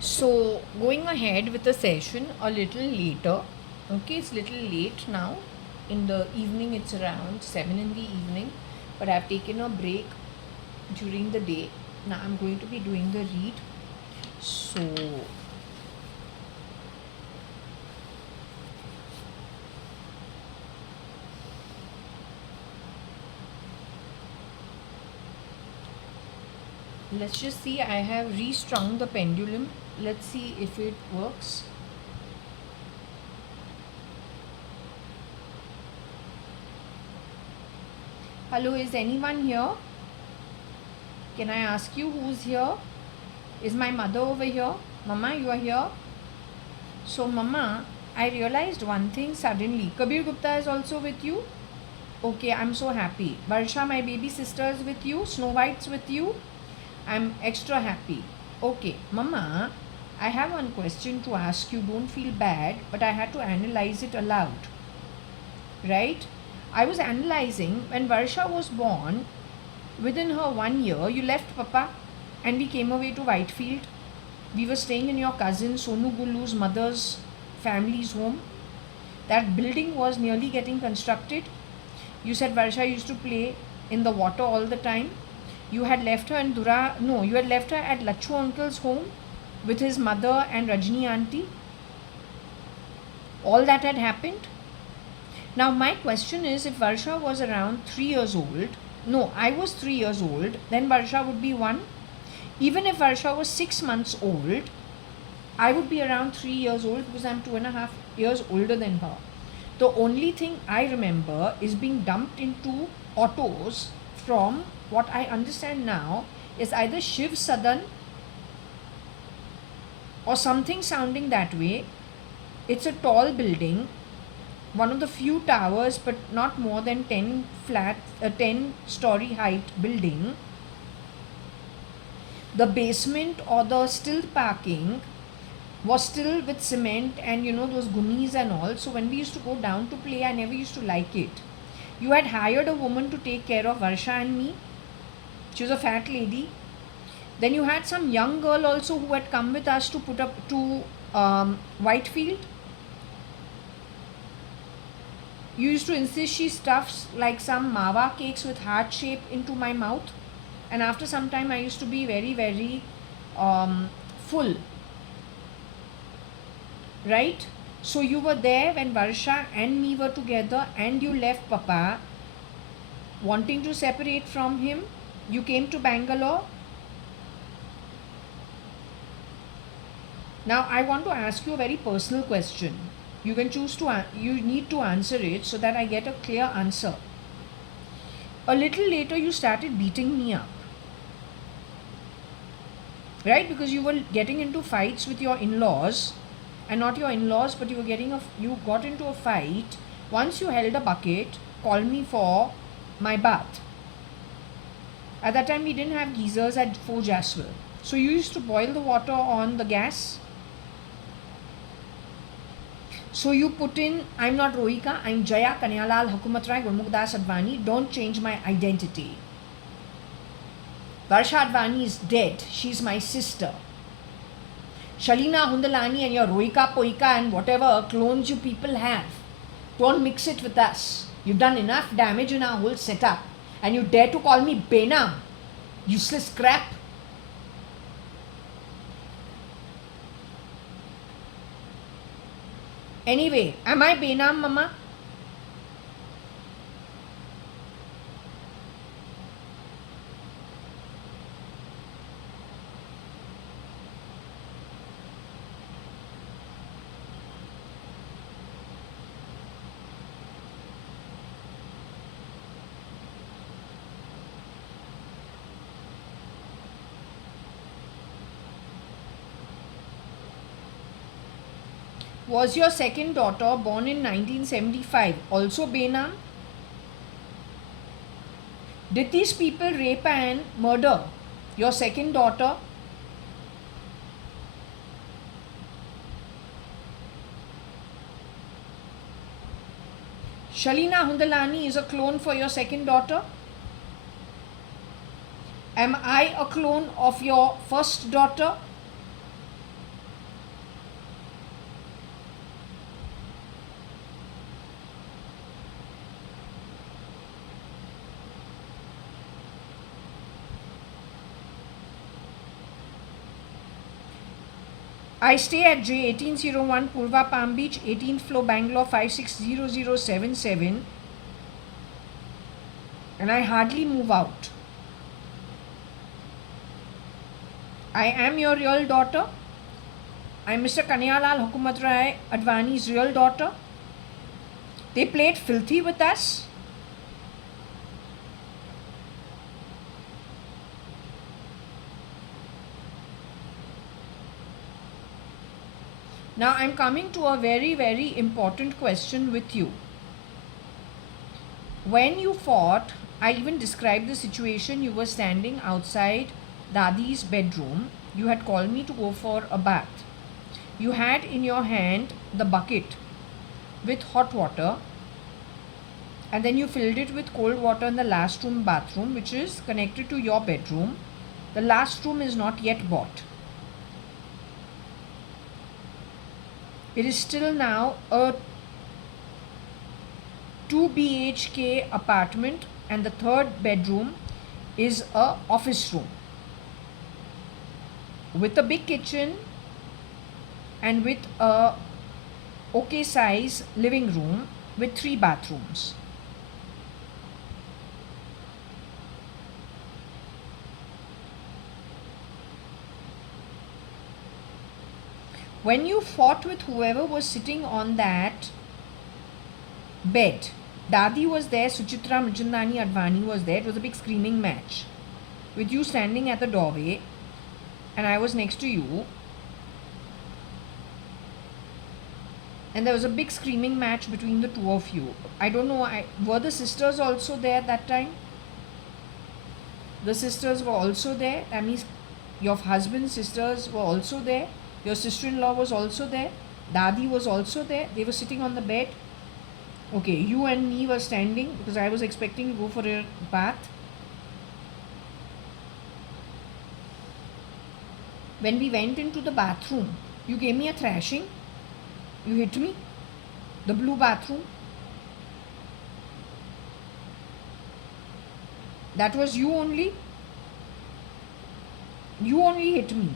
So going ahead with the session a little later. Okay, it's little late now. In the evening, it's around 7 in the evening, but I've taken a break during the day. Now I'm going to be doing the read. So let's just see. I have restrung the pendulum. Let's see if it works. Hello, is anyone here? Can I ask you who's here? Is my mother over here? Mama, you are here? So Mama, I realized one thing suddenly. Kabir Gupta is also with you? Okay, I'm so happy. Varsha, my baby sister, is with you. Snow White's with you. I'm extra happy. Okay, Mama, I have one question to ask you. Don't feel bad, but I had to analyze it aloud. Right? I was analyzing when Varsha was born, within her 1 year, you left Papa and we came away to Whitefield. We were staying in your cousin Sonu Gulu's mother's family's home. That building was nearly getting constructed. You said Varsha used to play in the water all the time. You had left her in you had left her at Lachu uncle's home with his mother and Rajni auntie. All that had happened. Now my question is, if Varsha was around 3 years old, no, I was 3 years old, then Varsha would be 1. Even if Varsha was 6 months old, I would be around 3 years old because I'm 2.5 years older than her. The only thing I remember is being dumped into autos from what I understand now is either Shiv Sadan or something sounding that way. It's a tall building, one of the few towers, but not more than 10 story height building. The basement or the still parking was still with cement and those gummies and all. So when we used to go down to play, I never used to like it. You had hired a woman to take care of Varsha and me. She was a fat lady. Then you had some young girl also who had come with us to put up to Whitefield. You used to insist she stuffs like some mawa cakes with heart shape into my mouth. And after some time, I used to be very, very full. Right? So you were there when Varsha and me were together and you left Papa wanting to separate from him. You came to Bangalore. Now I want to ask you a very personal question. You can choose to, you need to answer it so that I get a clear answer. A little later, you started beating me up. Right? Because you were getting into fights with your in-laws, and not your in-laws, but you got into a fight. Once you held a bucket, called me for my bath. At that time, we didn't have geysers at Fort Jaswell. So you used to boil the water on the gas. So you put in, I'm not Rohika, I'm Jaya, Kanyalal, Hukumatrai, JAYA.ADVANI. Don't change my identity. Varsha Advani is dead. She's my sister. Shalina Hundalani and your Rohika, Poika and whatever clones you people have. Don't mix it with us. You've done enough damage in our whole setup. And you dare to call me Benam. Useless crap. Anyway, am I Benam, Mama? Was your second daughter born in 1975 also Benam? Did these people rape and murder your second daughter? Shalina Hundalani is a clone for your second daughter? Am I a clone of your first daughter? I stay at J 1801 Purva Palm Beach, 18th floor, Bangalore 560077, and I hardly move out. I am your real daughter. I am Mr. Kanyalal Hukumat Rai Advani's real daughter. They played filthy with us. Now I am coming to a very, very important question with you. When you fought, I even described the situation. You were standing outside Dadi's bedroom. You had called me to go for a bath. You had in your hand the bucket with hot water, and then you filled it with cold water in the last room bathroom, which is connected to your bedroom. The last room is not yet bought. It is still now a 2 BHK apartment, and the third bedroom is a office room with a big kitchen and with a okay size living room with 3 bathrooms. When you fought with whoever was sitting on that bed, Dadi was there, Suchitra Mujandani Advani was there. It was a big screaming match with you standing at the doorway, and I was next to you, and there was a big screaming match between the two of you. I don't know, were the sisters also there that time? The sisters were also there. That means your husband's sisters were also there. Your sister-in-law was also there. Dadi was also there. They were sitting on the bed. Okay, you and me were standing because I was expecting to go for a bath. When we went into the bathroom, you gave me a thrashing. You hit me. The blue bathroom. That was you only. You only hit me.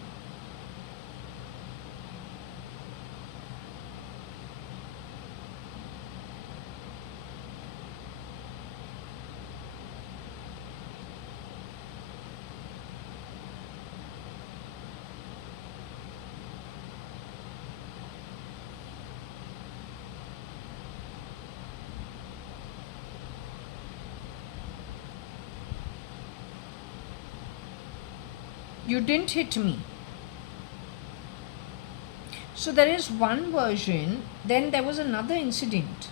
You didn't hit me. So there is one version. Then there was another incident.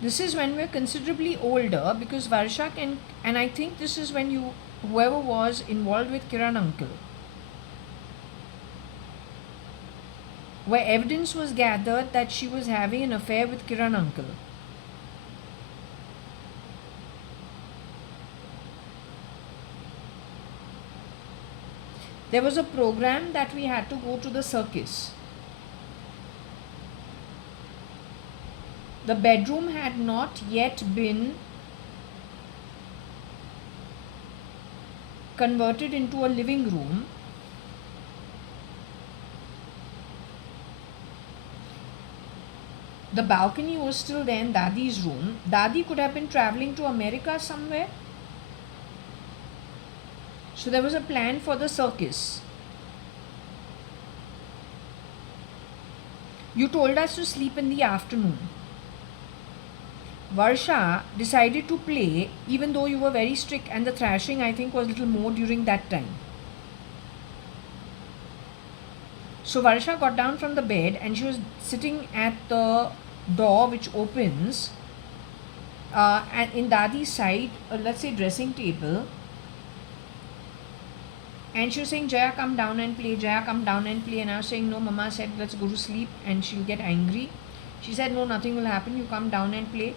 This is when we're considerably older, because Varsha can, and I think this is when whoever was involved with Kiran uncle, where evidence was gathered that she was having an affair with Kiran uncle. There was a program that we had to go to the circus. The bedroom had not yet been converted into a living room. The balcony was still there in Dadi's room. Dadi could have been traveling to America somewhere. So there was a plan for the circus. You told us to sleep in the afternoon. Varsha decided to play, even though you were very strict, and the thrashing I think was a little more during that time. So Varsha got down from the bed and she was sitting at the door which opens and in Dadi's side, let's say dressing table. And she was saying, Jaya, come down and play. Jaya, come down and play. And I was saying, no, Mama said, let's go to sleep and she'll get angry. She said, no, nothing will happen. You come down and play.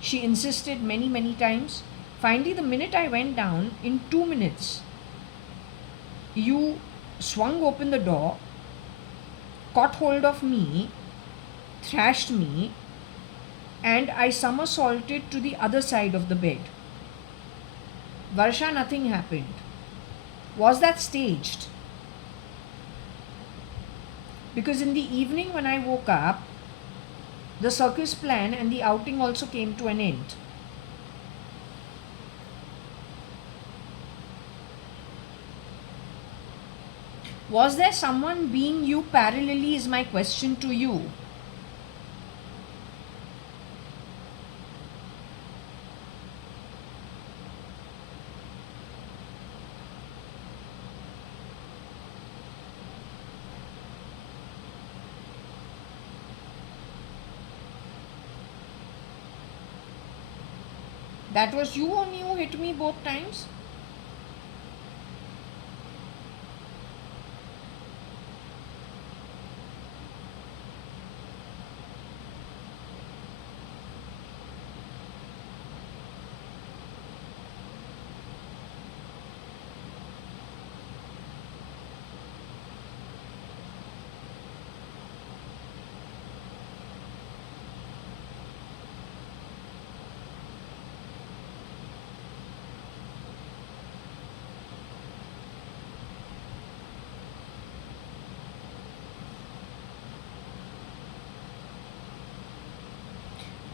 She insisted many, many times. Finally, the minute I went down, in 2 minutes, you swung open the door, caught hold of me, thrashed me, and I somersaulted to the other side of the bed. Varsha, nothing happened. Was that staged? Because in the evening when I woke up, the circus plan and the outing also came to an end. Was there someone being you parallelly is my question to you. That was you only who hit me both times?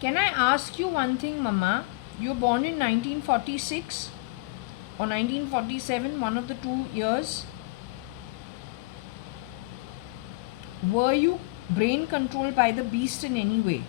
Can I ask you one thing, Mama? You were born in 1946 or 1947, one of the 2 years. Were you brain controlled by the beast in any way?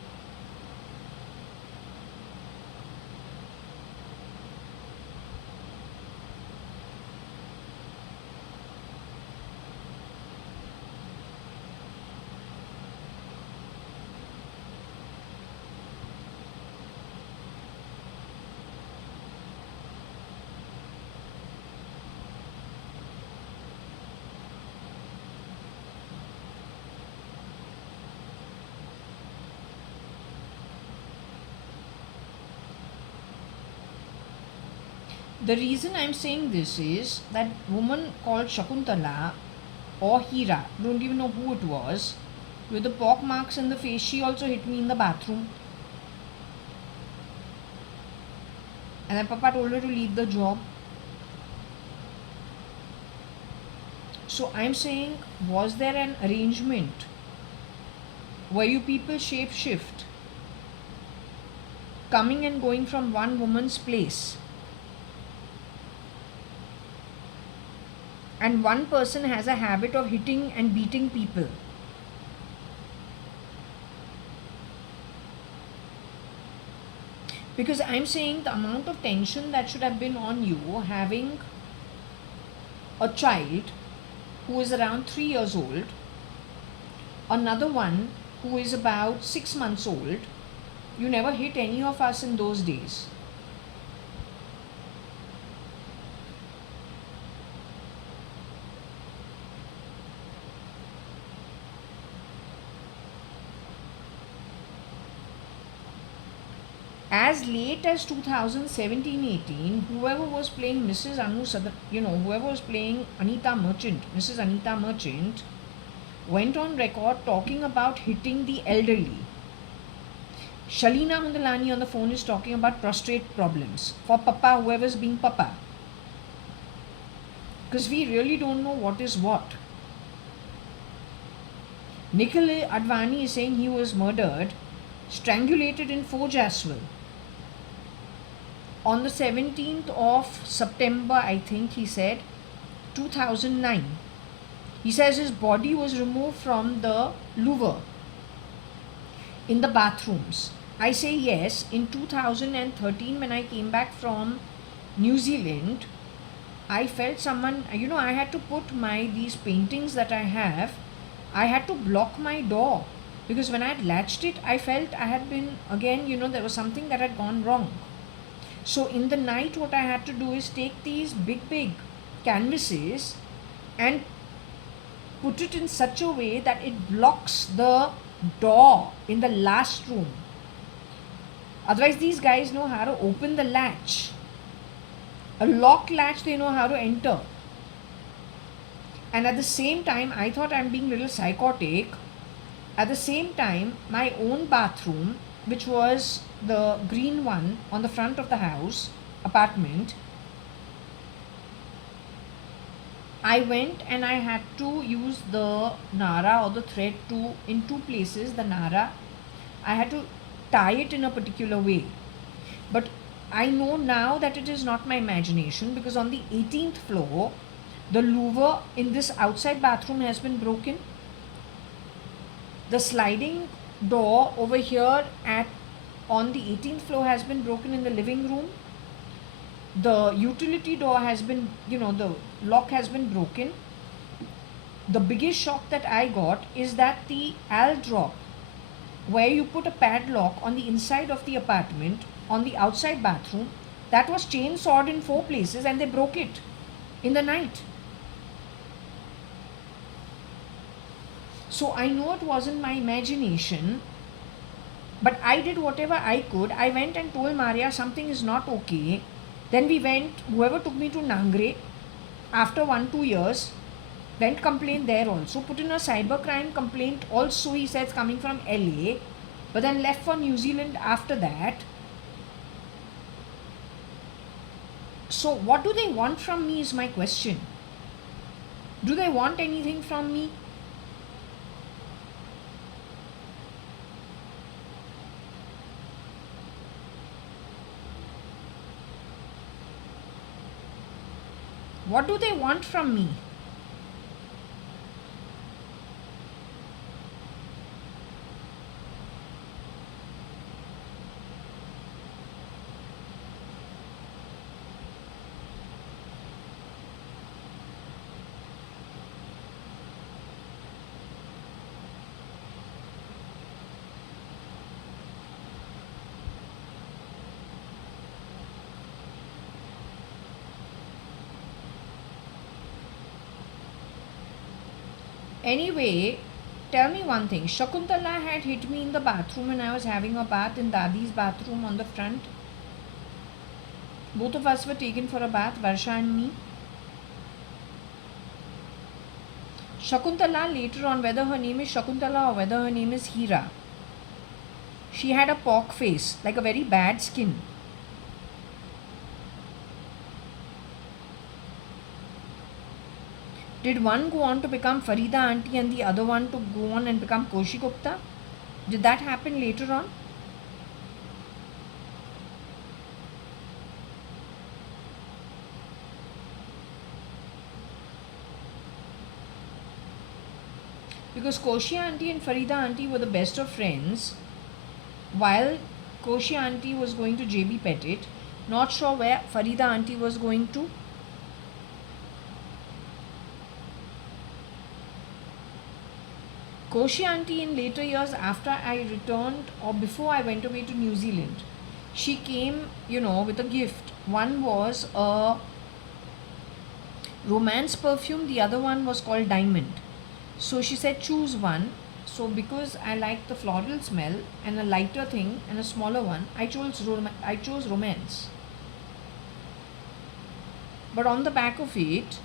The reason I'm saying this is that woman called Shakuntala or Hira, don't even know who it was, with the pock marks in the face, she also hit me in the bathroom. And then Papa told her to leave the job. So I'm saying, was there an arrangement? Were you people shape shift? Coming and going from one woman's place? And one person has a habit of hitting and beating people. Because I'm saying the amount of tension that should have been on you having a child who is around 3 years old, another one who is about 6 months old. You never hit any of us in those days. As late as 2017-18, whoever was playing Mrs. Anu Sadar, whoever was playing Anita Merchant, Mrs. Anita Merchant, went on record talking about hitting the elderly. Shalina Hundalani on the phone is talking about prostate problems for Papa, whoever's being Papa. Because we really don't know what is what. Nikhil Advani is saying he was murdered, strangulated in Foj as well. On the 17th of September, I think he said, 2009. He says his body was removed from the louver in the bathrooms. I say yes. In 2013, when I came back from New Zealand, I felt someone, I had to put these paintings that I have, I had to block my door. Because when I had latched it, I felt I had been, again, there was something that had gone wrong. So in the night, what I had to do is take these big canvases and put it in such a way that it blocks the door in the last room. Otherwise, these guys know how to open the latch. A locked latch, they know how to enter. And at the same time, I thought I'm being a little psychotic. At the same time, my own bathroom, which was the green one on the front of the house, apartment, I went and I had to use the Nara or the thread to, in two places, the Nara, I had to tie it in a particular way. But I know now that it is not my imagination, because on the 18th floor, the louver in this outside bathroom has been broken. The sliding door over here on the 18th floor has been broken in the living room. The utility door has been, the lock has been broken. The biggest shock that I got is that the L drop, where you put a padlock on the inside of the apartment, on the outside bathroom, that was chainsawed in 4 places and they broke it in the night. So I know it wasn't my imagination, but I did whatever I could. I went and told Maria something is not okay. Then we went, whoever took me to Nangre, after 1-2 years, went complained there also, put in a cybercrime complaint also, he says, coming from LA, but then left for New Zealand after that. So what do they want from me is my question. Do they want anything from me? What do they want from me? Anyway, tell me one thing. Shakuntala had hit me in the bathroom when I was having a bath in Dadi's bathroom on the front. Both of us were taken for a bath, Varsha and me. Shakuntala later on, whether her name is Shakuntala or whether her name is Hira, she had a pock face, like a very bad skin. Did one go on to become Farida auntie and the other one to go on and become Koshi Gupta? Did that happen later on? Because Koshi auntie and Farida auntie were the best of friends, while Koshi auntie was going to JB Petit, not sure where Farida auntie was going to. Koshi auntie in later years, after I returned or before I went away to New Zealand, she came, with a gift. One was a romance perfume, the other one was called Diamond. So she said choose one. So because I liked the floral smell and a lighter thing and a smaller one, I chose romance. But on the back of it,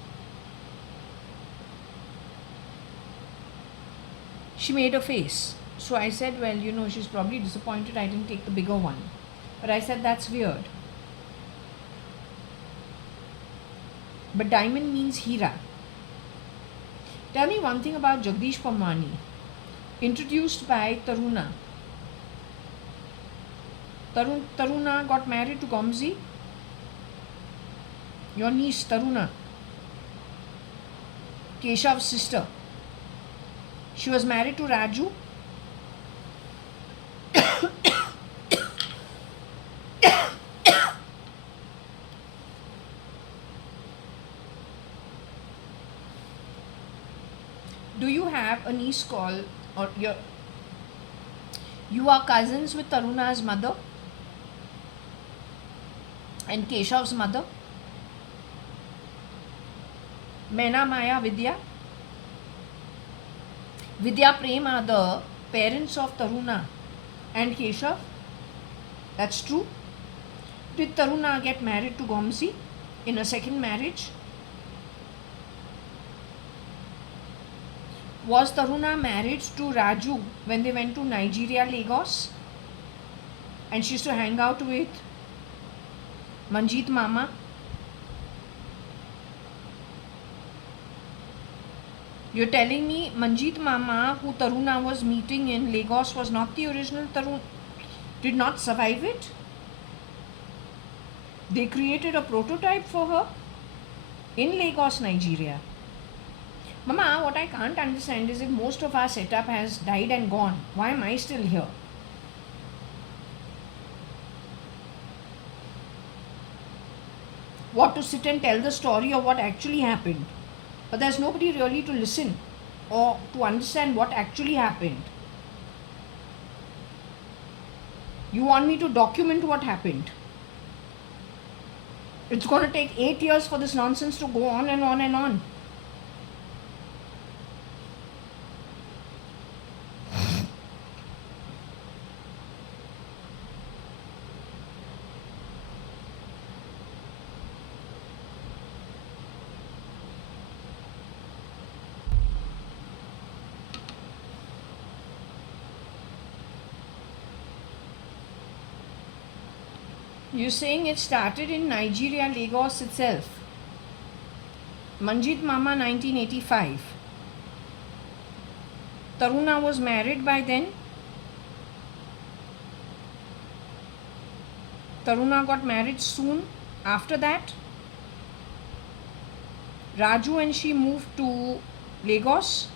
she made a face. So I said, well, she's probably disappointed I didn't take the bigger one. But I said, that's weird. But diamond means Hira. Tell me one thing about Jagdish Pamwani, introduced by Taruna. Taruna got married to Gomzi. Your niece, Taruna, Keshav's sister. She was married to Raju. Do you have a niece called, or you are cousins with Taruna's mother and Keshav's mother? Mena, Maya, Vidya? Vidya, Prem are the parents of Taruna and Keshav. That's true. Did Taruna get married to Gomsi in a second marriage? Was Taruna married to Raju when they went to Nigeria, Lagos? And she used to hang out with Manjeet Mama? You're telling me Manjeet Mama, who Taruna was meeting in Lagos, was not the original Tarun, did not survive it? They created a prototype for her in Lagos, Nigeria. Mama, what I can't understand is if most of our setup has died and gone, why am I still here? What, to sit and tell the story of what actually happened? But there's nobody really to listen or to understand what actually happened. You want me to document what happened? It's going to take 8 years for this nonsense to go on and on and on. You're saying it started in Nigeria, Lagos itself. Manjeet Mama, 1985. Taruna was married by then. Taruna got married soon after that. Raju and she moved to Lagos.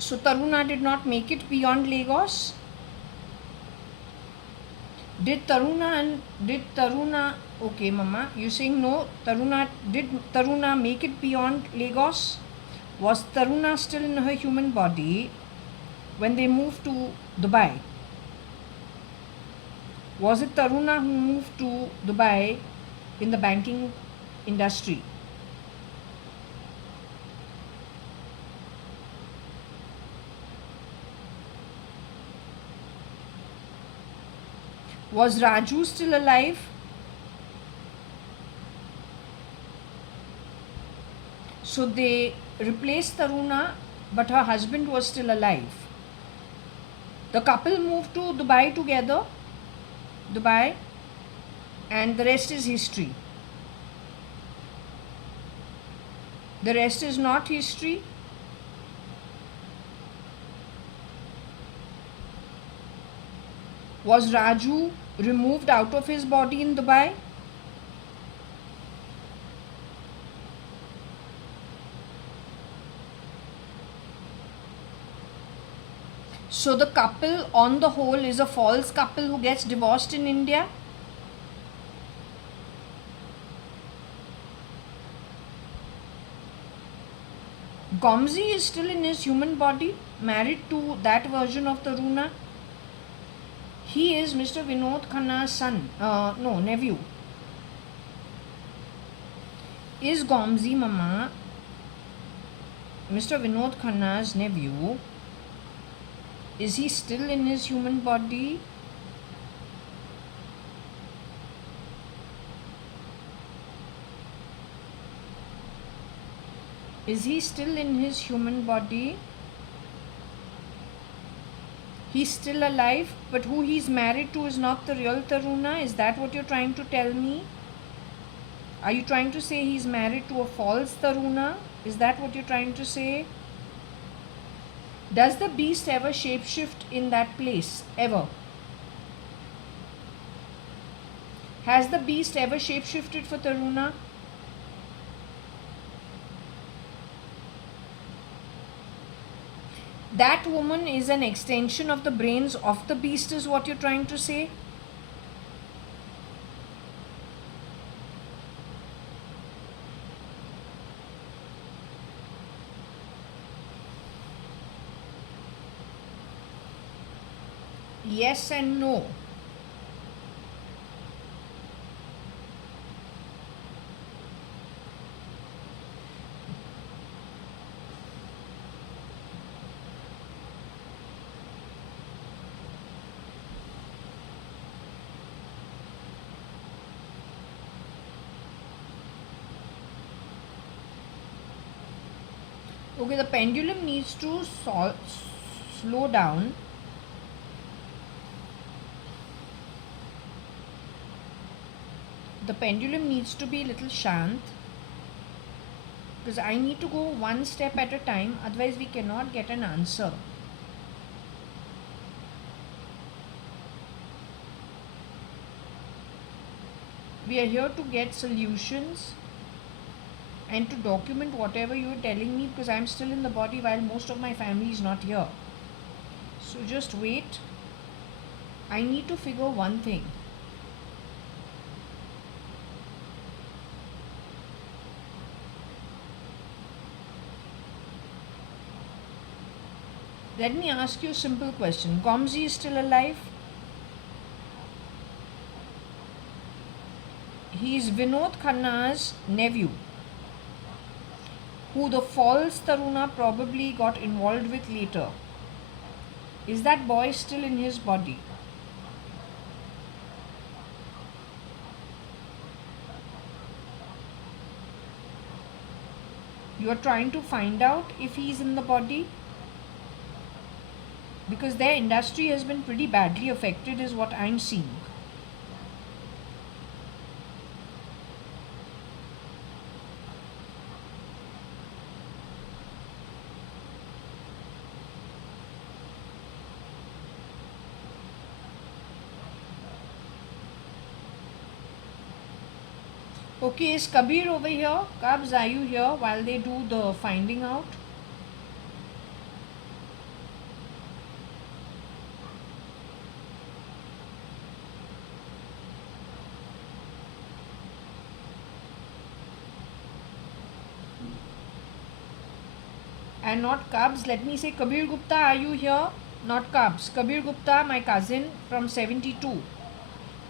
So Taruna did not make it beyond Lagos. Did Taruna, okay Mama, you saying no, did Taruna make it beyond Lagos? Was Taruna still in her human body when they moved to Dubai? Was it Taruna who moved to Dubai in the banking industry? Was Raju still alive? So they replaced Taruna, but her husband was still alive. The couple moved to Dubai together, and the rest is history. The rest is not history. Was Raju removed out of his body in Dubai? So the couple on the whole is a false couple who gets divorced in India? Gomzi is still in his human body, married to that version of Taruna. He is Mr. Vinod Khanna's son, nephew. Is Gomzi Mama Mr. Vinod Khanna's nephew? Is he still in his human body? Is he still in his human body? He's still alive, but who he's married to is not the real Taruna. Is that what you're trying to tell me? Are you trying to say he's married to a false Taruna? Is that what you're trying to say? Does the beast ever shapeshift in that place? Ever? Has the beast ever shapeshifted for Taruna? That woman is an extension of the brains of the beast, is what you're trying to say? Yes and no. Okay, the pendulum needs to slow down. the pendulum needs to be a little shant, because I need to go one step at a time, otherwise we cannot get an answer. We are here to get solutions and to document whatever you are telling me, because I am still in the body while most of my family is not here. So just wait. I need to figure one thing. Let me ask you a simple question. Gomzi is still alive? He is Vinod Khanna's nephew, who the false Taruna probably got involved with later. Is that boy still in his body? You are trying to find out if he is in the body? Because their industry has been pretty badly affected is what I'm seeing. Okay, is Kabir over here? Kabs, are you here while they do the finding out? And not Kabs, let me say Kabir Gupta, are you here? Not Kabs. Kabir Gupta, my cousin from 72.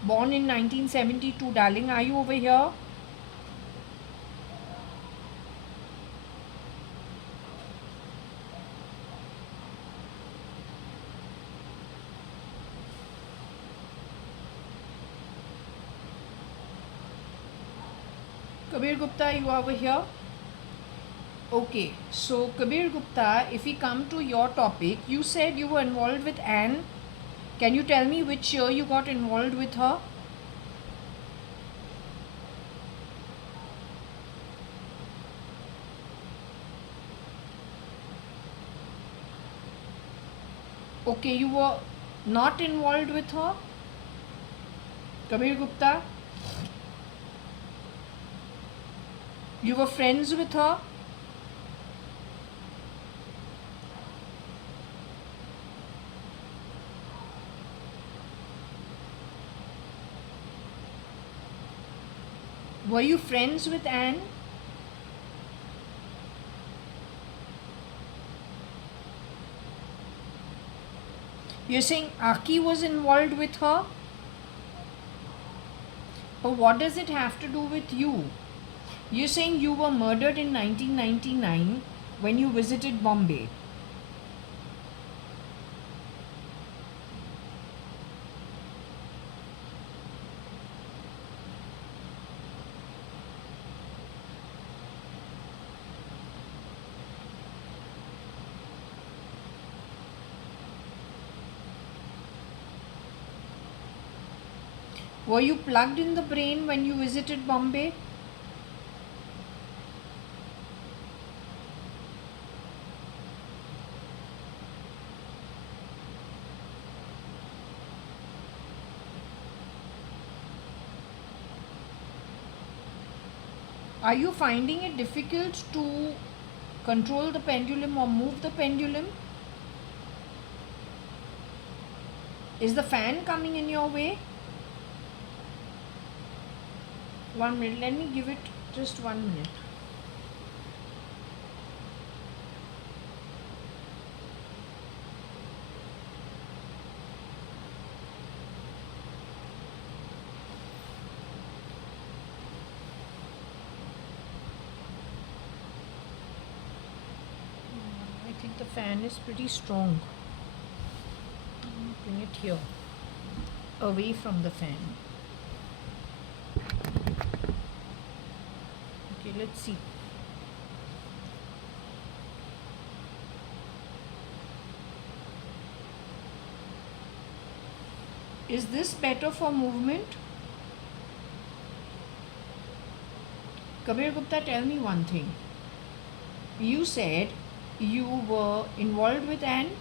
Born in 1972, darling, are you over here? Kabir Gupta, you are over here? Okay, so Kabir Gupta, if we come to your topic, you said you were involved with Anne. Can you tell me which year you got involved with her? Okay, you were not involved with her? Kabir Gupta? You were friends with her? Were you friends with Anne? You're saying Aki was involved with her? But what does it have to do with you? You're saying you were murdered in 1999 when you visited Bombay. Were you plugged in the brain when you visited Bombay? Are you finding it difficult to control the pendulum or move the pendulum? Is the fan coming in your way? 1 minute, let me give it just 1 minute. I think the fan is pretty strong. Bring it here, away from the fan. Okay, let's see. Is this better for movement? Kabir Gupta, tell me one thing. You said you were involved with Anne.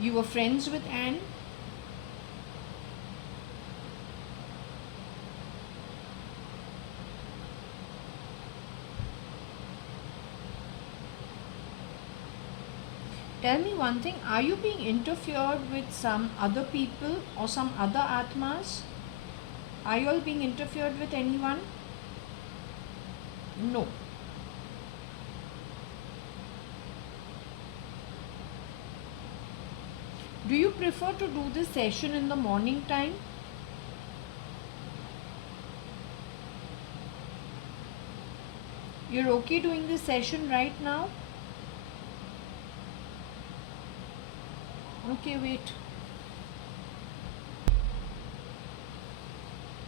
You were friends with Anne. Tell me one thing, are you being interfered with some other people or some other Atmas? Are you all being interfered with anyone? No. Do you prefer to do this session in the morning time? You're okay doing this session right now? Okay, wait.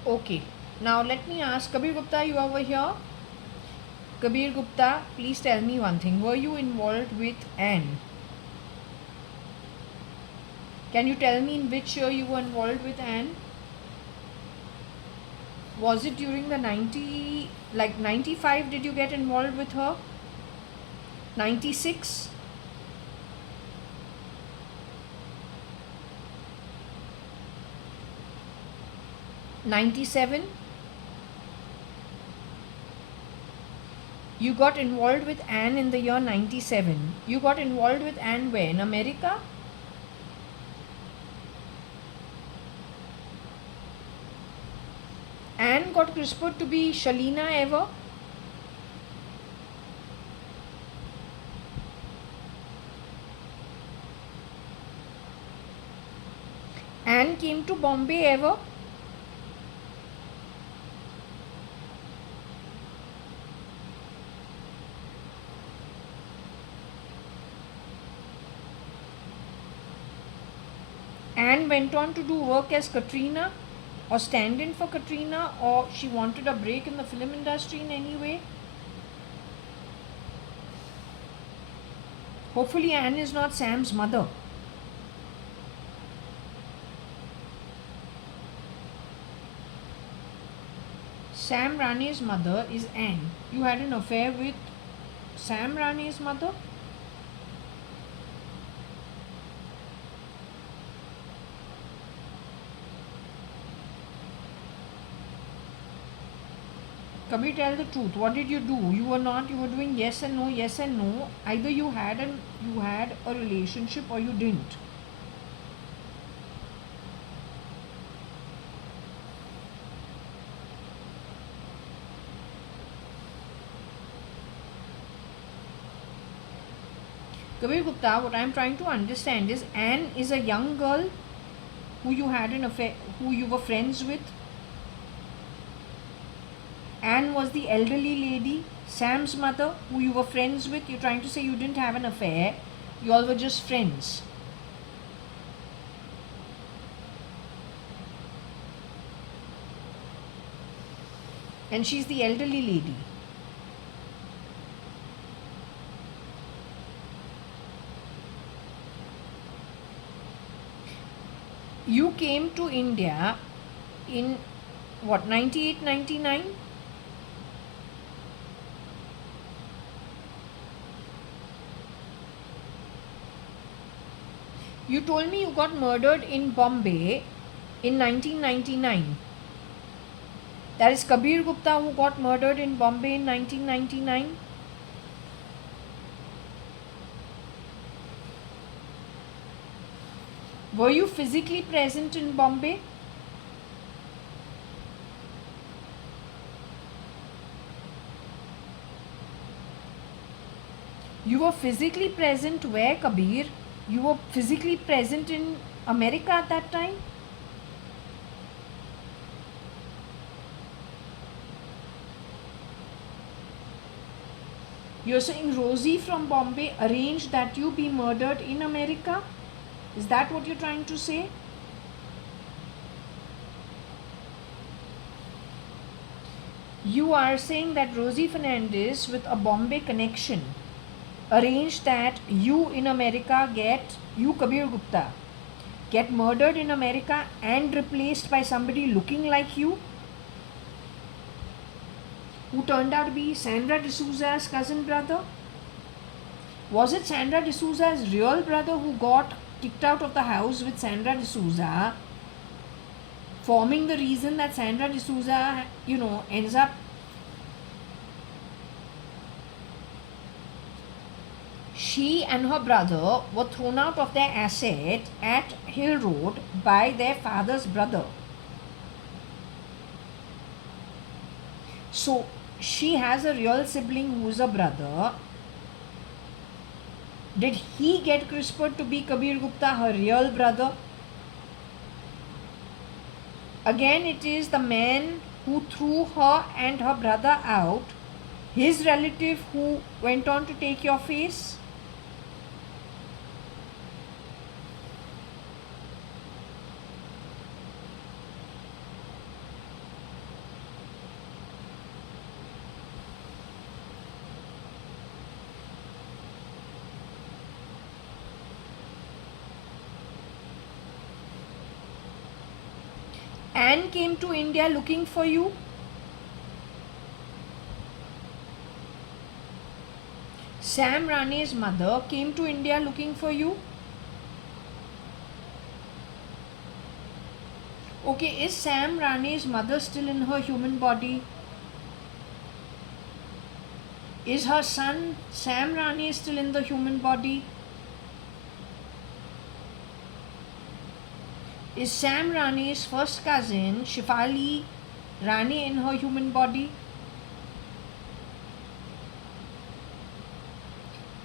Okay. Now let me ask, Kabir Gupta, you over here? Kabir Gupta, please tell me one thing. Were you involved with Anne? Can you tell me in which year you were involved with Anne? Was it during the 95 did you get involved with her? 96? 97? You got involved with Anne in the year 97. You got involved with Anne where? In America? Anne got CRISPR to be Shalina ever? Anne came to Bombay ever? Anne went on to do work as Katrina or stand in for Katrina, or she wanted a break in the film industry in any way? Hopefully Anne is not Sam's mother. Sam Rane's mother is Anne. You had an affair with Sam Rane's mother? Kabir, tell the truth. What did you do? You were doing yes and no, yes and no. Either you had a relationship or you didn't. Kabir Gupta, what I am trying to understand is, Anne is a young girl who you had an affair, who you were friends with. Anne was the elderly lady, Sam's mother, who you were friends with. You're trying to say you didn't have an affair, you all were just friends. And she's the elderly lady. You came to India in what, 98, 99? You told me you got murdered in Bombay in 1999. That is Kabir Gupta who got murdered in Bombay in 1999. Were you physically present in Bombay? You were physically present where, Kabir? You were physically present in America at that time? You're saying Rosie from Bombay arranged that you be murdered in America? Is that what you're trying to say? You are saying that Rosie Fernandez with a Bombay connection arranged that you in America you Kabir Gupta, get murdered in America and replaced by somebody looking like you? who turned out to be Sandra D'Souza's cousin brother? Was it Sandra D'Souza's real brother who got kicked out of the house with Sandra D'Souza, forming the reason that Sandra D'Souza, ends up she and her brother were thrown out of their asset at Hill Road by their father's brother. So she has a real sibling who is a brother. Did he get CRISPR to be Kabir Gupta, her real brother? Again, it is the man who threw her and her brother out, his relative who went on to take your face. Anne came to India looking for you. Sam Rane's mother came to India looking for you. Okay, is Sam Rane's mother still in her human body? Is her son Sam Rane still in the human body? Is Sam Rane's first cousin Shefali Rane in her human body?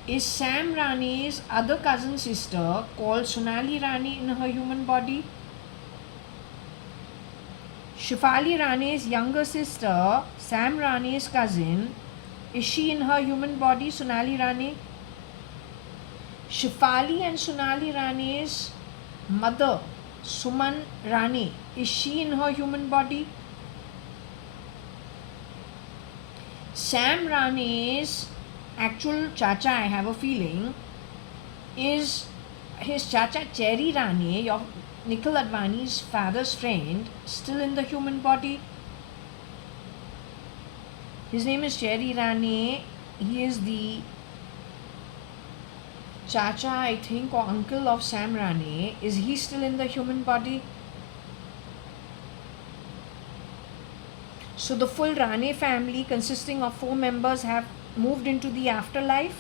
Is Sam Rane's other cousin sister called Sonali Rane in her human body? Shefali Rane's younger sister, Sam Rane's cousin, is she in her human body, Sonali Rane? Shefali and Sonali Rane's mother, Suman Rane, is she in her human body? Sam Rane's actual chacha, I have a feeling, is his chacha Cherry Rane, your Nikhil Advani's father's friend, still in the human body? His name is Cherry Rane. He is the chacha, I think, or uncle of Sam Rane. Is he still in the human body? So the full Rane family, consisting of 4 members, have moved into the afterlife.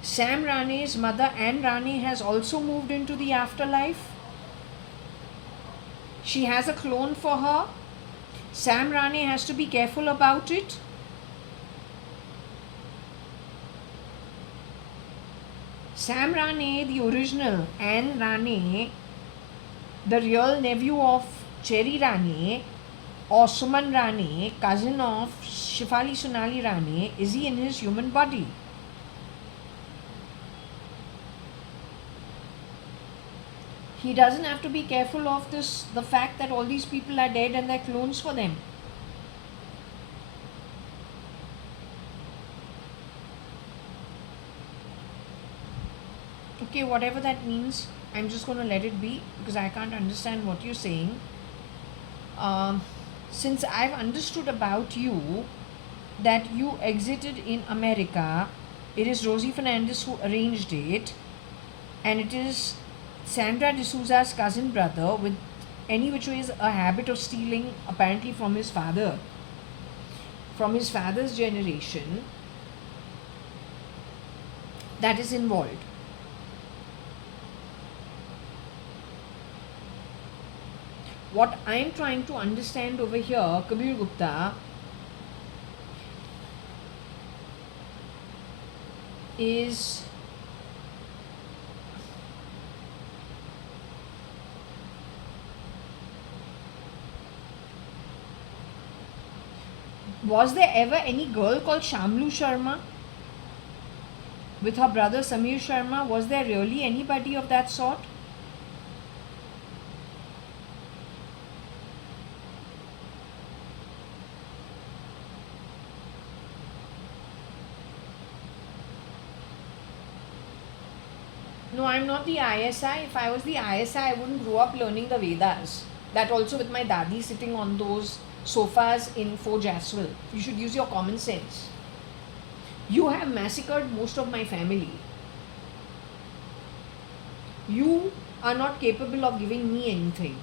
Sam Rane's mother, Anne Rane, has also moved into the afterlife. She has a clone for her. Sam Rane has to be careful about it. Sam Rane, the original, Anne Rane, the real nephew of Cherry Rane, or Suman Rane, cousin of Shefali Sonali Rane, is he in his human body? He doesn't have to be careful of this, the fact that all these people are dead and they're clones for them. Okay, whatever that means, I'm just going to let it be because I can't understand what you're saying. Since I've understood about you that you exited in America, it is Rosie Fernandez who arranged it, and it is Sandra D'Souza's cousin brother with any which way is a habit of stealing apparently from his father, from his father's generation, that is involved. What I'm trying to understand over here, Kabir Gupta, is was there ever any girl called Shamlu Sharma with her brother Samir Sharma? Was there really anybody of that sort? No, I'm not the ISI. If I was the ISI, I wouldn't grow up learning the Vedas. That also with my dadi sitting on those sofas in Forge as well. You should use your common sense. You have massacred most of my family. You are not capable of giving me anything.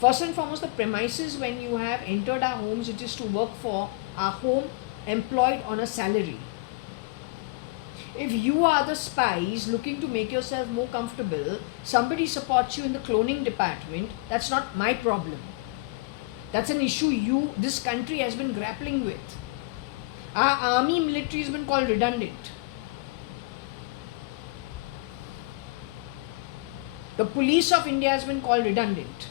First and foremost, the premises when you have entered our homes, it is to work for our home employed on a salary. If you are the spies looking to make yourself more comfortable, somebody supports you in the cloning department, that's not my problem. That's an issue this country has been grappling with. Our army military has been called redundant. The police of India has been called redundant.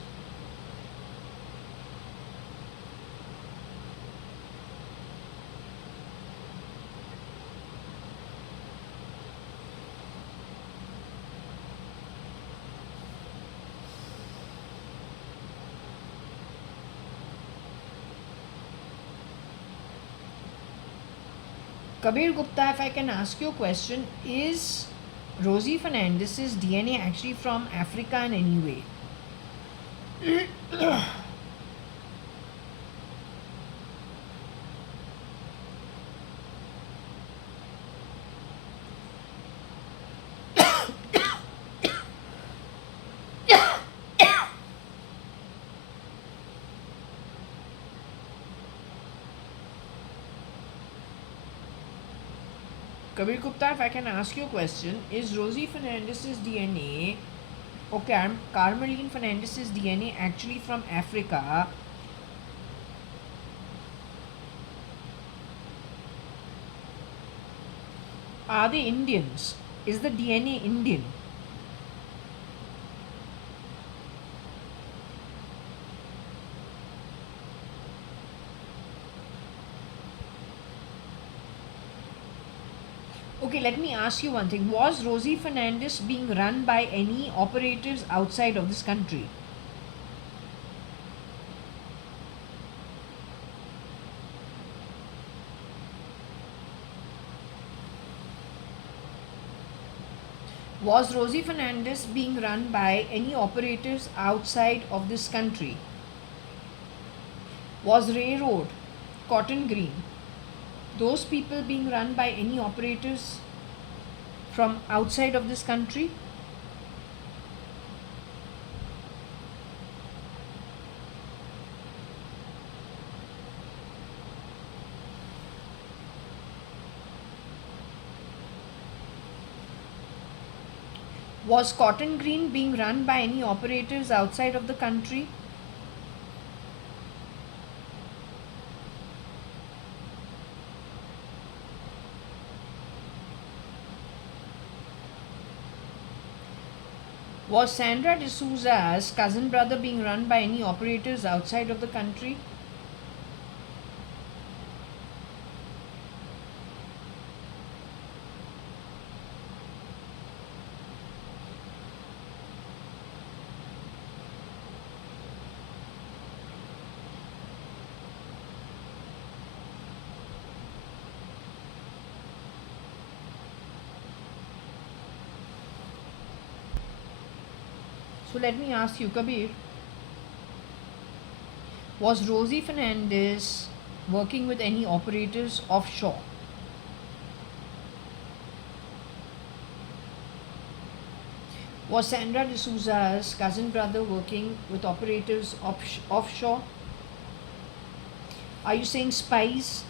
Kabir Gupta, if I can ask you a question, is Rosie Fernandez's DNA actually from Africa in any way? Kabir Gupta, if I can ask you a question, is Rosie Fernandez's DNA, okay, Carmeline Fernandez's DNA actually from Africa? Are they Indians? Is the DNA Indian? Okay, let me ask you one thing. Was Rosie Fernandez being run by any operators outside of this country? Was Rosie Fernandez being run by any operators outside of this country? Was Railroad, Cotton Green, those people being run by any operators from outside of this country? Was Cotton Green being run by any operators outside of the country? Was Sandra D'Souza's cousin brother being run by any operators outside of the country? So let me ask you, Kabir, was Rosie Fernandez working with any operators offshore? Was Sandra D'Souza's cousin brother working with operators offshore? Are you saying spies?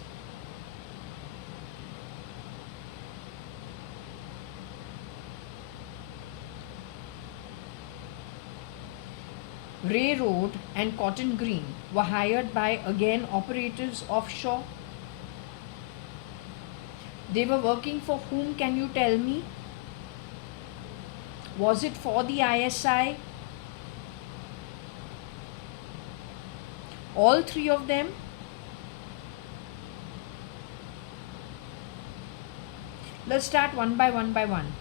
Railroad and Cotton Green were hired by again operators offshore. They were working for whom, can you tell me? Was it for the ISI? All three of them? Let's start one by one.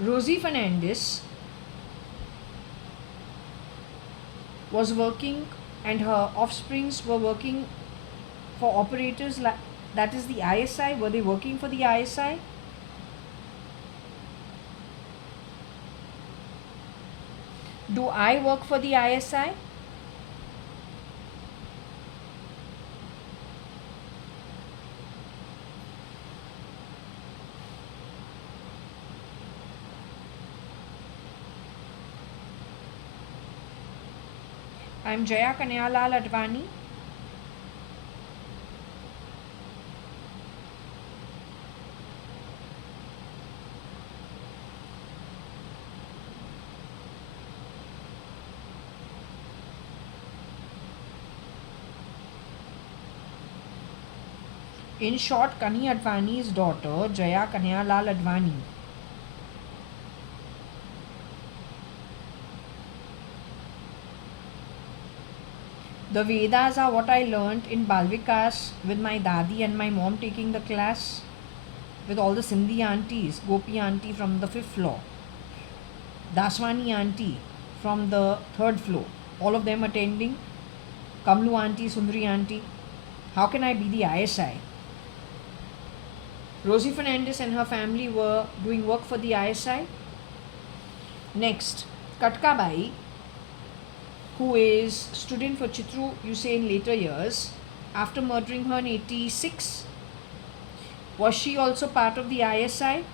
Rosie Fernandez was working and her offsprings were working for operators, that is the ISI. Were they working for the ISI? Do I work for the ISI? I'm JAYA.ADVANI. In short, Kani Advani's daughter, JAYA.ADVANI. The Vedas are what I learnt in Balvikas with my dadi and my mom taking the class with all the Sindhi aunties, Gopi auntie from the 5th floor, Daswani auntie from the 3rd floor, all of them attending, Kamlu auntie, Sundari auntie. How can I be the ISI? Rosie Fernandez and her family were doing work for the ISI. Next, Katkabai, who is student for Chitru, you say in later years, after murdering her in 86, was she also part of the ISI?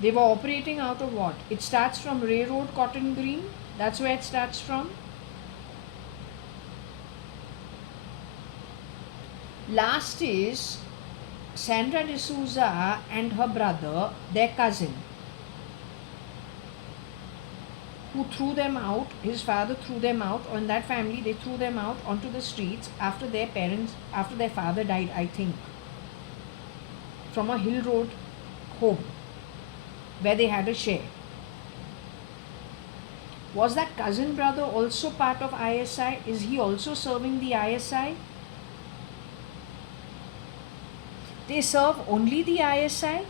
They were operating out of what? It starts from Ray Road, Cotton Green. That's where it starts from. Last is Sandra D'Souza and her brother, their cousin, who threw them out. His father threw them out, or in that family they threw them out onto the streets after their father died, I think, from a Hill Road home where they had a share. Was that cousin brother also part of ISI? Is he also serving the ISI? They serve only the ISI?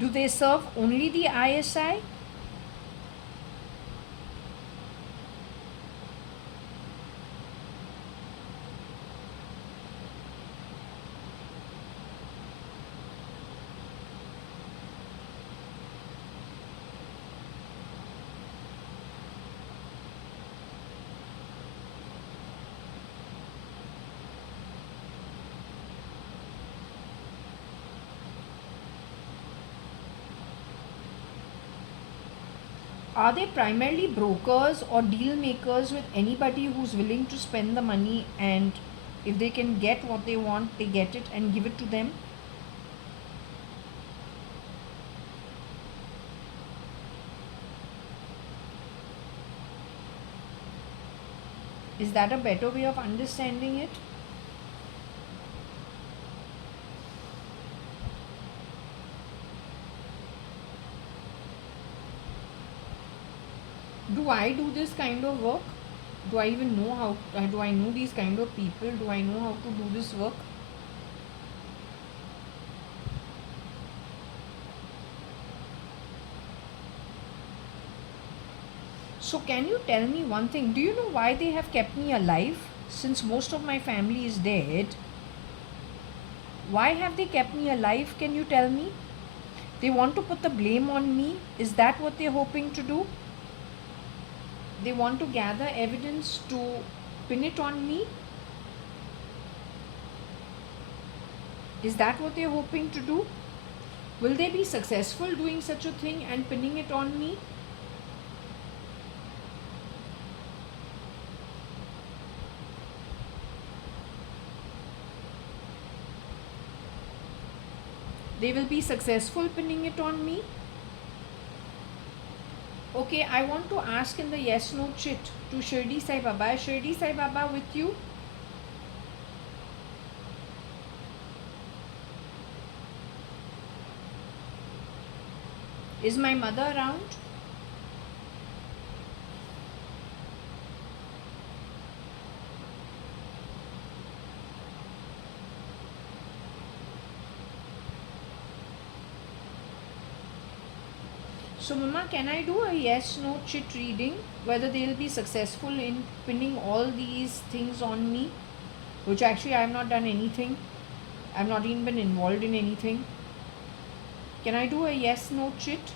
Do they serve only the ISI? Are they primarily brokers or deal makers with anybody who's willing to spend the money, and if they can get what they want, they get it and give it to them? Is that a better way of understanding it? Do I do this kind of work? Do I even know how? Do I know these kind of people? Do I know how to do this work? So can you tell me one thing? Do you know why they have kept me alive since most of my family is dead? Why have they kept me alive? Can you tell me? They want to put the blame on me. Is that what they're hoping to do? They want to gather evidence to pin it on me? Is that what they're hoping to do? Will they be successful doing such a thing and pinning it on me? They will be successful pinning it on me? Okay, I want to ask in the yes no chit to Shirdi Sai Baba. Is Shirdi Sai Baba with you? Is my mother around? So Mama, can I do a yes no chit reading, whether they'll be successful in pinning all these things on me, which actually I have not done anything. I've not even been involved in anything. Can I do a yes no chit?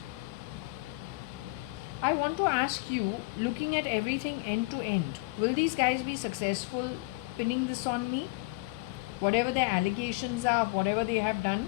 I want to ask you, looking at everything end to end, will these guys be successful pinning this on me? Whatever their allegations are, whatever they have done?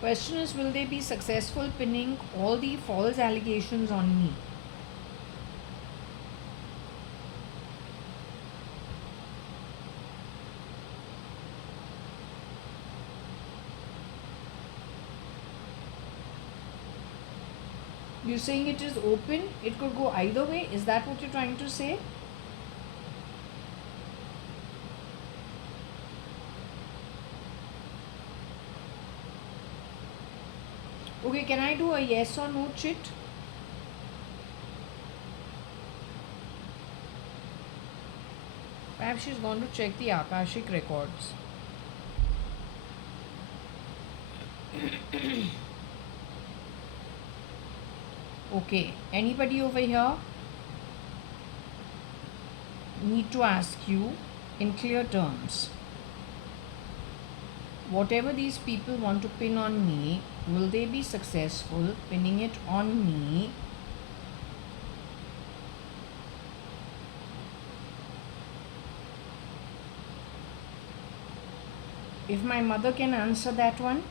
Question is, will they be successful pinning all the false allegations on me? You're saying it is open, it could go either way. Is that what you're trying to say? Okay, can I do a yes or no chit? Perhaps she's gone to check the Akashic records. Okay, anybody over here? Need to ask you in clear terms. Whatever these people want to pin on me, will they be successful pinning it on me? If my mother can answer that one,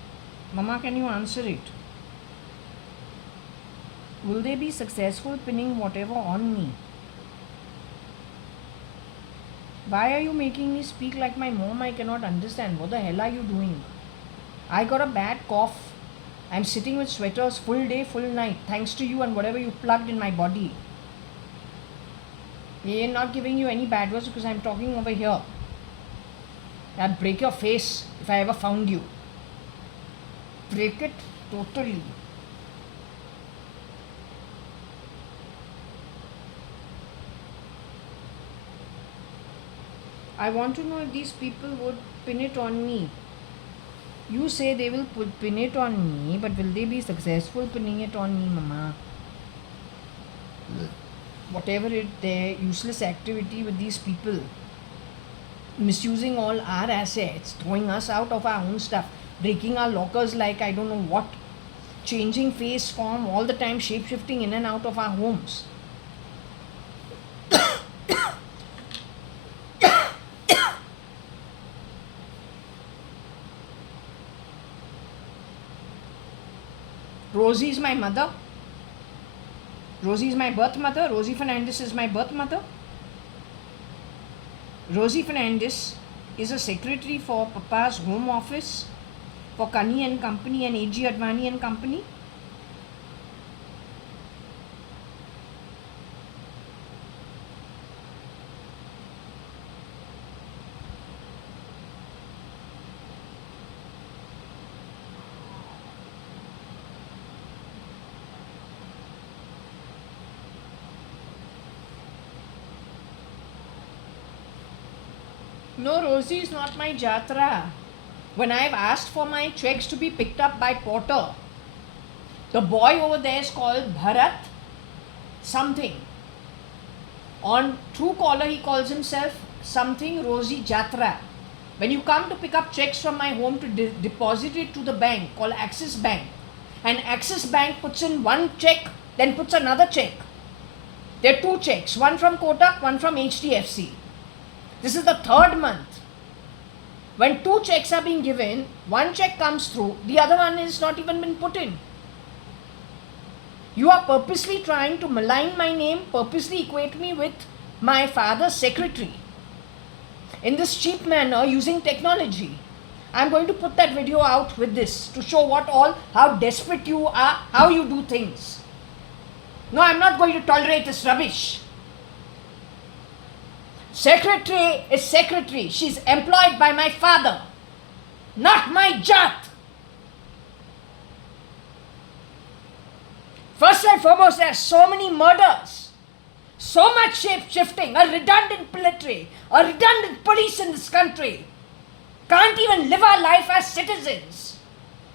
Mama, can you answer it? Will they be successful pinning whatever on me? Why are you making me speak like my mom? I cannot understand. What the hell are you doing? I got a bad cough. I'm sitting with sweaters full day, full night, thanks to you and whatever you plugged in my body. I'm not giving you any bad words because I'm talking over here. I'd break your face if I ever found you. Break it totally. I want to know if these people would pin it on me. You say they will pin it on me, but will they be successful pinning it on me, Mama? Whatever their useless activity with these people, misusing all our assets, throwing us out of our own stuff, breaking our lockers like I don't know what, changing face, form, all the time shape-shifting in and out of our homes. Rosie is my mother. Rosie is my birth mother. Rosie Fernandez is my birth mother. Rosie Fernandez is a secretary for Papa's home office, for Kani and Company and JAYA.ADVANI and Company. No, Rosie is not my Jatra. When I've asked for my checks to be picked up by Porter, the boy over there is called Bharat something. On Truecaller, he calls himself something Rosie Jatra. When you come to pick up checks from my home to deposit it to the bank called Axis Bank, and Axis Bank puts in one check, then puts another check. There are two checks, one from Kotak, one from HDFC. This is the third month. When two checks are being given, one check comes through, the other one is not even been put in. You are purposely trying to malign my name, purposely equate me with my father's secretary in this cheap manner using technology. I'm going to put that video out with this to show how desperate you are, how you do things. No, I'm not going to tolerate this rubbish. Secretary is secretary. She's employed by my father, not my jat. First and foremost, there are so many murders, so much shape-shifting, a redundant military, a redundant police in this country. Can't even live our life as citizens.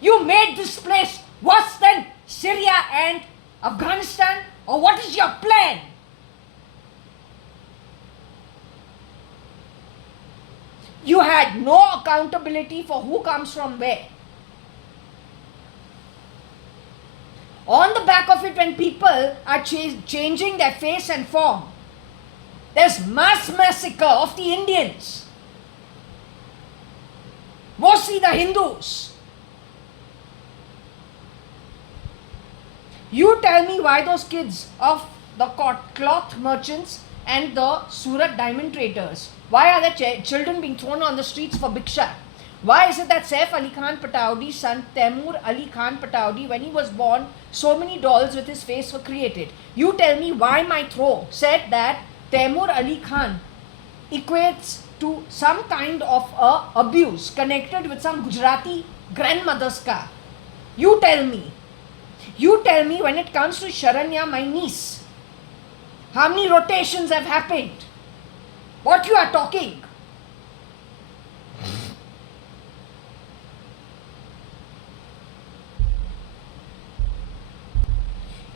You made this place worse than Syria and Afghanistan? Or what is your plan? You had no accountability for who comes from where. On the back of it, when people are changing their face and form, there's mass massacre of the Indians. Mostly the Hindus. You tell me why those kids of the cloth merchants and the Surat diamond traders, why are their children being thrown on the streets for bhiksha? Why is it that Saif Ali Khan Pataudi's son Taimur Ali Khan Pataudi, when he was born, so many dolls with his face were created? You tell me why my throw said that Taimur Ali Khan equates to some kind of abuse connected with some Gujarati grandmother's car. You tell me. You tell me when it comes to Sharanya, my niece, how many rotations have happened? What you are talking?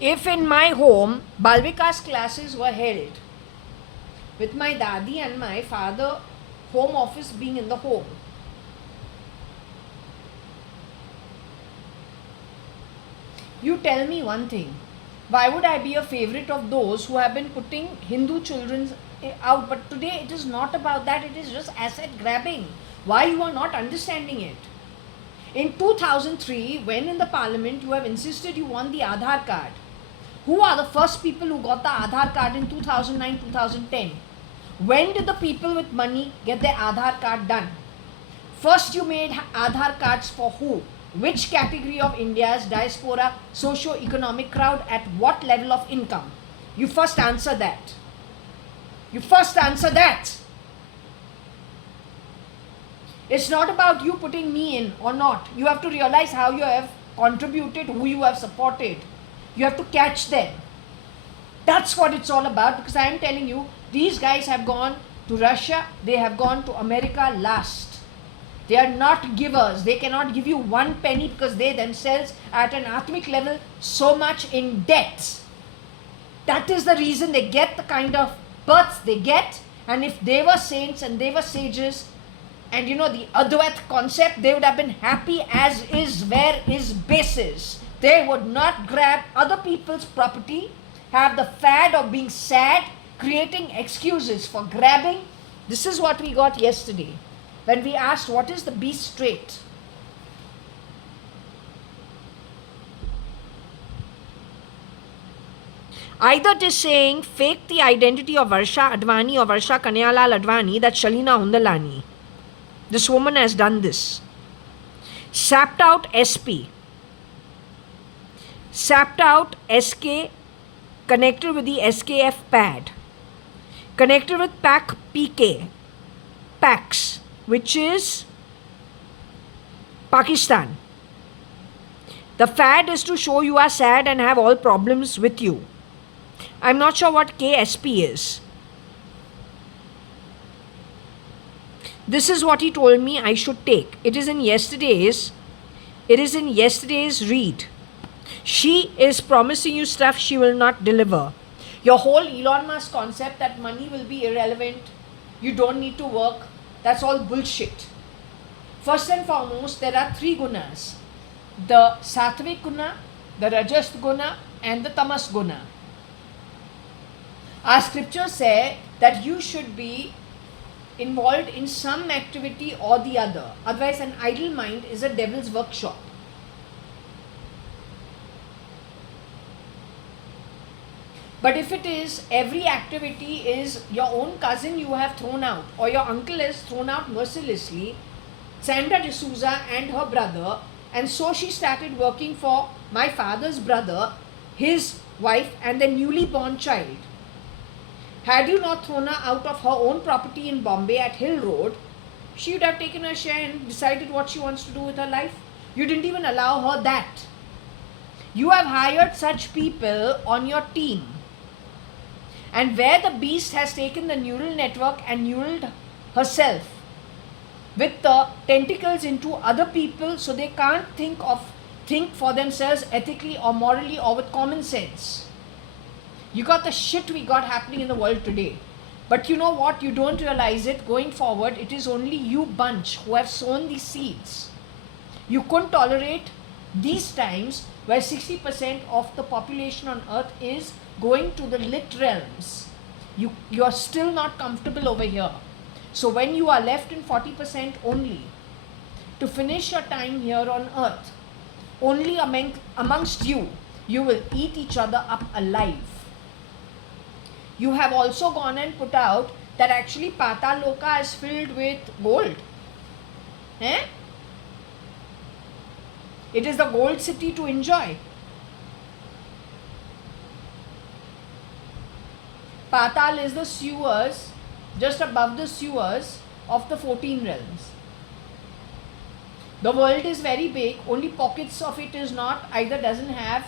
If in my home, Balvika's classes were held, with my dadi and my father, home office being in the home, you tell me one thing. Why would I be a favorite of those who have been putting Hindu children out? But today it is not about that. It is just asset grabbing. Why you are not understanding it? In 2003, when in the parliament you have insisted you want the Aadhaar card, who are the first people who got the Aadhaar card in 2009-2010? When did the people with money get their Aadhaar card done? First you made Aadhaar cards for who? Which category of India's diaspora socio-economic crowd at what level of income? You first answer that. You first answer that. It's not about you putting me in or not. You have to realize how you have contributed, who you have supported. You have to catch them. That's what it's all about, because I am telling you, these guys have gone to Russia, they have gone to America last. They are not givers. They cannot give you one penny because they themselves at an atmic level so much in debt. That is the reason they get the kind of births they get. And if they were saints and they were sages and the Advait concept, they would have been happy as is, where is basis. They would not grab other people's property, have the fad of being sad, creating excuses for grabbing. This is what we got yesterday. When we asked what is the beast trait, either it is saying fake the identity of Varsha Advani or Varsha Kanyalal Advani, that's Shalina Hundalani. This woman has done this. Sapped out SP, sapped out SK, connected with the SKF pad, connected with PAC PK, PAX, which is Pakistan. The fad is to show you are sad and have all problems with you. I'm not sure what KSP is. This is what he told me I should take. It is in yesterday's read. She is promising you stuff she will not deliver. Your whole Elon Musk concept that money will be irrelevant, you don't need to work, that's all bullshit. First and foremost, there are 3 gunas. The Sattvic guna, the Rajas guna and the Tamas guna. Our scriptures say that you should be involved in some activity or the other. Otherwise, an idle mind is a devil's workshop. But if it is every activity is your own cousin you have thrown out or your uncle has thrown out mercilessly, Sandra D'Souza and her brother, and so she started working for my father's brother, his wife, and their newly born child. Had you not thrown her out of her own property in Bombay at Hill Road, she would have taken her share and decided what she wants to do with her life. You didn't even allow her that. You have hired such people on your team. And where the beast has taken the neural network and neuraled herself with the tentacles into other people, so they can't think for themselves ethically or morally or with common sense. You got the shit we got happening in the world today. But you know what? You don't realize it. Going forward, it is only you bunch who have sown these seeds. You couldn't tolerate these times where 60% of the population on earth is going to the lit realms. You are still not comfortable over here. So when you are left in 40% only to finish your time here on earth, only amongst you, you will eat each other up alive. You have also gone and put out that actually Patal Loka is filled with gold. Eh? It is the gold city to enjoy. Patal is the sewers, just above the sewers of the 14 realms. The world is very big, only pockets of it is not, either doesn't have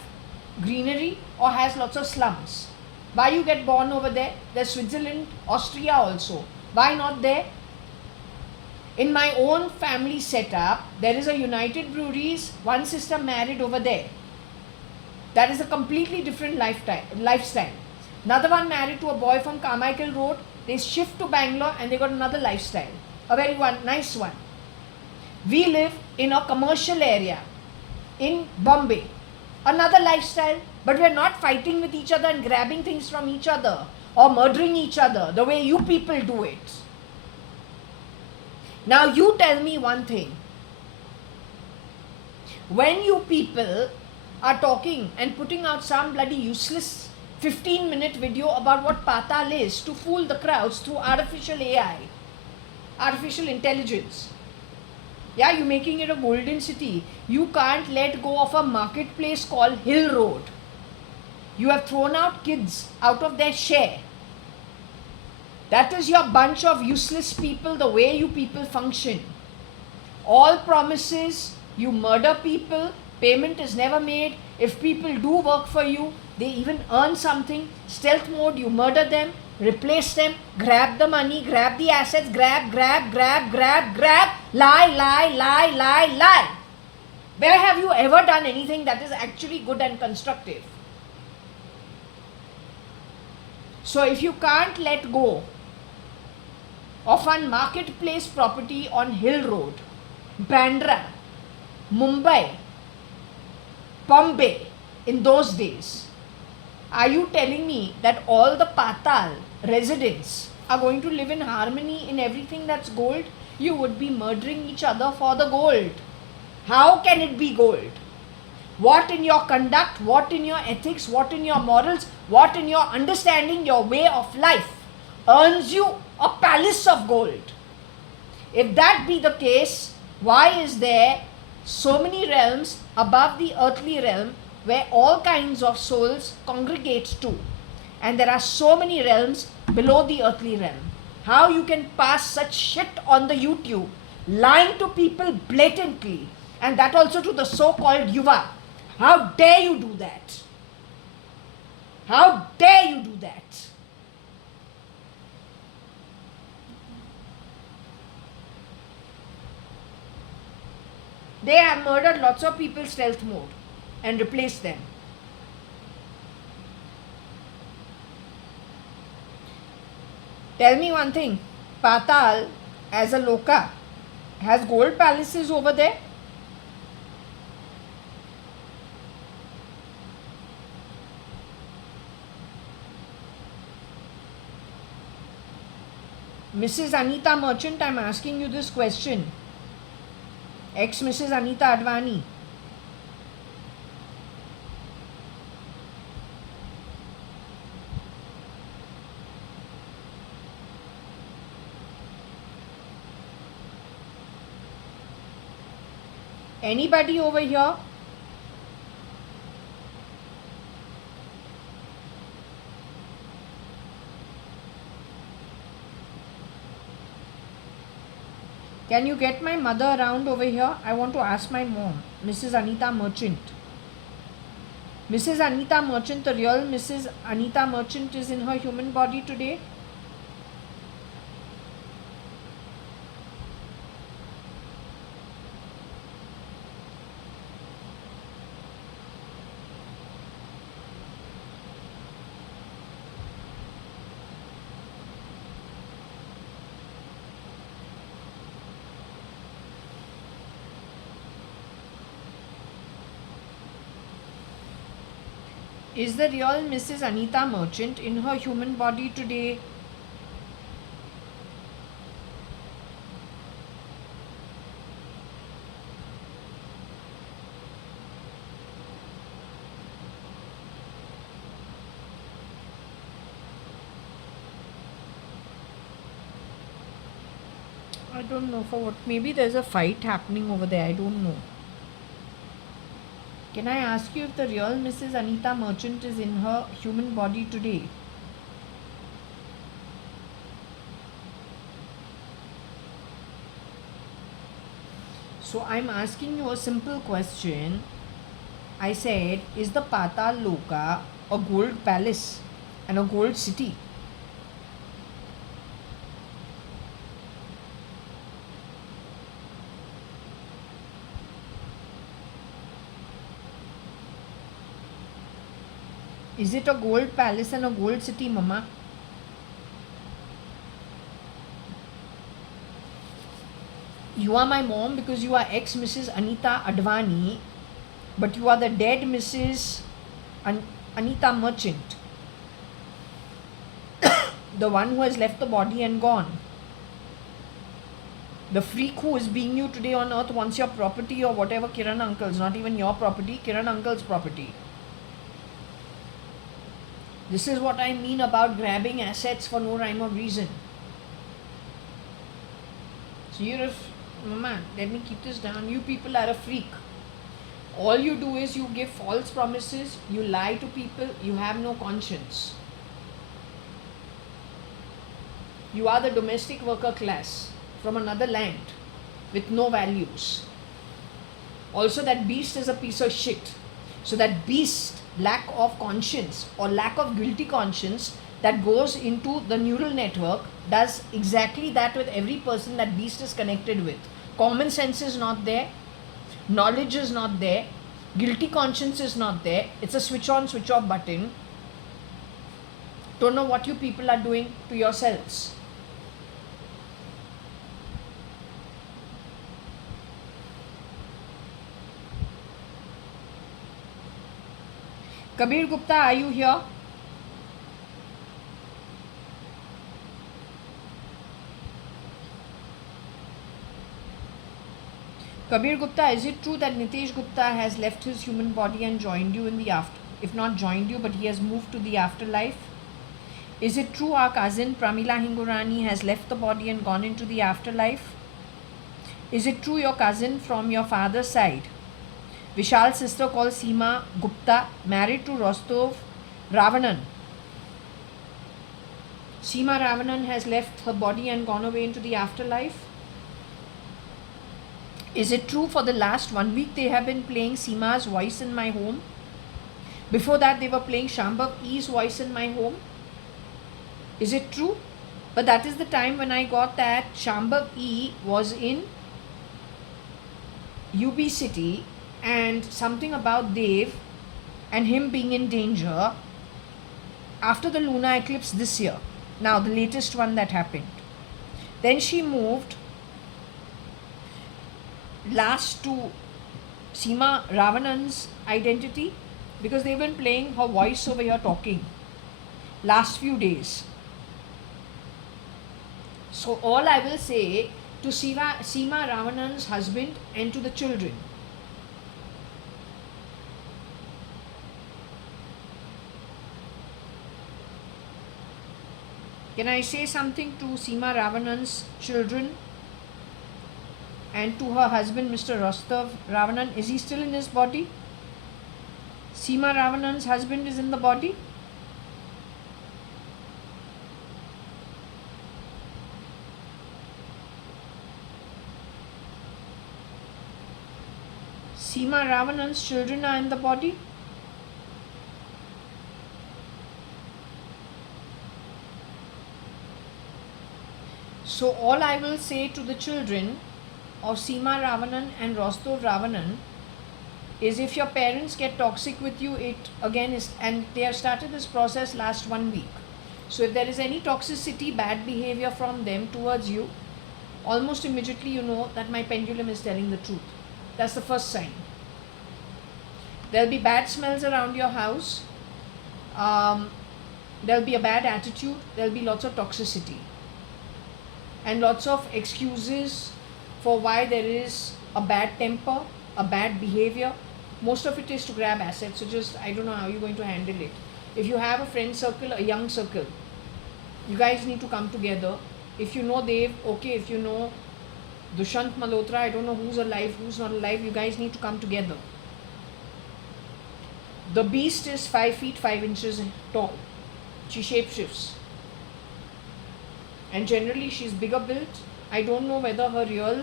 greenery or has lots of slums. Why you get born over there? There's Switzerland, Austria also. Why not there? In my own family setup, there is a United Breweries, one sister married over there. That is a completely different lifestyle. Another one married to a boy from Carmichael Road. They shift to Bangalore and they got another lifestyle. A very nice one. We live in a commercial area in Bombay. Another lifestyle, but we are not fighting with each other and grabbing things from each other or murdering each other the way you people do it. Now you tell me one thing. When you people are talking and putting out some bloody useless 15-minute video about what Patal is to fool the crowds through artificial AI, artificial intelligence. Yeah, you're making it a golden city. You can't let go of a marketplace called Hill Road. You have thrown out kids out of their share. That is your bunch of useless people, the way you people function. All promises, you murder people, payment is never made. If people do work for you, they even earn something. Stealth mode, you murder them, replace them, grab the money, grab the assets, grab, lie. Where have you ever done anything that is actually good and constructive? So if you can't let go of a marketplace property on Hill Road, Bandra, Mumbai, Bombay in those days, are you telling me that all the Patal residents are going to live in harmony in everything that's gold? You would be murdering each other for the gold. How can it be gold? What in your conduct, what in your ethics, what in your morals, what in your understanding, your way of life earns you a palace of gold? If that be the case, why is there so many realms above the earthly realm where all kinds of souls congregate to, and there are so many realms below the earthly realm? How you can pass such shit on the YouTube, lying to people blatantly, and that also to the so-called Yuva? How dare you do that? How dare you do that? They have murdered lots of people stealth mode and replaced them. Tell me one thing. Patal as a loka has gold palaces over there? Mrs. Anita Merchant, I'm asking you this question. Ex-Mrs. Anita Advani. Anybody over here? Can you get my mother around over here? I want to ask my mom, Mrs. Anita Merchant. Mrs. Anita Merchant, the real Mrs. Anita Merchant is in her human body today. Is the real Mrs. Anita Merchant in her human body today? I don't know for what. Maybe there's a fight happening over there. I don't know. Can I ask you if the real Mrs. Anita Merchant is in her human body today? So I'm asking you a simple question. I said, is the Patal Loka a gold palace and a gold city? Is it a gold palace and a gold city, Mama? You are my mom because you are ex Mrs. Anita Advani, but you are the dead Mrs. Anita Merchant, the one who has left the body and gone. The freak who is being you today on earth wants your property or whatever. Kiran uncle's, not even your property, Kiran uncle's property. This is what I mean about grabbing assets for no rhyme or reason. So you're a Mama, let me keep this down. You people are a freak. All you do is you give false promises, you lie to people, you have no conscience. You are the domestic worker class from another land with no values. Also, that beast is a piece of shit. So that beast, lack of conscience or lack of guilty conscience that goes into the neural network, does exactly that with every person that beast is connected with. Common sense is not there, knowledge is not there, guilty conscience is not there. It's a switch on, switch off button. Don't know what you people are doing to yourselves. Kabir Gupta, are you here? Kabir Gupta, is it true that Nitesh Gupta has left his human body and joined you in the after? If not joined you, but he has moved to the afterlife? Is it true our cousin Pramila Hingorani has left the body and gone into the afterlife? Is it true your cousin from your father's side, Vishal's sister called Seema Gupta, married to Rostov Ravanan? Seema Ravanan has left her body and gone away into the afterlife? Is it true for the last 1 week they have been playing Seema's voice in my home? Before that they were playing Shambhav E's voice in my home? Is it true? But that is the time when I got that Shambhav E was in UB City and something about Dev and him being in danger after the lunar eclipse this year. Now the latest one that happened. Then she moved last to Seema Ravanan's identity because they've been playing her voice over here talking last few days. So all I will say to Seema Ravanan's husband and to the children, can I say something to Seema Ravanan's children? and to her husband Mr. Rostov Ravanan. Is he still in his body? Seema Ravanan's husband is in the body. Seema Ravanan's children are in the body. So all I will say to the children of Seema Ravanan and Rostov Ravanan is, if your parents get toxic with you, it again is, and they have started this process last 1 week. So if there is any toxicity, bad behavior from them towards you, almost immediately you know that my pendulum is telling the truth. That's the first sign. There'll be bad smells around your house. There'll be a bad attitude. There'll be lots of toxicity. And lots of excuses for why there is a bad temper, a bad behavior. Most of it is to grab assets. So just, I don't know how you're going to handle it. If you have a friend circle, a young circle, you guys need to come together. If you know Dev, okay. If you know Dushant Malhotra, I don't know who's alive, who's not alive, you guys need to come together. The beast is 5 feet 5 inches tall. She shapeshifts. And generally she's bigger built. I don't know whether her real,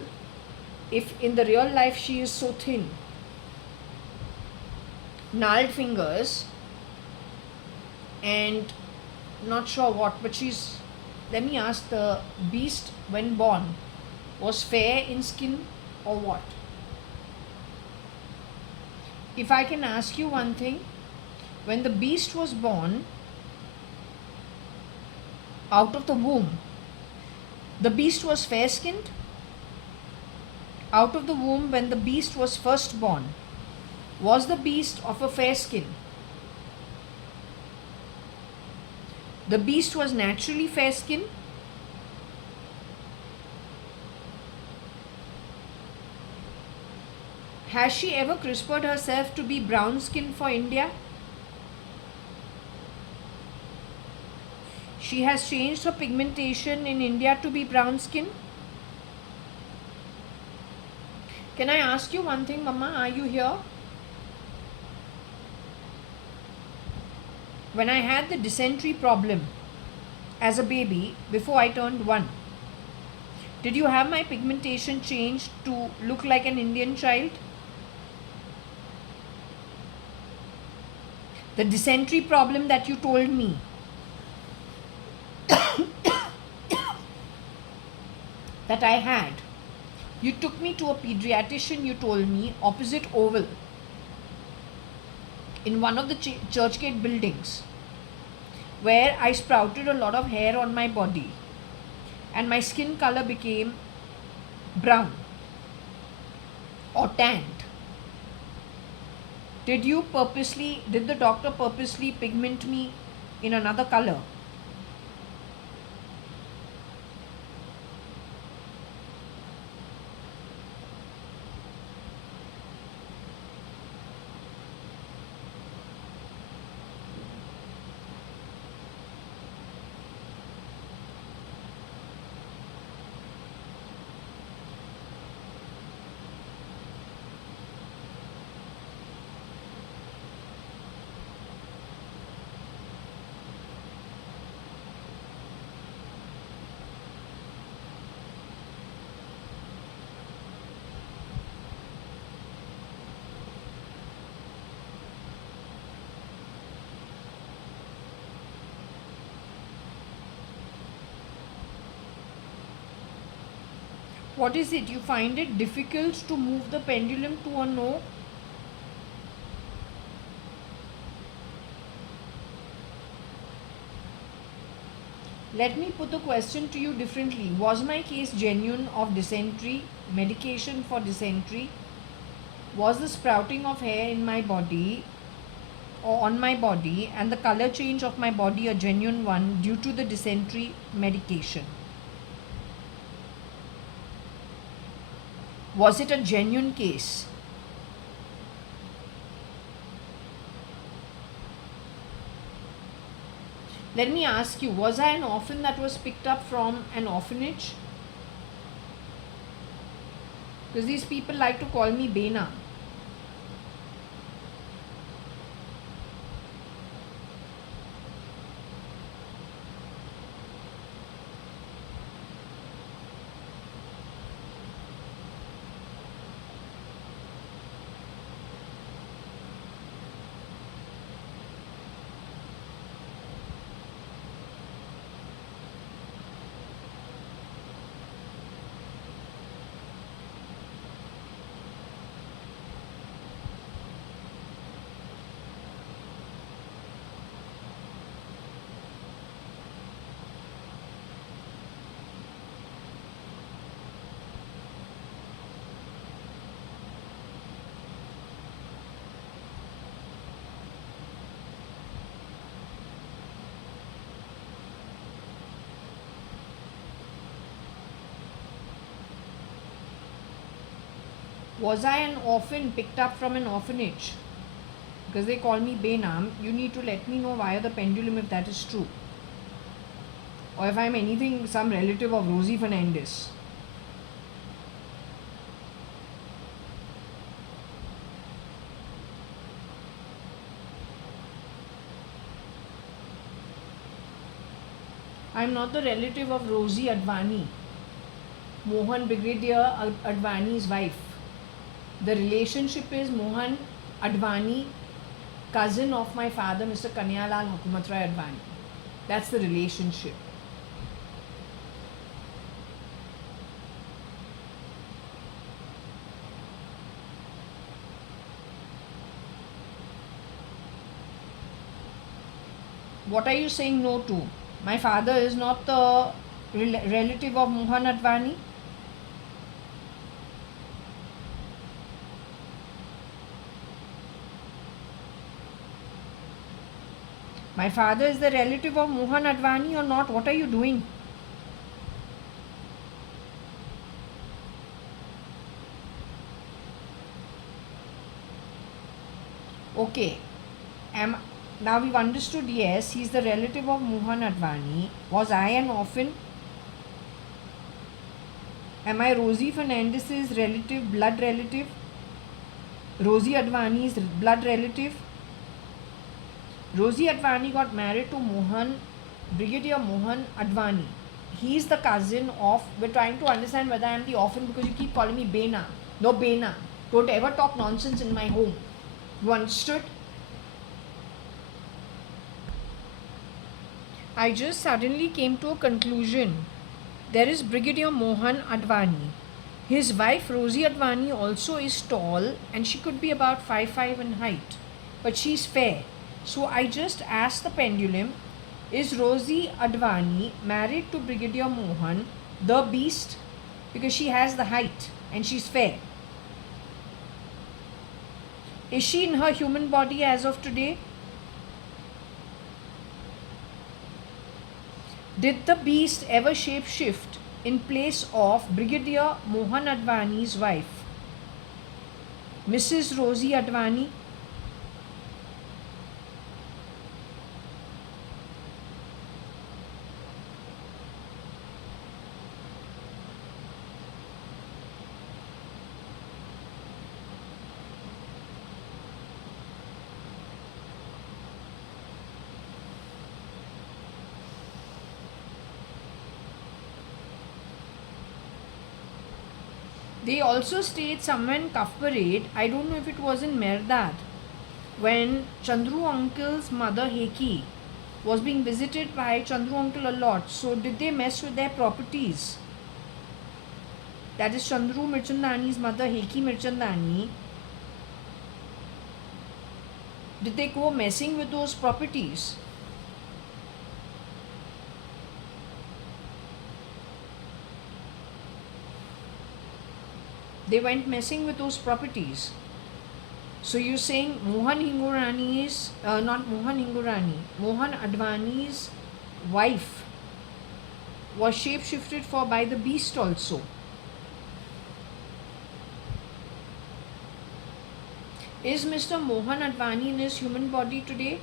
if in the real life she is so thin, gnarled fingers, and not sure what, but she's, let me ask, the beast when born was fair in skin or what? If I can ask you one thing, when the beast was born out of the womb, the beast was fair skinned? Out of the womb, when the beast was first born, was the beast of a fair skin? The beast was naturally fair skinned? Has she ever CRISPR'd herself to be brown skin for India? She has changed her pigmentation in India to be brown skin? Can I ask you one thing, Mama? Are you here? When I had the dysentery problem as a baby, before I turned 1, did you have my pigmentation changed to look like an Indian child? The dysentery problem that you told me, that I had, you took me to a pediatrician, you told me, opposite Oval, in one of the Churchgate buildings, where I sprouted a lot of hair on my body and my skin color became brown or tanned. Did the doctor purposely pigment me in another color? What is it? You find it difficult to move the pendulum to a no? Let me put the question to you differently. Was my case genuine of dysentery, medication for dysentery? Was the sprouting of hair in my body or on my body and the color change of my body a genuine one due to the dysentery medication? Was it a genuine case? Let me ask you, was I an orphan that was picked up from an orphanage? Because these people like to call me Bena. Was I an orphan picked up from an orphanage? Because they call me Benam, you need to let me know via the pendulum if that is true. Or if I'm anything, some relative of Rosie Fernandez. I'm not the relative of Rosie Advani, Mohan Brigadier Advani's wife. The relationship is Mohan Advani, cousin of my father, Mr. Kanyalal Hukumatrai Advani. That's the relationship. What are you saying no to? My father is not the relative of Mohan Advani. My father is the relative of Mohan Advani or not? What are you doing? Okay. Now we've understood, yes, he's the relative of Mohan Advani. Was I an orphan? Am I Rosie Fernandez's relative, blood relative? Rosie Advani's blood relative? Rosie Advani got married to Brigadier Mohan Advani. He's the cousin of, we're trying to understand whether I'm the orphan because you keep calling me Bena. No, Bena. Don't ever talk nonsense in my home. You understood? I just suddenly came to a conclusion. There is Brigadier Mohan Advani. His wife Rosie Advani also is tall and she could be about 5'5" in height. But she's fair. So I just asked the pendulum, is Rosie Advani married to Brigadier Mohan, the beast? Because she has the height and she's fair. Is she in her human body as of today? Did the beast ever shapeshift in place of Brigadier Mohan Advani's wife, Mrs. Rosie Advani? They also stayed somewhere in Kaf Parade. I don't know if it was in Merdad, when Chandru uncle's mother Heki was being visited by Chandru uncle a lot. So did they mess with their properties? That is Chandru Mirchandani's mother Heki Mirchandani. Did they go messing with those properties? They went messing with those properties. So you're saying Mohan Hingorani is, not Mohan Hingorani, Mohan Advani's wife was shapeshifted for by the beast also. Is Mr. Mohan Advani in his human body today?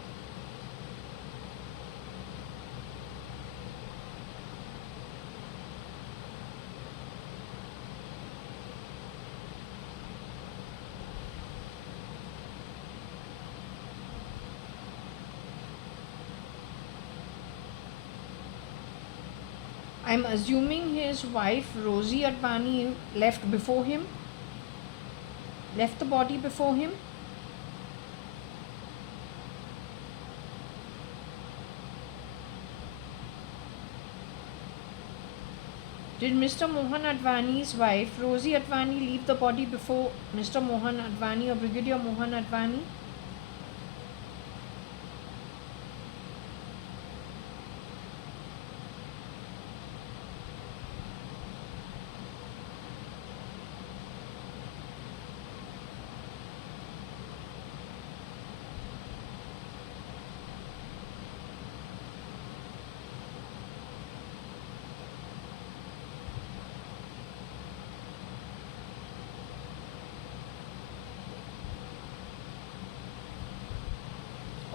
I'm assuming his wife Rosie Advani left the body before him. Did Mr. Mohan Advani's wife Rosie Advani leave the body before Mr. Mohan Advani or Brigadier Mohan Advani?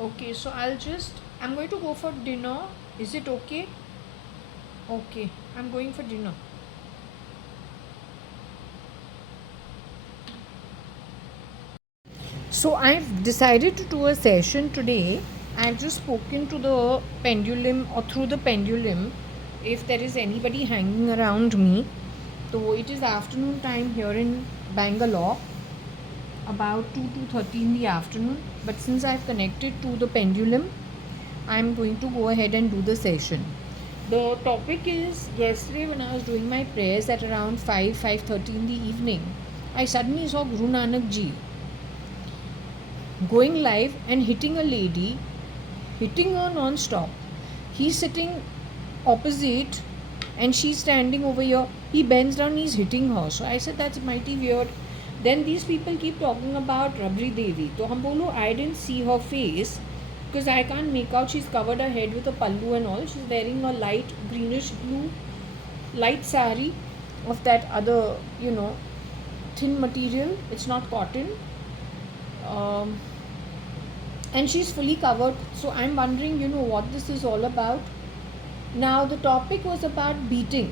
Okay, so I'm going to go for dinner. Is it okay? Okay, I'm going for dinner. So I've decided to do a session today. I've just spoken to the pendulum or through the pendulum if there is anybody hanging around me. So it is afternoon time here in Bangalore, about 2:30 in the afternoon. But since I've connected to the pendulum, I'm going to go ahead and do the session. The topic is, yesterday when I was doing my prayers at around 5:30 in the evening, I suddenly saw Guru Nanak Ji going live and hitting a lady, hitting her non-stop. He's sitting opposite and she's standing over here. He bends down, he's hitting her. So I said, that's mighty weird. Then these people keep talking about Rabri Devi. So hum bolo, I didn't see her face because I can't make out. She's covered her head with a pallu and all. She's wearing a light greenish blue light sari of that other, thin material. It's not cotton. And she's fully covered. So I'm wondering, what this is all about. Now the topic was about beating.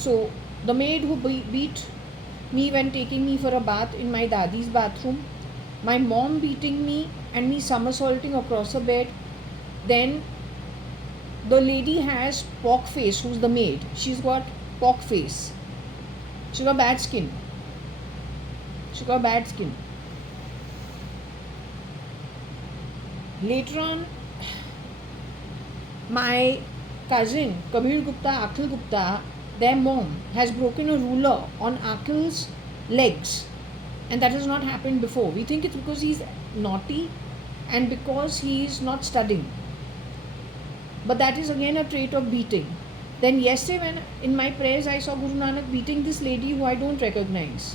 So the maid who beat me when taking me for a bath in my dadi's bathroom, my mom beating me and me somersaulting across her bed. Then the lady has pork face, who's the maid. She's got pork face. She got bad skin. Later on, my cousin Kabir Gupta, Akhil Gupta, their mom has broken a ruler on Akhil's legs, and that has not happened before. We think it's because he's naughty and because he's not studying, but that is again a trait of beating. Then yesterday when in my prayers I saw Guru Nanak beating this lady who I don't recognize.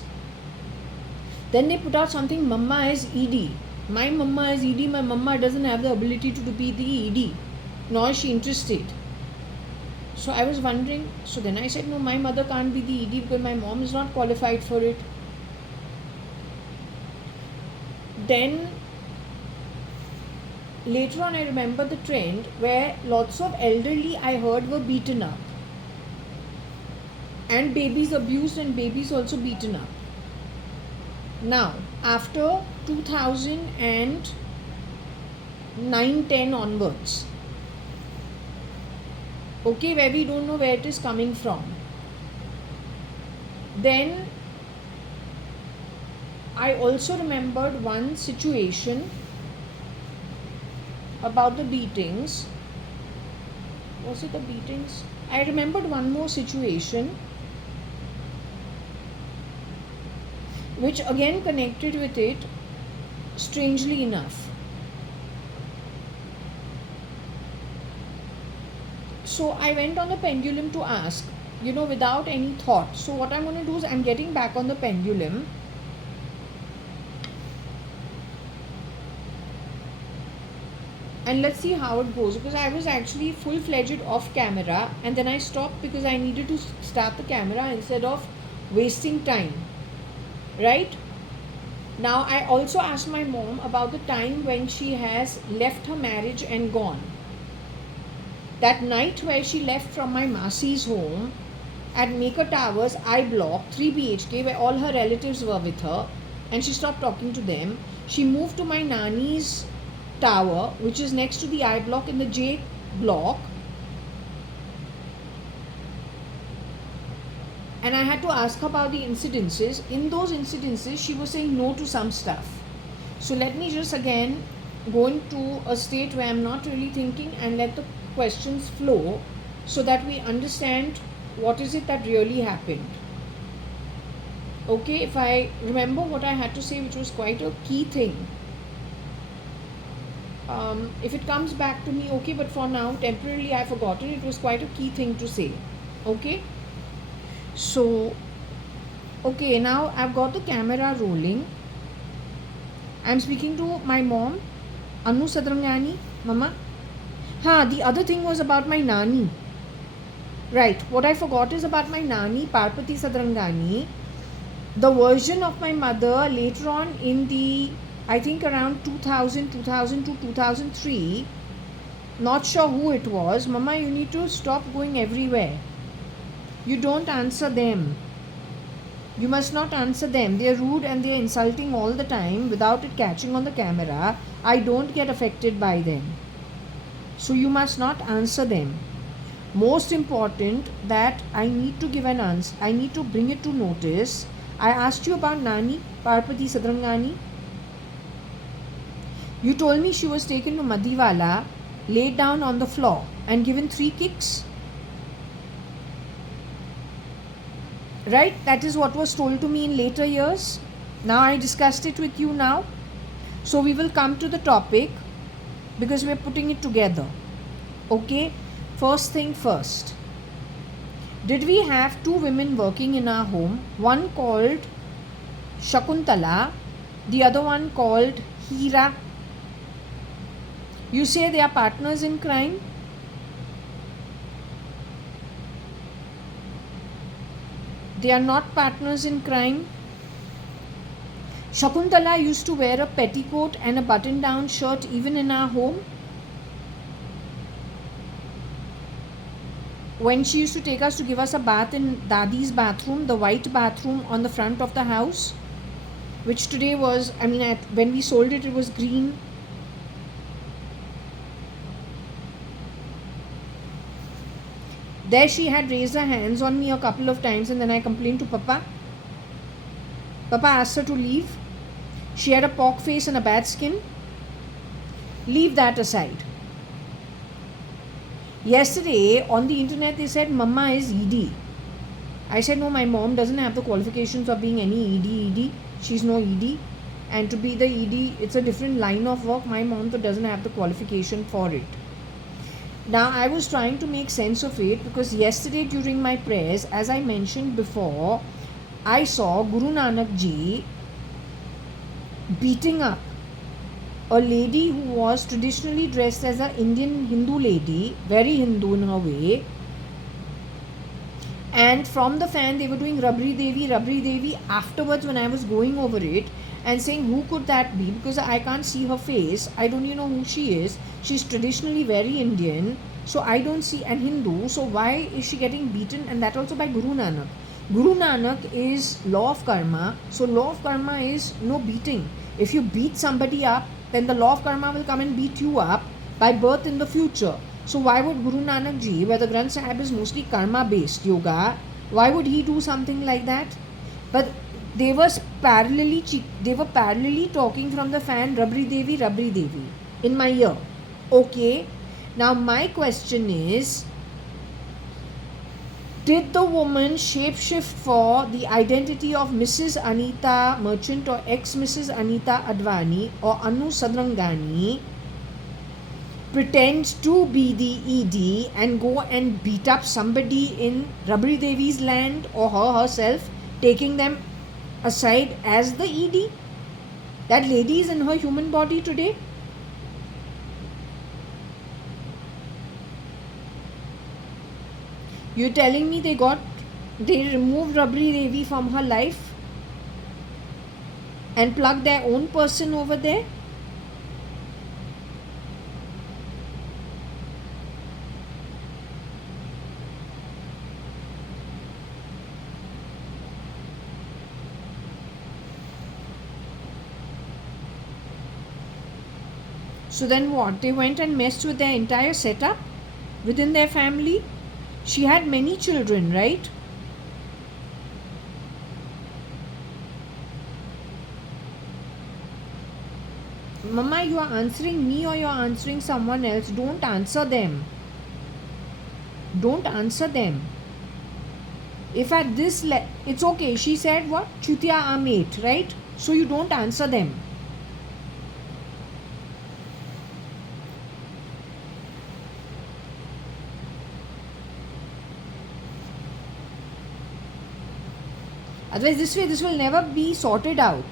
Then they put out something, Mama is ED. My Mama is ED. My Mama doesn't have the ability to be the ED, nor is she interested. So I was wondering, so then I said, no, my mother can't be the ED because my mom is not qualified for it. Then later on I remember the trend where lots of elderly I heard were beaten up. And babies abused and babies also beaten up. Now, after 2009-10 onwards, okay, where we don't know where it is coming from. Then I also remembered one situation about the beatings. Was it the beatings? I remembered one more situation which again connected with it, strangely enough. So I went on the pendulum to ask, without any thought. So what I'm going to do is I'm getting back on the pendulum. And let's see how it goes, because I was actually full-fledged off camera and then I stopped because I needed to start the camera instead of wasting time. Right? Now I also asked my mom about the time when she has left her marriage and gone. That night where she left from my Masi's home at Maker Towers I block 3 BHK, where all her relatives were with her, and she stopped talking to them. She moved to my Nani's tower, which is next to the I block in the J block, and I had to ask her about the incidences. In those incidences, she was saying no to some stuff. So let me just again go into a state where I'm not really thinking and let the questions flow so that we understand what is it that really happened. Okay, if I remember what I had to say, which was quite a key thing. If it comes back to me, okay, but for now, temporarily I've forgotten. It was quite a key thing to say. Okay, so, okay, now I've got the camera rolling. I'm speaking to my mom, Anu Sadrangani, Mama. The other thing was about my Nani. Right, what I forgot is about my Nani, Parpati Sadrangani. The version of my mother later on in the, I think around 2000, 2002, 2003, not sure who it was. Mama, you need to stop going everywhere. You don't answer them. You must not answer them. They are rude and they are insulting all the time without it catching on the camera. I don't get affected by them. So you must not answer them. Most important that I need to give an answer. I need to bring it to notice. I asked you about Nani, Parpati Sadrangani. You told me she was taken to Madiwala, laid down on the floor and given 3 kicks. Right? That is what was told to me in later years. Now I discussed it with you now. So we will come to the topic because we are putting it together. Okay? First thing first. Did we have 2 women working in our home? One called Shakuntala, the other one called Hira. You say they are partners in crime? They are not partners in crime. Shakuntala used to wear a petticoat and a button-down shirt even in our home. When she used to take us to give us a bath in Dadi's bathroom, the white bathroom on the front of the house, which today was, when we sold it, it was green. There she had raised her hands on me a couple of times and then I complained to Papa. Papa asked her to leave. She had a pork face and a bad skin. Leave that aside. Yesterday on the internet they said Mama is ED. I said no, my mom doesn't have the qualifications of being any ED. She's no ED. And to be the ED, it's a different line of work. My mom doesn't have the qualification for it. Now I was trying to make sense of it because yesterday during my prayers, as I mentioned before, I saw Guru Nanak Ji beating up a lady who was traditionally dressed as an Indian Hindu lady, very Hindu in her way. And from the fan they were doing Rabri Devi. Afterwards when I was going over it and saying who could that be, because I can't see her face, I don't even know who she is. She's traditionally very Indian, so I don't see, and Hindu, so why is she getting beaten? And that also by Guru Nanak. Guru Nanak is law of karma, so law of karma is no beating. If you beat somebody up, then the law of karma will come and beat you up by birth in the future. So why would Guru Nanak Ji, where the Granth Sahib is mostly karma based yoga, why would he do something like that? But they were parallelly talking from the fan Rabri Devi in my ear. Okay, now my question is, did the woman shapeshift for the identity of Mrs. Anita Merchant or ex-Mrs. Anita Advani or Anu Sadrangani, pretend to be the ED and go and beat up somebody in Rabri Devi's land or herself, taking them aside as the ED? That lady is in her human body today. You're telling me they removed Rabri Devi from her life and plugged their own person over there? So then what? They went and messed with their entire setup within their family. She had many children, right? Mama, you are answering me or you are answering someone else. Don't answer them. Don't answer them. If at this it's okay. She said what? Chutiya Amit, right? So you don't answer them. Otherwise, this way, this will never be sorted out.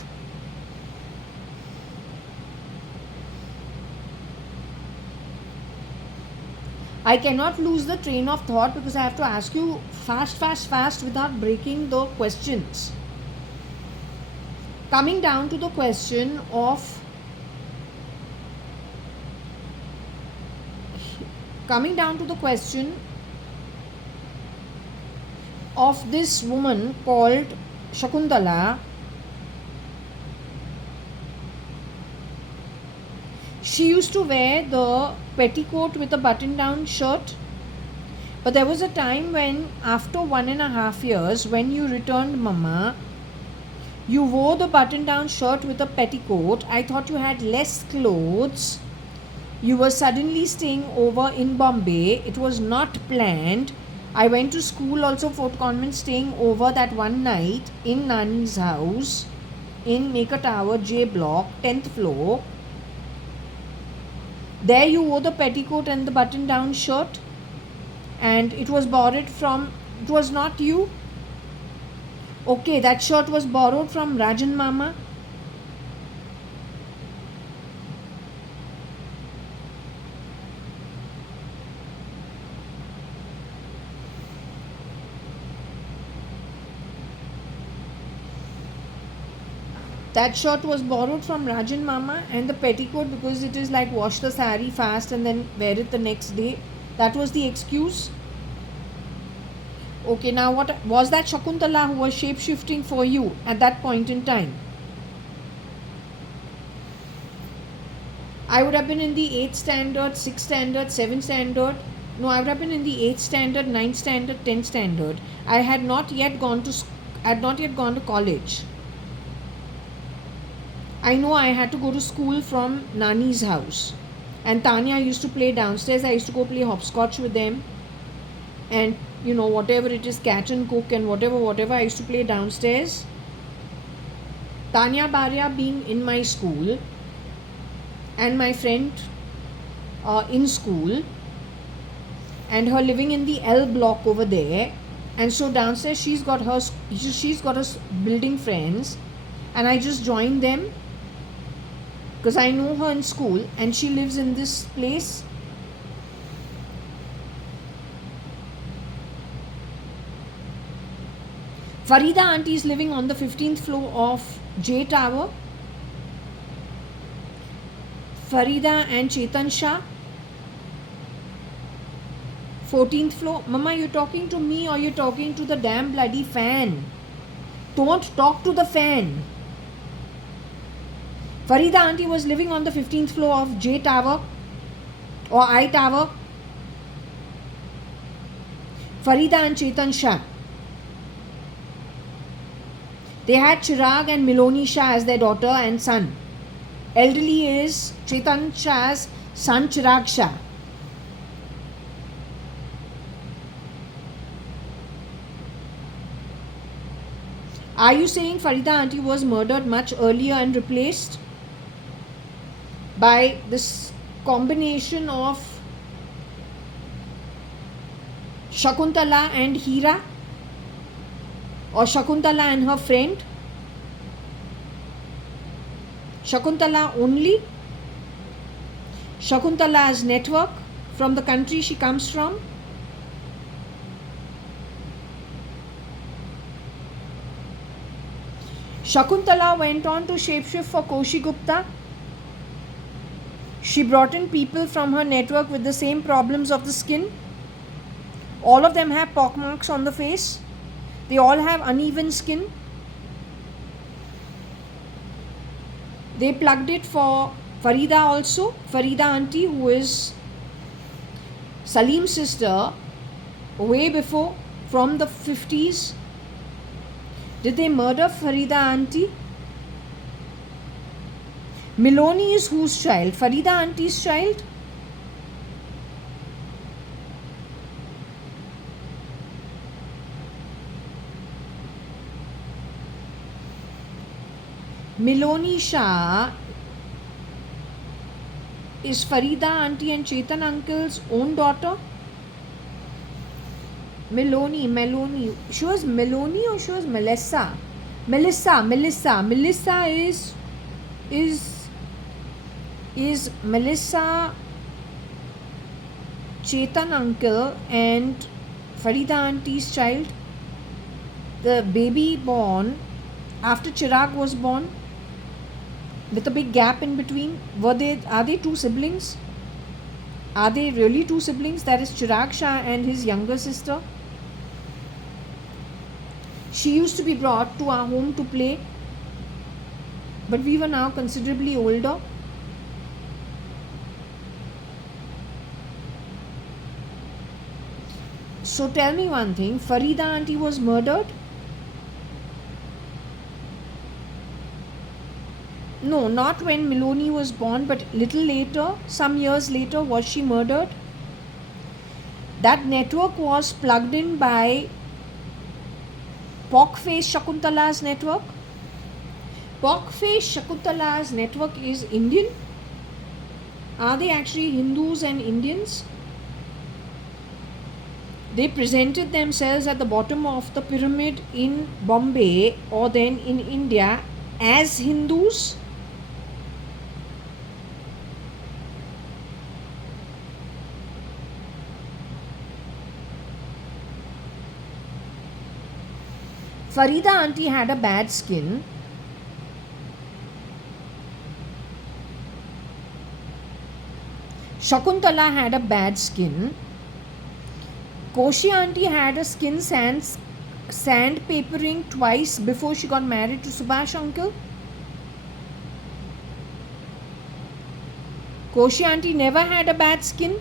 I cannot lose the train of thought because I have to ask you fast without breaking the questions. Coming down to the question of this woman called Shakuntala. She used to wear the petticoat with a button down shirt, but there was a time when after 1.5 years, when you returned, Mama, you wore the button down shirt with a petticoat. I thought you had less clothes. You were suddenly staying over in Bombay. It was not planned. I went to school also, Fort Convent, staying over that one night in Nani's house in Maker Tower, J Block, 10th floor. There you wore the petticoat and the button down shirt, and it was borrowed from, it was not you. Okay, that shirt was borrowed from Rajan Mama. That shirt was borrowed from Rajan Mama, and the petticoat, because it is like wash the sari fast and then wear it the next day. That was the excuse. Okay, now what was that? Shakuntala who was shape-shifting for you at that point in time? I would have been in the 8th standard, 6th standard, 7th standard. No, I would have been in the 8th standard, 9th standard, 10th standard. I had not yet gone to college. I know I had to go to school from Nani's house, and Tanya used to play downstairs. I used to go play hopscotch with them, and you know, whatever it is, catch and cook and whatever I used to play downstairs. Tanya Barya being in my school and my friend in school, and her living in the L block over there, and so downstairs she's got her building friends, and I just joined them because I know her in school and she lives in this place. Farida auntie is living on the 15th floor of J Tower. Farida and Chetan Shah, 14th floor. Mama, you talking to me or you talking to the damn bloody fan? Don't talk to the fan. Farida auntie was living on the 15th floor of J Tower or I Tower. Farida and Chetan Shah. They had Chirag and Miloni Shah as their daughter and son. Elderly is Chetan Shah's son Chirag Shah. Are you saying Farida auntie was murdered much earlier and replaced by this combination of Shakuntala and Hira, or Shakuntala and her friend? Shakuntala only? Shakuntala's network from the country she comes from? Shakuntala went on to shapeshift for Koshi Gupta. She brought in people from her network with the same problems of the skin. All of them have pockmarks on the face. They all have uneven skin. They plugged it for Farida also. Farida auntie, who is Salim's sister, way before, from the 50s. Did they murder Farida auntie? Miloni is whose child? Farida auntie's child? Miloni Shah is Farida auntie and Chetan uncle's own daughter? Meloni. She was Meloni or she was Melissa? Melissa is Melissa Chetan uncle and Farida auntie's child. The baby born after Chirag was born, with a big gap in between. Are they two siblings? Are they really two siblings? That is Chirag Shah and his younger sister. She used to be brought to our home to play, but we were now considerably older. So tell me one thing, Farida auntie was murdered? No, not when Miloni was born, but little later, some years later, was she murdered? That network was plugged in by Pork-faced Shakuntala's network. Pork-faced Shakuntala's network is Indian. Are they actually Hindus and Indians? They presented themselves at the bottom of the pyramid in Bombay or then in India as Hindus. Farida auntie had a bad skin. Shakuntala had a bad skin. Koshi auntie had a skin sandpapering twice before she got married to Subhash uncle. Koshi auntie never had a bad skin.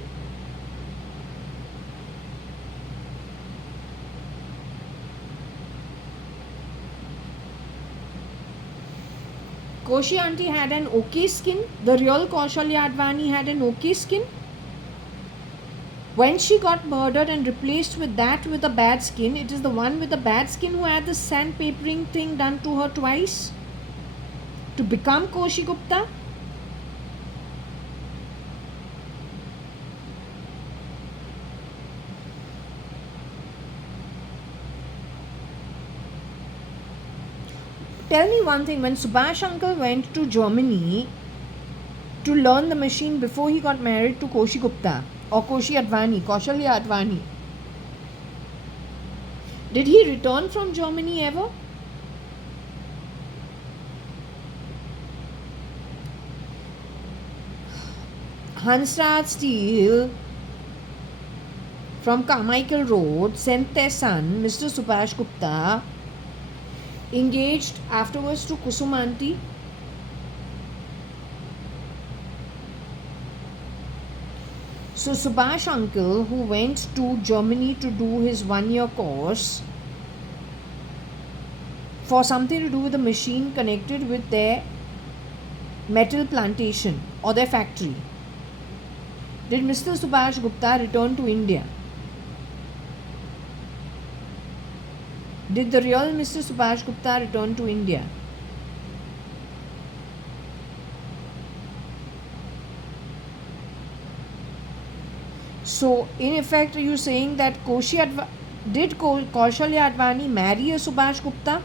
Koshi auntie had an okay skin. The real JAYA.ADVANI had an okay skin. When she got murdered and replaced with a bad skin, it is the one with the bad skin who had the sandpapering thing done to her twice to become Koshi Gupta. Tell me one thing, when Subhash uncle went to Germany to learn the machine before he got married to Koshi Gupta or Kaushalya-ADVANI, did he return from Germany ever? Hansraj Steel from Carmichael Road sent their son, Mr. Subhash Gupta, engaged afterwards to Kusum auntie. So Subhash uncle, who went to Germany to do his 1-year course for something to do with a machine connected with their metal plantation or their factory, did Mr. Subhash Gupta return to India? Did the real Mr. Subhash Gupta return to India? So, in effect, are you saying that did Kaushalya-ADVANI marry a Subhash Gupta?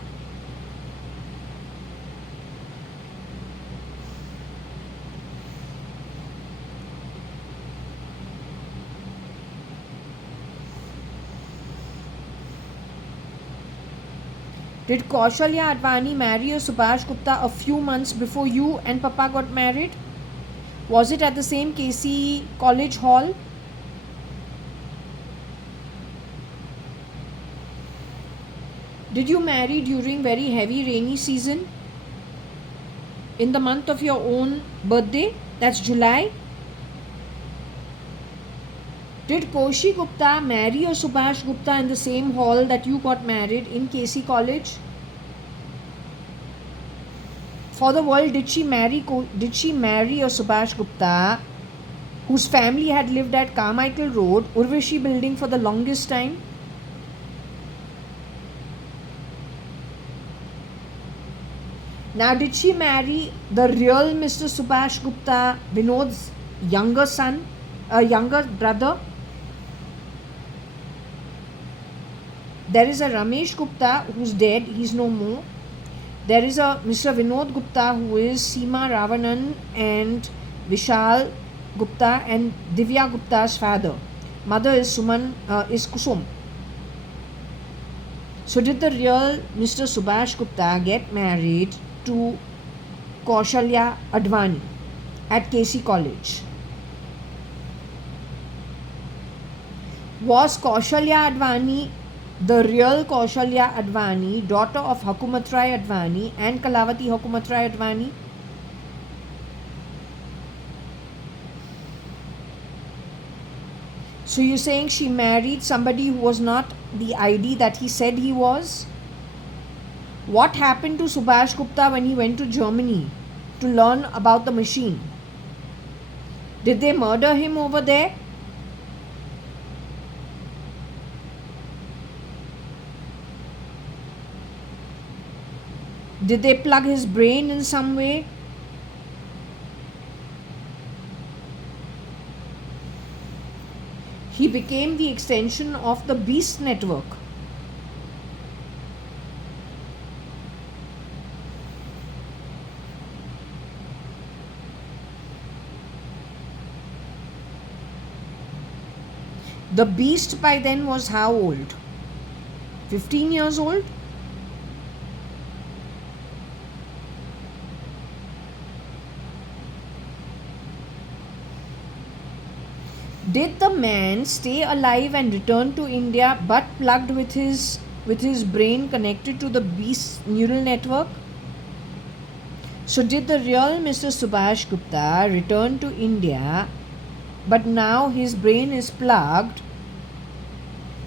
Did Kaushalya-ADVANI marry a Subhash Gupta a few months before you and Papa got married? Was it at the same KC College Hall? Did you marry during very heavy rainy season? In the month of your own birthday? That's July. Did Koshi Gupta marry a Subhash Gupta in the same hall that you got married in KC College? for the world did she marry a Subhash Gupta whose family had lived at Carmichael Road, Urvashi building for the longest time? Now, did she marry the real Mr. Subhash Gupta, Vinod's younger son, younger brother? There is a Ramesh Gupta who's dead, he's no more. There is a Mr. Vinod Gupta who is Seema Ravanan and Vishal Gupta and Divya Gupta's father. Mother is Kusum. So did the real Mr. Subhash Gupta get married to JAYA.ADVANI at KC College? Was JAYA.ADVANI the real JAYA.ADVANI, daughter of Hukumatrai Advani and Kalavati Hukumatrai Advani? So you're saying she married somebody who was not the ID that he said he was? What happened to Subhash Gupta when he went to Germany to learn about the machine? Did they murder him over there? Did they plug his brain in some way? He became the extension of the Beast network. The Beast by then was how old? 15 years old? Did the man stay alive and return to India but plugged with his brain connected to the Beast neural network? So did the real Mr. Subhash Gupta return to India but now his brain is plugged,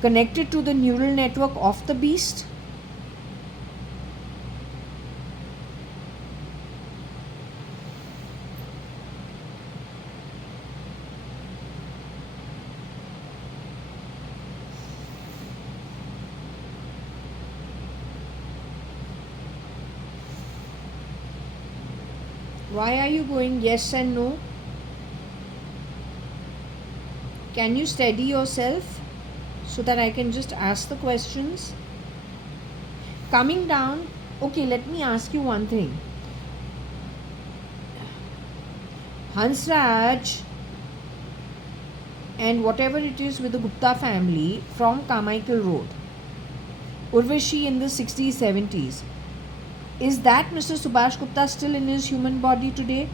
connected to the neural network of the Beast? Why are you going yes and no? Can you steady yourself so that I can just ask the questions? Coming down, okay, let me ask you one thing. Hansraj and whatever it is with the Gupta family from Carmichael Road, Urvashi in the 60s, 70s, is that Mr. Subhash Gupta still in his human body today?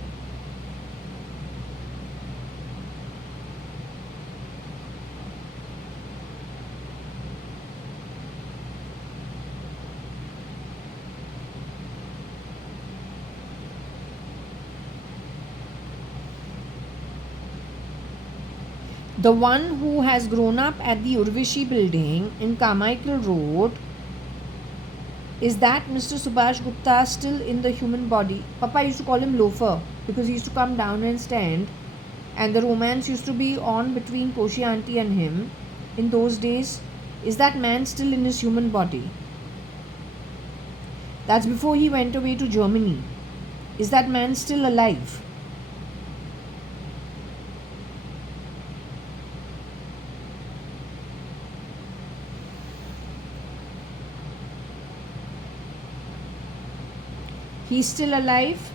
The one who has grown up at the Urvashi building in Carmichael Road, is that Mr. Subhash Gupta still in the human body? Papa used to call him Loafer because he used to come down and stand, and the romance used to be on between Koshi auntie and him in those days. Is that man still in his human body? That's before he went away to Germany. Is that man still alive? He's still alive?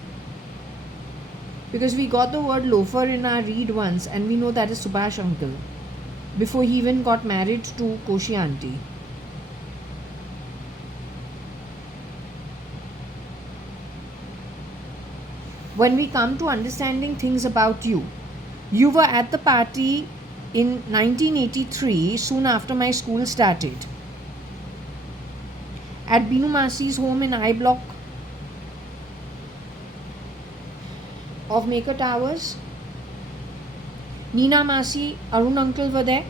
Because we got the word loafer in our read once and we know that is Subhash uncle before he even got married to Koshi auntie. When we come to understanding things about you, you were at the party in 1983 soon after my school started at Binu Masi's home in I Block of Maker Towers. Neena Masi, Arun uncle were there.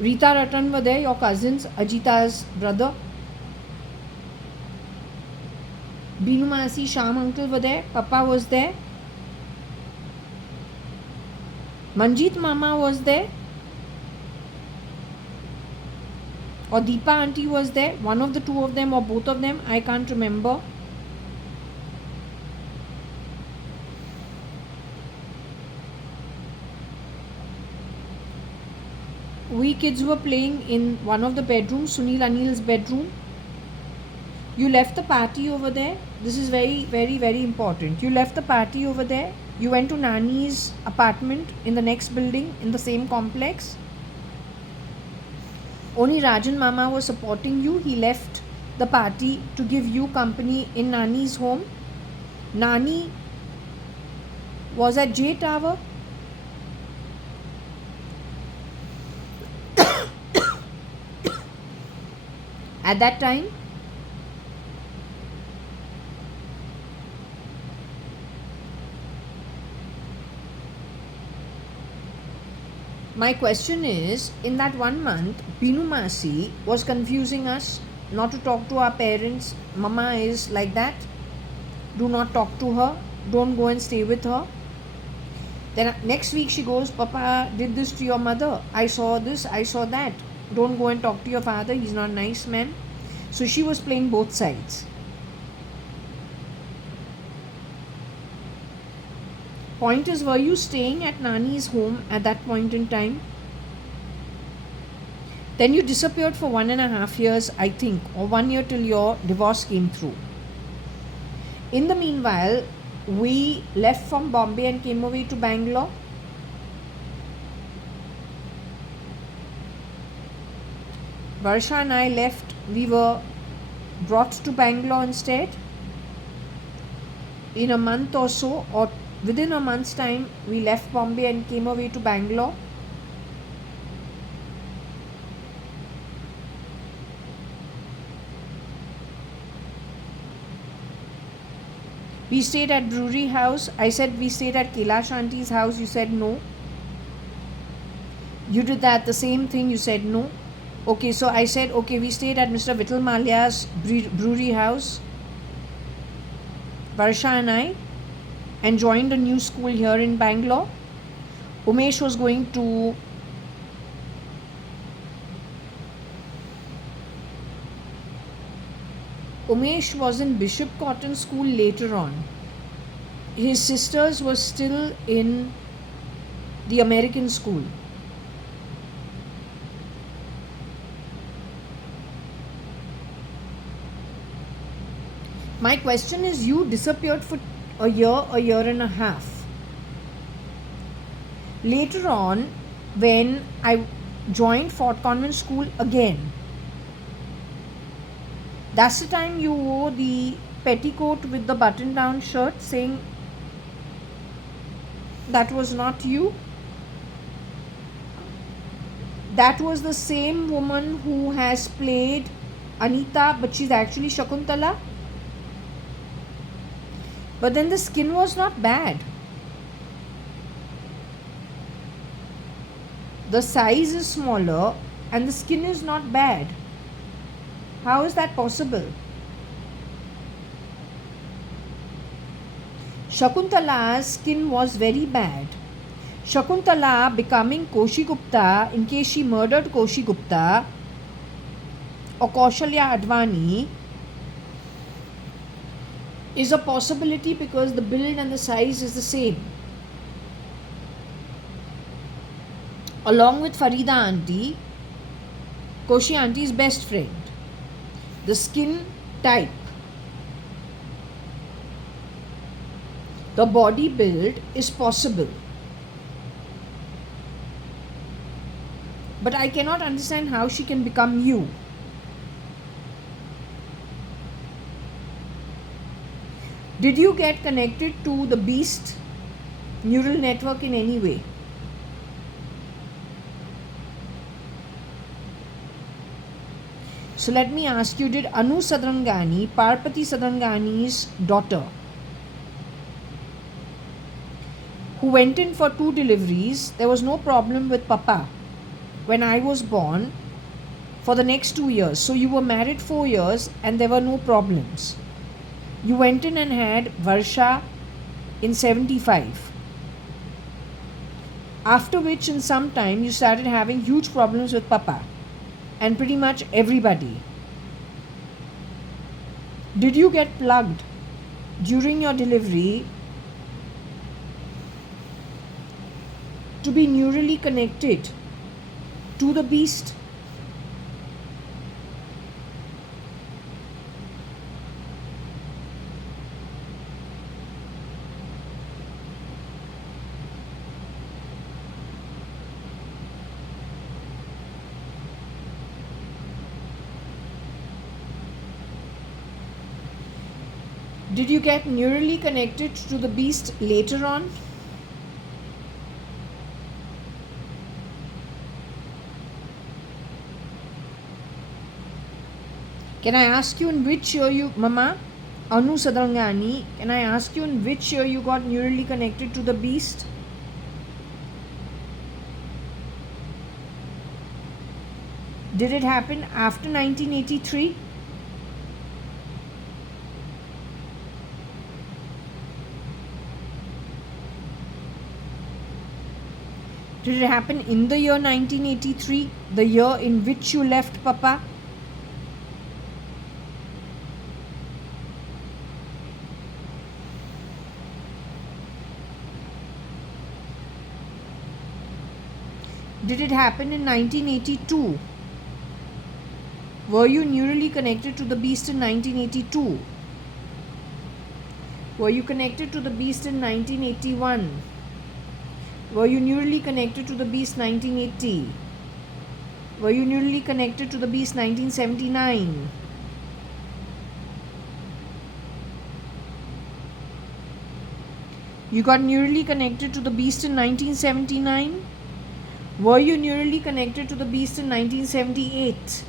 Rita Ratan were there, your cousins, Ajita's brother. Binu Masi, Sham uncle were there. Papa was there. Manjeet Mama was there. Or Deepa auntie was there. One of the two of them or both of them, I can't remember. We kids were playing in one of the bedrooms, Sunil Anil's bedroom. You left the party over there. This is very, very, very important. You left the party over there. You went to Nani's apartment in the next building in the same complex. Only Rajan Mama was supporting you. He left the party to give you company in Nani's home. Nani was at J Tower. At that time, my question is, in that 1 month, Binu Masi was confusing us not to talk to our parents. Mama is like that. Do not talk to her. Don't go and stay with her. Then next week she goes, Papa did this to your mother. I saw this, I saw that. Don't go and talk to your father. He's not nice, ma'am. So she was playing both sides. Point is, were you staying at Nani's home at that point in time? Then you disappeared for 1.5 years, I think, or 1 year till your divorce came through. In the meanwhile, we left from Bombay and came away to Bangalore. Varsha and I left. We were brought to Bangalore instead. In a month or so, or within a month's time, we left Bombay and came away to Bangalore. We stayed at Brewery House. I said we stayed at Kailash Auntie's house. You said no. You did that, the same thing. You said no. Okay, so I said, okay, we stayed at Mr. Vittal Malia's brewery house, Varsha and I, and joined a new school here in Bangalore. Umesh was going to Umesh was in Bishop Cotton School later on. His sisters were still in the American school. My question is, you disappeared for a year and a half. Later on, when I joined Fort Convent School again, that's the time you wore the petticoat with the button down shirt, saying that was not you. That was the same woman who has played Anita, but she's actually Shakuntala. But then the skin was not bad. The size is smaller and the skin is not bad. How is that possible? Shakuntala's skin was very bad. Shakuntala becoming Koshi Gupta, in case she murdered Koshi Gupta or JAYA.ADVANI, is a possibility because the build and the size is the same. Along with Farida auntie, Koshi auntie's best friend. The skin type, the body build is possible. But I cannot understand how she can become you. Did you get connected to the Beast neural network in any way? So let me ask you, did Anu Sadrangani, Parpati Sadrangani's daughter, who went in for 2 deliveries, there was no problem with Papa when I was born for the next 2 years. So you were married 4 years and there were no problems. You went in and had Varsha in 75. After which, in some time, you started having huge problems with Papa and pretty much everybody. Did you get plugged during your delivery to be neurally connected to the beast? Did you get neurally connected to the beast later on? Can I ask you in which year you, Mama, Anu Sadrangani, can I ask you in which year you got neurally connected to the beast? Did it happen after 1983? Did it happen in the year 1983, the year in which you left Papa? Did it happen in 1982? Were you neurally connected to the beast in 1982? Were you connected to the beast in 1981? Were you neurally connected to the beast 1980? Were you neurally connected to the beast 1979? You got neurally connected to the beast in 1979? Were you neurally connected to the beast in 1978?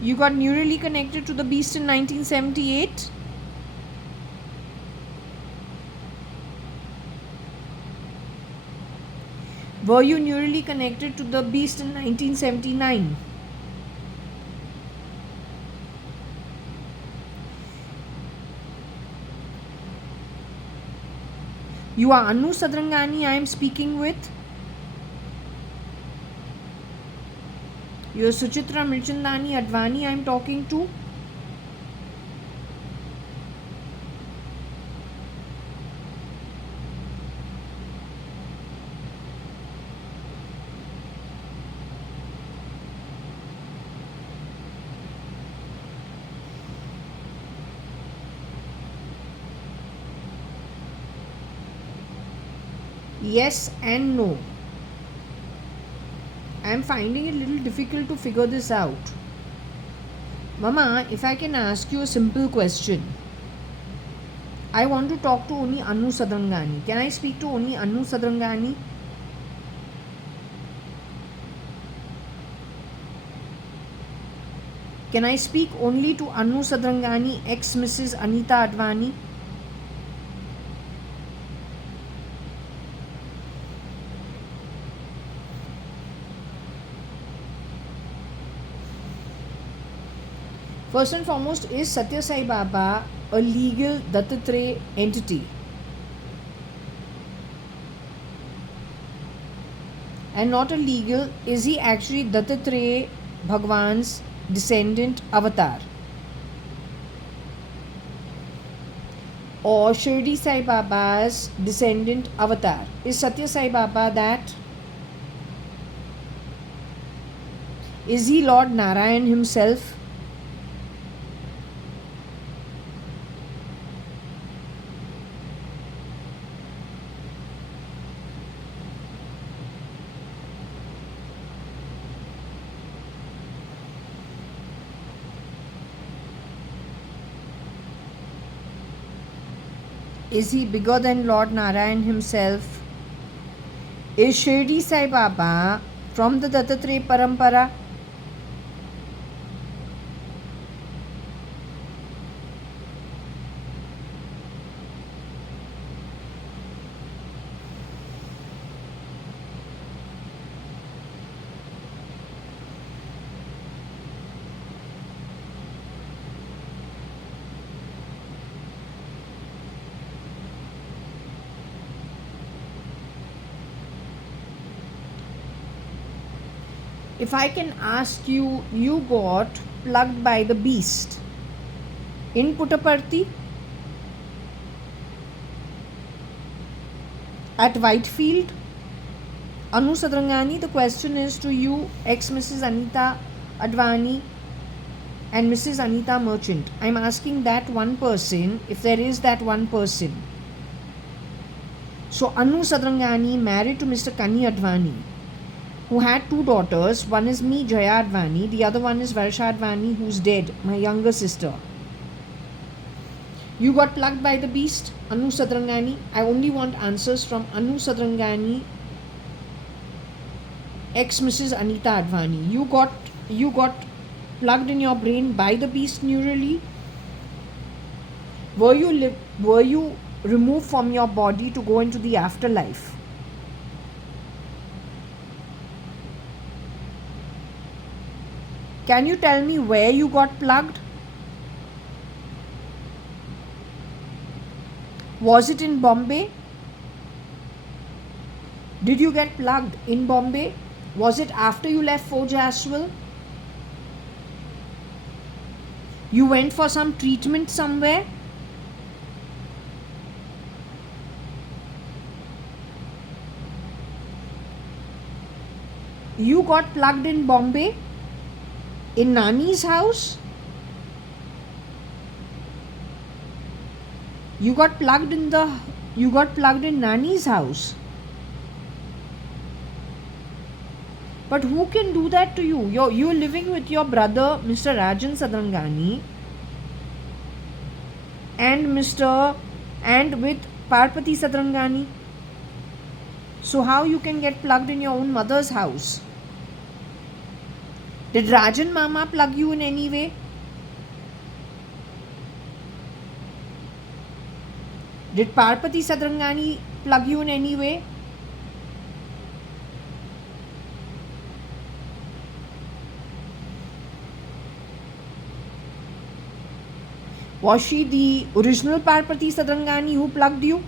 You got neurally connected to the beast in 1978? Were you neurally connected to the beast in 1979? You are Anu Sadrangani I am speaking with. You are Suchitra Mirchandani Advani I am talking to. Yes and no. I am finding it a little difficult to figure this out. Mama, if I can ask you a simple question. I want to talk to only Anu Sadrangani. Can I speak to only Anu Sadrangani? Can I speak only to Anu Sadrangani, ex Mrs. Anita Advani? First and foremost, is Satya Sai Baba a legal Dattatreya entity? And not a legal, is he actually Dattatreya Bhagwan's descendant avatar? Or Shirdi Sai Baba's descendant avatar? Is Satya Sai Baba that? Is he Lord Narayan himself? Is he bigger than Lord Narayan himself? Is Shirdi Sai Baba from the Dattatreya Parampara? if I can ask you, you got plugged by the beast in Puttaparthi, at Whitefield, Anu Sadrangani, the question is to you, ex-Mrs. Anita Advani and Mrs. Anita Merchant. I'm asking that one person, if there is that one person. So Anu Sadrangani married to Mr. Kani Advani, who had 2 daughters. One is me, JAYA.ADVANI. The other one is Varsha Advani, who's dead, my younger sister. You got plugged by the beast, Anu Sadrangani. I only want answers from Anu Sadrangani, ex-Mrs. Anita Advani. You got plugged in your brain by the beast neurally? Were you removed from your body to go into the afterlife? Can you tell me where you got plugged? Was it in Bombay? Did you get plugged in Bombay? Was it after you left Fort Jaswell? You went for some treatment somewhere? You got plugged in Bombay? In Nani's house? You got plugged in Nani's house. But who can do that to you? You're living with your brother, Mr. Rajan Sadrangani, and with Parpati Sadrangani. So how you can get plugged in your own mother's house? Did Rajan Mama plug you in any way? Did Parpati Sadrangani plug you in any way? Was she the original Parpati Sadrangani who plugged you?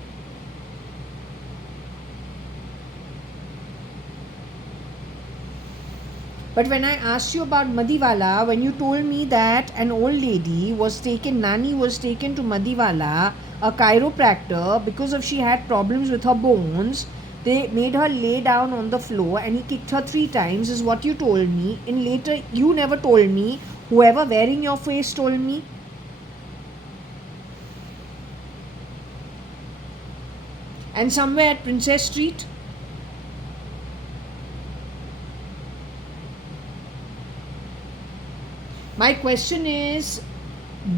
But when I asked you about Madiwala, when you told me that an old lady Nani was taken to Madiwala, a chiropractor, because of she had problems with her bones, they made her lay down on the floor and he kicked her 3 times, is what you told me. And later you never told me. Whoever wearing your face told me. And somewhere at Princess Street. My question is,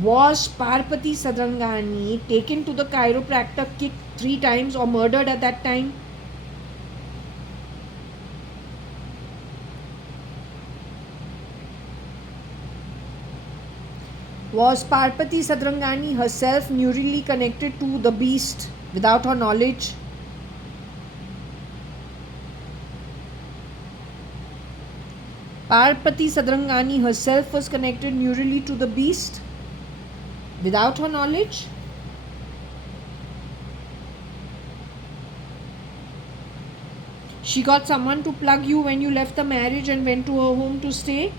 was Parpati Sadrangani taken to the chiropractor, kicked 3 times or murdered at that time? Was Parpati Sadrangani herself neurally connected to the beast without her knowledge? Parpati Sadrangani herself was connected neurally to the beast without her knowledge? She got someone to plug you when you left the marriage and went to her home to stay?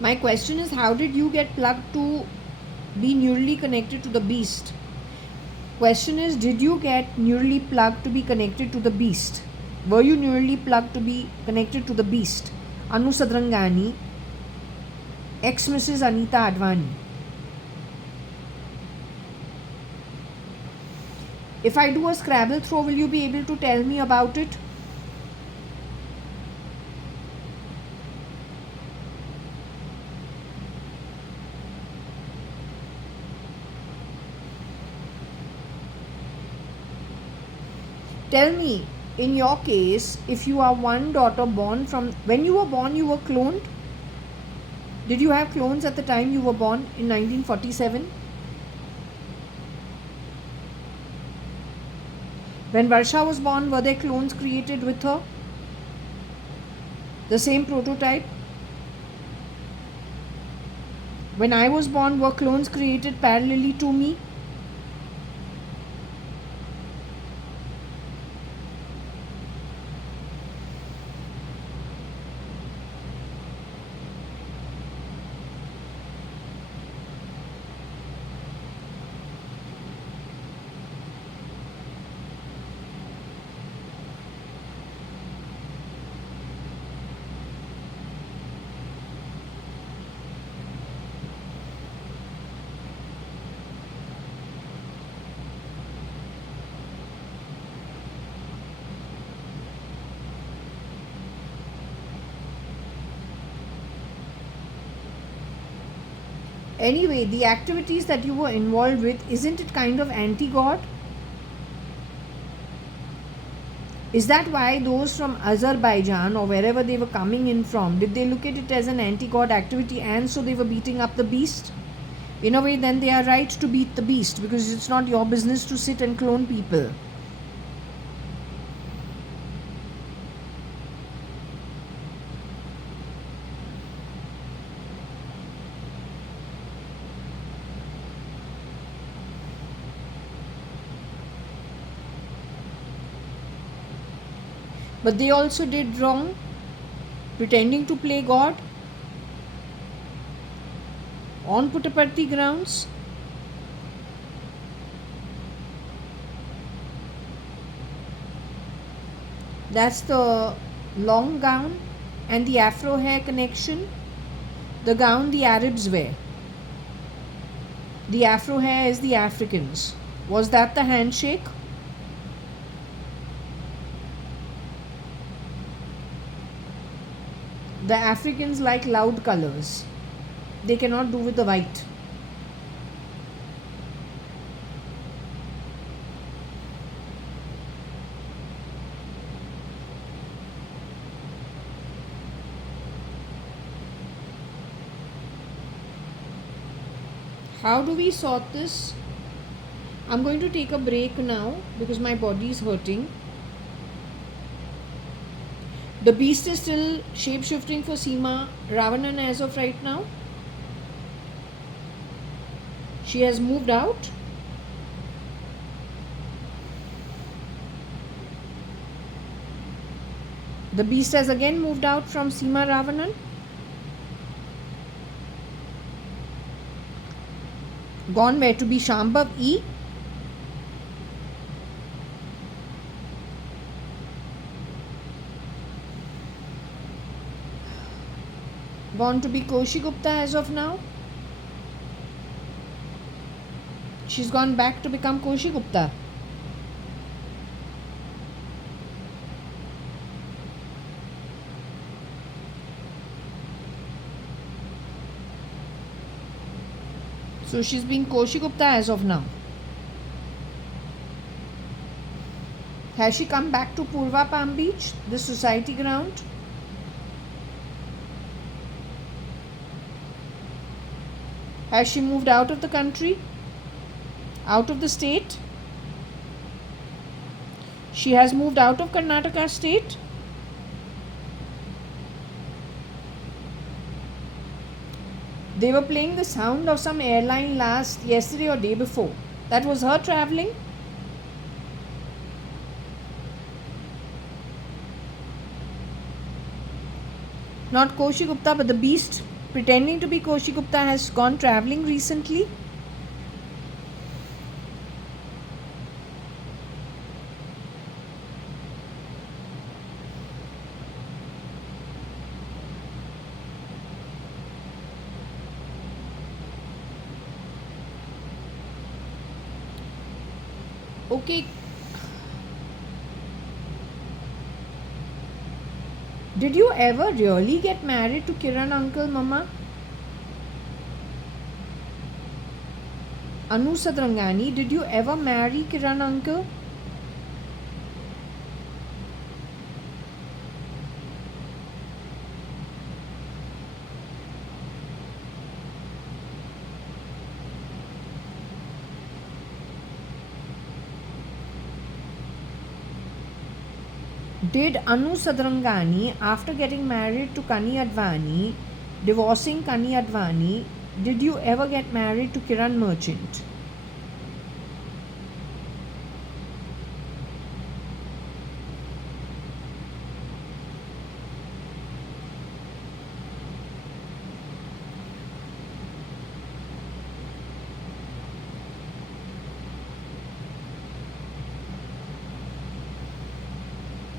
My question is, how did you get plugged to be neurally connected to the beast? Question is, did you get neurally plugged to be connected to the beast? Were you neurally plugged to be connected to the beast? Anu Sadrangani, ex-Mrs. Anita Advani. If I do a Scrabble throw, will you be able to tell me about it? Tell me, in your case, if you are one daughter born from, when you were born, you were cloned? Did you have clones at the time you were born in 1947? When Varsha was born, were there clones created with her? The same prototype? When I was born, were clones created parallelly to me? Anyway, the activities that you were involved with, isn't it kind of anti-God? Is that why those from Azerbaijan or wherever they were coming in from, did they look at it as an anti-God activity and so they were beating up the beast? In a way, then they are right to beat the beast, because it's not your business to sit and clone people. But they also did wrong, pretending to play God on Puttaparthi grounds. That's the long gown and the afro hair connection. The gown the Arabs wear. The afro hair is the Africans. Was that the handshake? The Africans like loud colors. They cannot do with the white. How do we sort this? I'm going to take a break now because my body is hurting. The beast is still shape-shifting for Seema Ravanan as of right now. She has moved out. The beast has again moved out from Seema Ravanan. Gone where? To be Shambhav E. Gone to be Koshi Gupta as of now. She's gone back to become Koshi Gupta. So she's being Koshi Gupta as of now. Has she come back to Purva Palm Beach, the society ground? Has she moved out of the country? Out of the state? She has moved out of Karnataka state? They were playing the sound of some airline yesterday or day before. That was her traveling. Not Koshi Gupta, but the beast pretending to be Koshi Gupta has gone traveling recently. Okay. Did you ever really get married to Kiran uncle, Mama? Anu Sadrangani, did you ever marry Kiran uncle? Did Anu Sadrangani, after getting married to Kani Advani, divorcing Kani Advani, Did you ever get married to Kiran Merchant?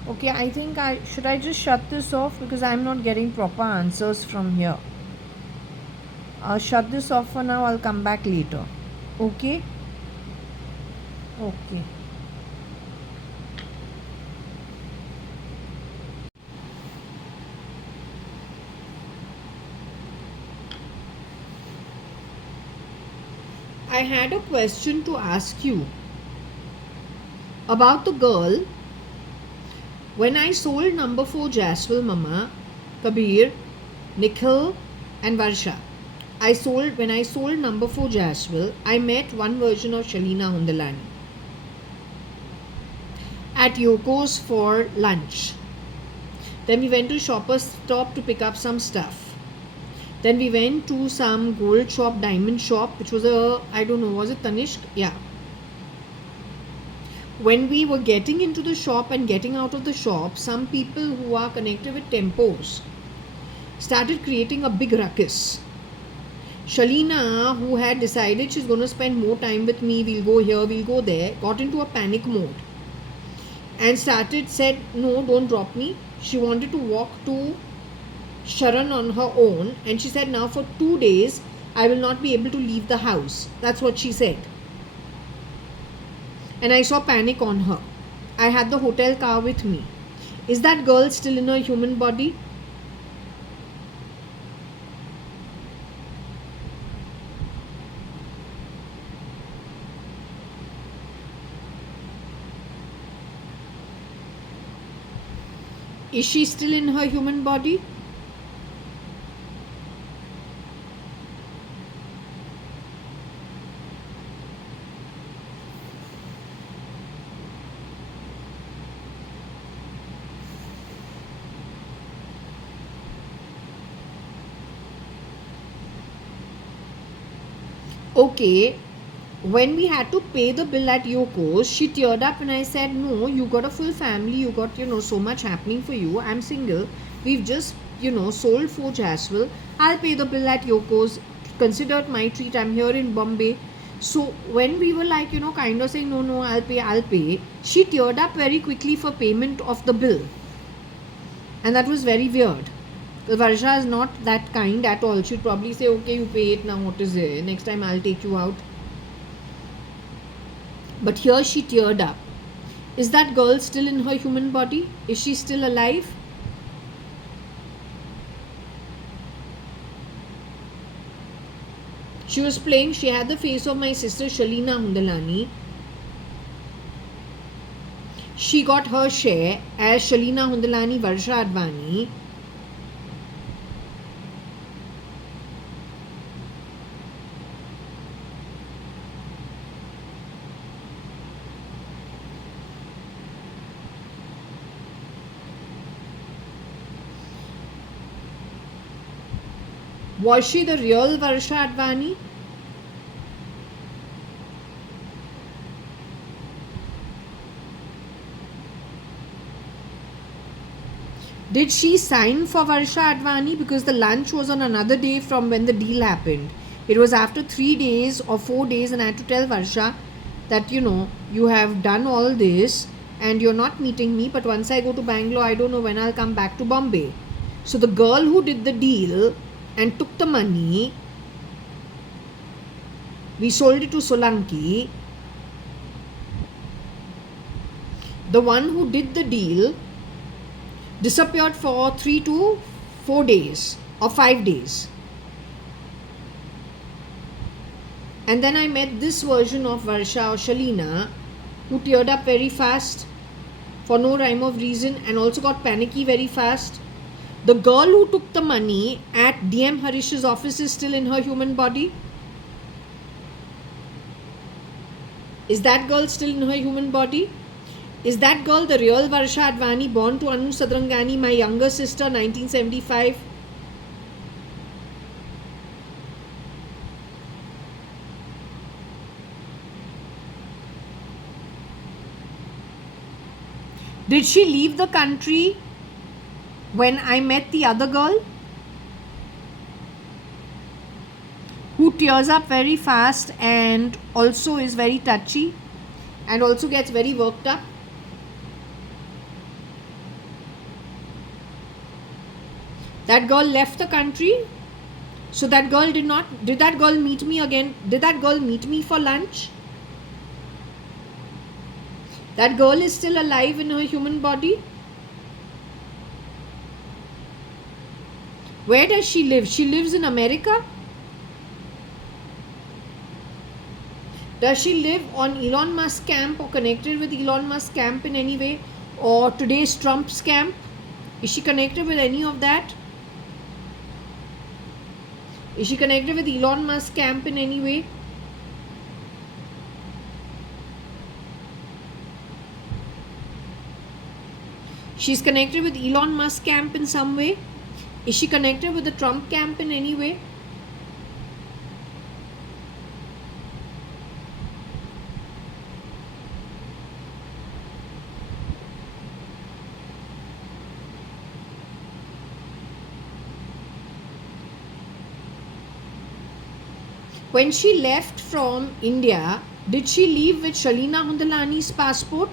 Okay, I think should I just shut this off because I'm not getting proper answers from here. I'll shut this off for now. I'll come back later. Okay? Okay. I had a question to ask you about the girl. When I sold number 4 Jaswal Mama, Kabir, Nikhil and Varsha, when I sold number 4 Jaswal, I met one version of Shalina Hundalani at Yoko's for lunch. Then we went to Shoppers Stop to pick up some stuff. Then we went to some gold shop, diamond shop, which was I don't know, was it Tanishq? Yeah. When we were getting into the shop and getting out of the shop, some people who are connected with tempos started creating a big ruckus. Shalina, who had decided she's going to spend more time with me, we'll go here, we'll go there, got into a panic mode and said, no, don't drop me. She wanted to walk to Sharan on her own, and she said, now for 2 days, I will not be able to leave the house. That's what she said. And I saw panic on her. I had the hotel car with me. Is that girl still in her human body? Is she still in her human body? Okay, when we had to pay the bill at Yoko's, she teared up and I said, no, you got a full family, you got, so much happening for you. I'm single. We've just, sold 4 Jaswal. I'll pay the bill at Yoko's. Consider it my treat. I'm here in Bombay. So when we were like, kind of saying, no, I'll pay, she teared up very quickly for payment of the bill. And that was very weird. Varsha is not that kind at all. She'd probably say, okay, you pay it now, what is it? Next time I'll take you out. But here she teared up. Is that girl still in her human body? Is she still alive? She was playing, she had the face of my sister Shalina Hundalani. She got her share as Shalina Hundalani, Varsha.ADVANI. Was she the real Varsha.ADVANI? Did she sign for Varsha.ADVANI? Because the lunch was on another day from when the deal happened. It was after 3 days or 4 days, and I had to tell Varsha that, you have done all this and you're not meeting me, but once I go to Bangalore, I don't know when I'll come back to Bombay. So the girl who did the deal and took the money, we sold it to Solanki. The one who did the deal disappeared for 3 to 4 days or 5 days. And then I met this version of Varsha or Shalina, who teared up very fast for no rhyme of reason and also got panicky very fast. The girl who took the money at DM Harish's office is still in her human body. Is that girl still in her human body? Is that girl the real Varsha.ADVANI, born to Anu Sadrangani, my younger sister, 1975? Did she leave the country when I met the other girl who tears up very fast and also is very touchy and also gets very worked up? That girl left the country. So that girl did that girl meet me again? Did that girl meet me for lunch? That girl is still alive in her human body. Where does she live? She lives in America. Does she live on Elon Musk camp or connected with Elon Musk camp in any way? Or today's Trump's camp? Is she connected with any of that? Is she connected with Elon Musk camp in any way? She's connected with Elon Musk camp in some way. Is she connected with the Trump camp in any way? When she left from India, did she leave with Shalina Hundalani's passport?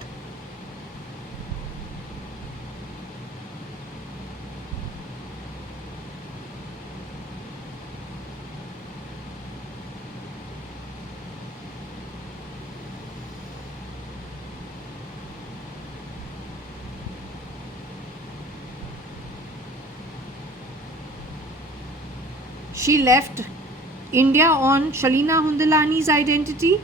She left India on Shalina Hundalani's identity?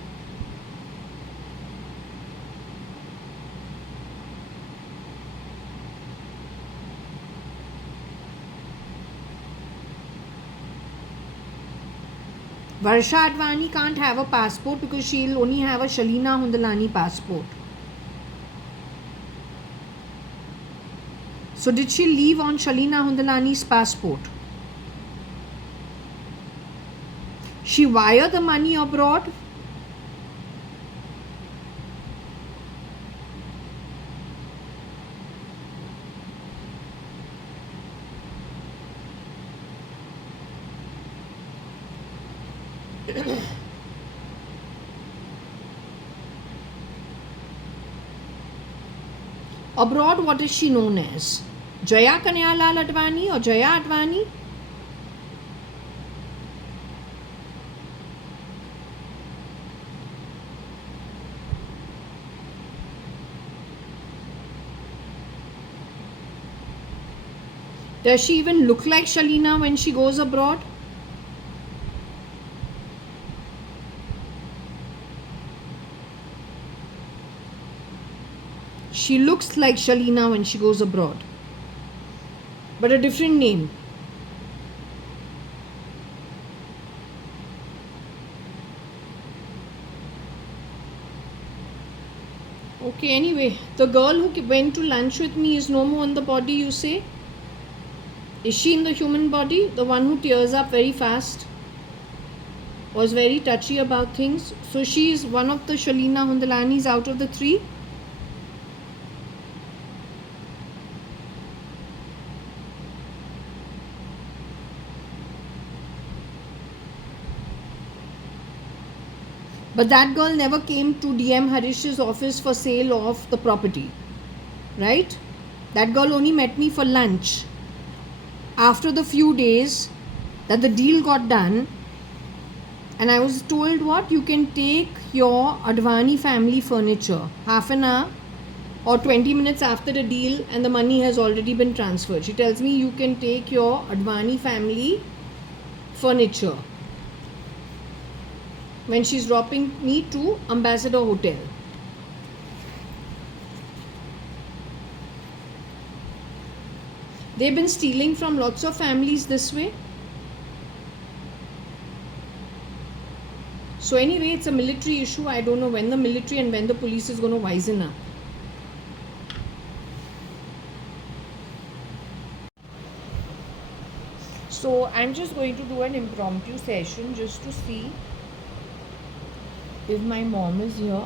Varsha Advani can't have a passport because she'll only have a Shalina Hundalani passport. So did she leave on Shalina Hundalani's passport? She wired the money abroad? Abroad, what is she known as? Jaya Kanyalal Advani or Jaya Advani? Does she even look like Shalina when she goes abroad? She looks like Shalina when she goes abroad, but a different name. Okay, anyway, the girl who went to lunch with me is no more in the body, you say? Is she in the human body? The one who tears up very fast, was very touchy about things. So she is one of the Shalina Hundalanis out of the three? But that girl never came to DM Harish's office for sale of the property, right? That girl only met me for lunch. After the few days that the deal got done, and I was told, what, you can take your Advani family furniture half an hour or 20 minutes after the deal and the money has already been transferred. She tells me you can take your Advani family furniture when she's dropping me to Ambassador Hotel. They've been stealing from lots of families this way. So anyway, it's a military issue. I don't know when the military and when the police is going to wisen up. So I'm just going to do an impromptu session just to see if my mom is here.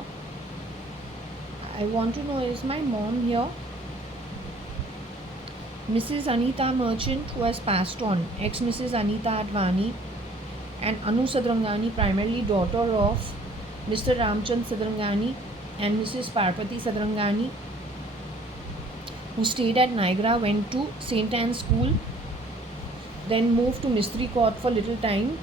I want to know, is my mom here? Mrs. Anita Merchant, who has passed on, ex-Mrs. Anita Advani, and Anu Sadrangani, primarily daughter of Mr. Ramchand Sadrangani and Mrs. Parvati Sadrangani, who stayed at Niagara, went to St. Anne's School, then moved to Mistry Court for a little time,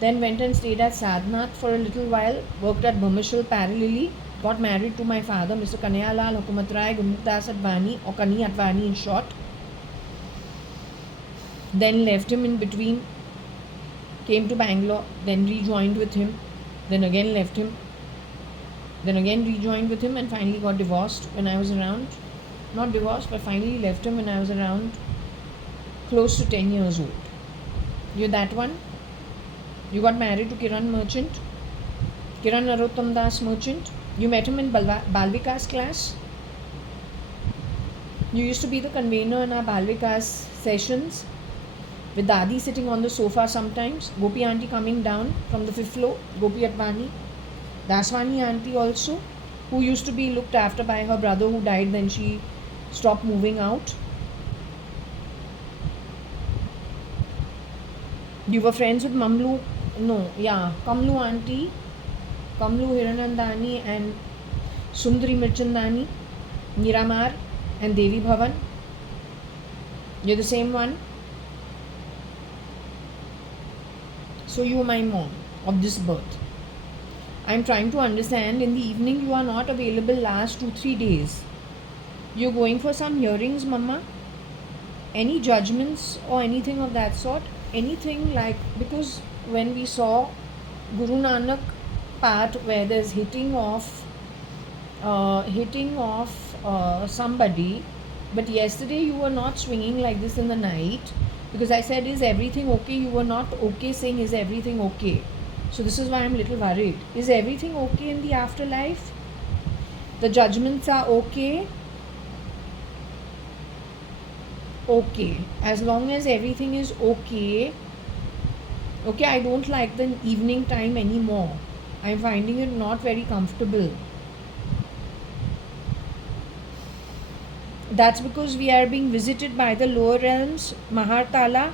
then went and stayed at Sadhnath for a little while, worked at Bhumishal parallelly, got married to my father, Mr. Kanayalal Hukumat Rai Gurmukdas Advani, or Kani Advani in short. Then left him in between, came to Bangalore, then rejoined with him, then again left him, then again rejoined with him, and finally got divorced when I was around. Not divorced, but finally left him when I was around close to 10 years old. You're that one. You got married to Kiran Merchant, Kiran Narottam Das Merchant. You met him in Balvika's class. You used to be the convener in our Balvika's sessions, with Dadi sitting on the sofa sometimes, Gopi auntie coming down from the 5th floor, Gopi Advani, Daswani auntie also, who used to be looked after by her brother who died, then she stopped moving out. You were friends with Kamlu auntie, Kamlu Hiranandani and Sundari Mirchandani, Niramar and Devi Bhavan. You're the same one. So you are my mom of this birth. I'm trying to understand, in the evening you are not available last 2-3 days. You're going for some hearings, Mama? Any judgments or anything of that sort? Anything like, because when we saw Guru Nanak part where there's hitting off somebody, but yesterday you were not swinging like this in the night, because I said, is everything okay? You were not okay saying, is everything okay? So this is why I'm a little worried. Is everything okay in the afterlife? The judgments are okay? Okay. As long as everything is okay. Okay, I don't like the evening time anymore. I'm finding it not very comfortable. That's because we are being visited by the lower realms, Mahartala,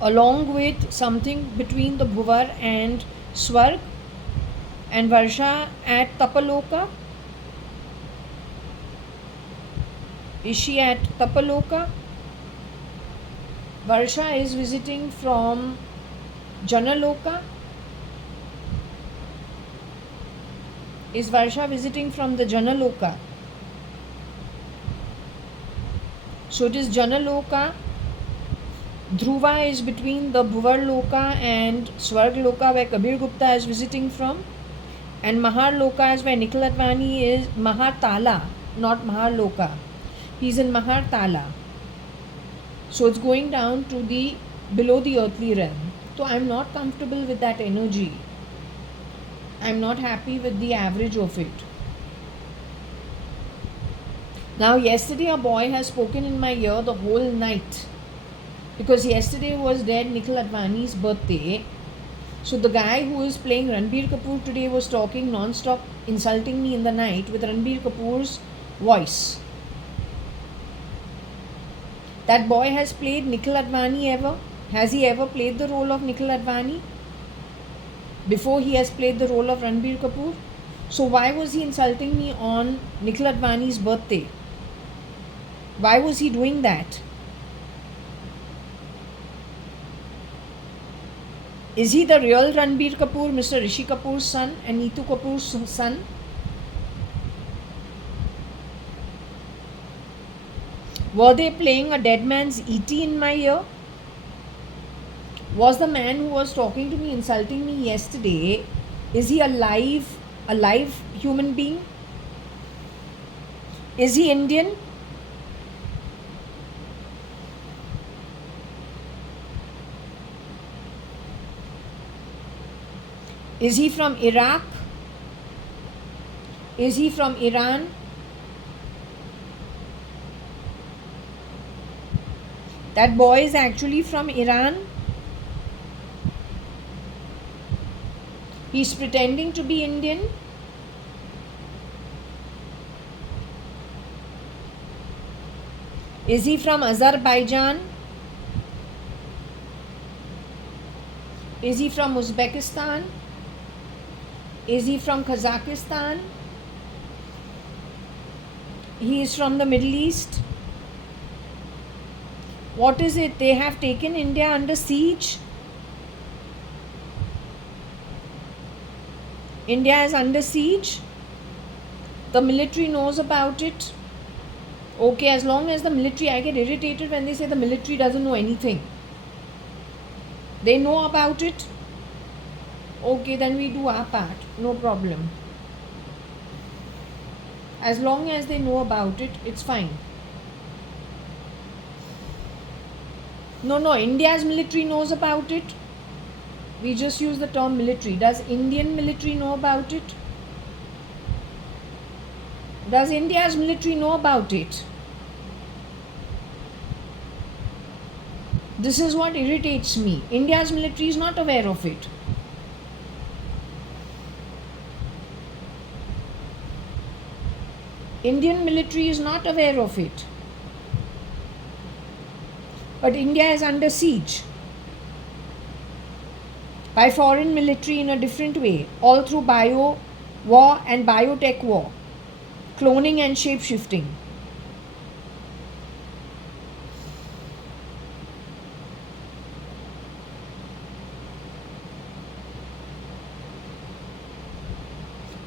along with something between the Bhuvar and Swarg, and Varsha at Tapaloka. Is she at Tapaloka? Varsha is visiting from Janaloka. Is Varsha visiting from the Janaloka? So it is Janaloka. Dhruva is between the Bhuvar Loka and Swarg Loka, where Kabir Gupta is visiting from. And Mahar Loka is where Nikhil Advani is. Mahartala, not Mahar Loka. He's in Mahartala. So it's going down to the below the earthly realm. So I'm not comfortable with that energy. I'm not happy with the average of it. Now yesterday a boy has spoken in my ear the whole night, because yesterday was dead Nikhil Advani's birthday. So the guy who is playing Ranbir Kapoor today was talking non-stop, insulting me in the night with Ranbir Kapoor's voice. That boy has played Nikhil Advani ever? Has he ever played the role of Nikhil Advani before he has played the role of Ranbir Kapoor? So why was he insulting me on Nikhil Advani's birthday? Why was he doing that? Is he the real Ranbir Kapoor, Mr. Rishi Kapoor's son and Neetu Kapoor's son? Were they playing a dead man's E.T. in my ear? Was the man who was talking to me, insulting me yesterday, is he a live human being? Is he Indian? Is he from Iraq? Is he from Iran? That boy is actually from Iran. He's pretending to be Indian. Is he from Azerbaijan? Is he from Uzbekistan? Is he from Kazakhstan? He is from the Middle East. What is it? They have taken India under siege. India is under siege. The military knows about it. Okay, as long as the military, I get irritated when they say the military doesn't know anything. They know about it. Okay, then we do our part. No problem. As long as they know about it, it's fine. No, India's military knows about it. We just use the term military. Does Indian military know about it? Does India's military know about it? This is what irritates me. India's military is not aware of it. Indian military is not aware of it. But India is under siege by foreign military in a different way, all through bio war and biotech war, cloning and shape-shifting.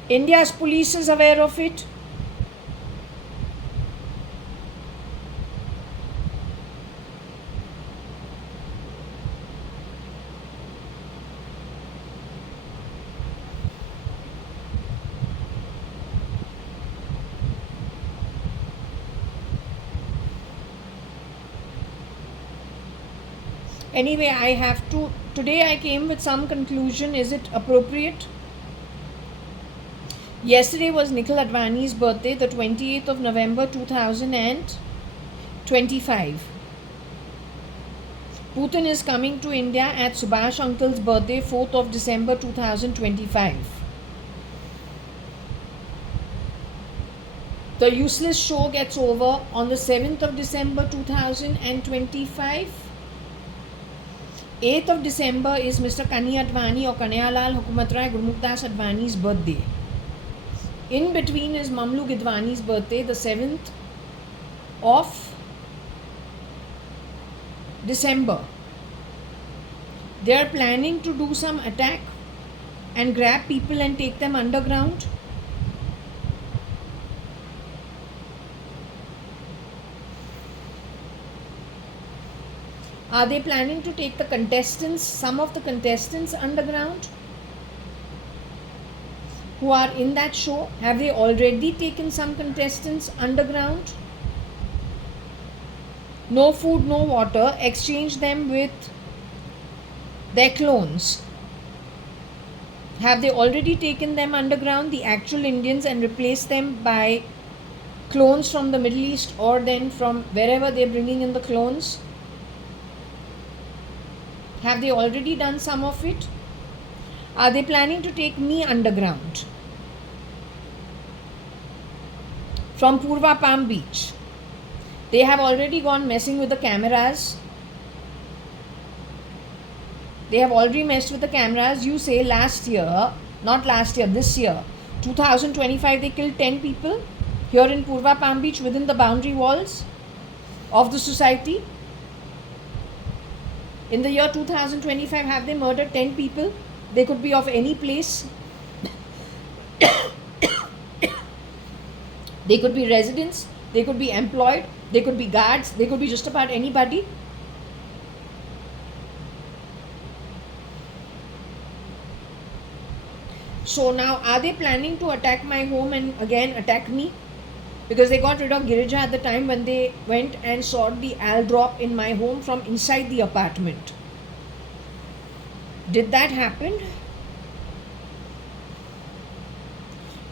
India's police is aware of it. Anyway, today I came with some conclusion. Is it appropriate? Yesterday was Nikhil Advani's birthday, the 28th of November 2025. Putin is coming to India at Subhash uncle's birthday, 4th of December 2025. The useless show gets over on the 7th of December 2025. 8th of December is Mr. Kani Advani or Kanayalal Hukumatrai Gurmukdas Advani's birthday. In between is Mamluk Advani's birthday, the 7th of December. They are planning to do some attack and grab people and take them underground. Are they planning to take the contestants, some of the contestants underground who are in that show? Have they already taken some contestants underground? No food, no water, exchange them with their clones. Have they already taken them underground, the actual Indians, and replaced them by clones from the Middle East or then from wherever they're bringing in the clones? Have they already done some of it? Are they planning to take me underground from Purva Palm Beach? They have already gone messing with the cameras. They have already messed with the cameras. You say this year, 2025, they killed 10 people here in Purva Palm Beach within the boundary walls of the society. In the year 2025, have they murdered 10 people? They could be of any place. They could be residents. They could be employed. They could be guards. They could be just about anybody. So now, are they planning to attack my home and again attack me? Because they got rid of Girija at the time when they went and sought the AL drop in my home from inside the apartment. Did that happen?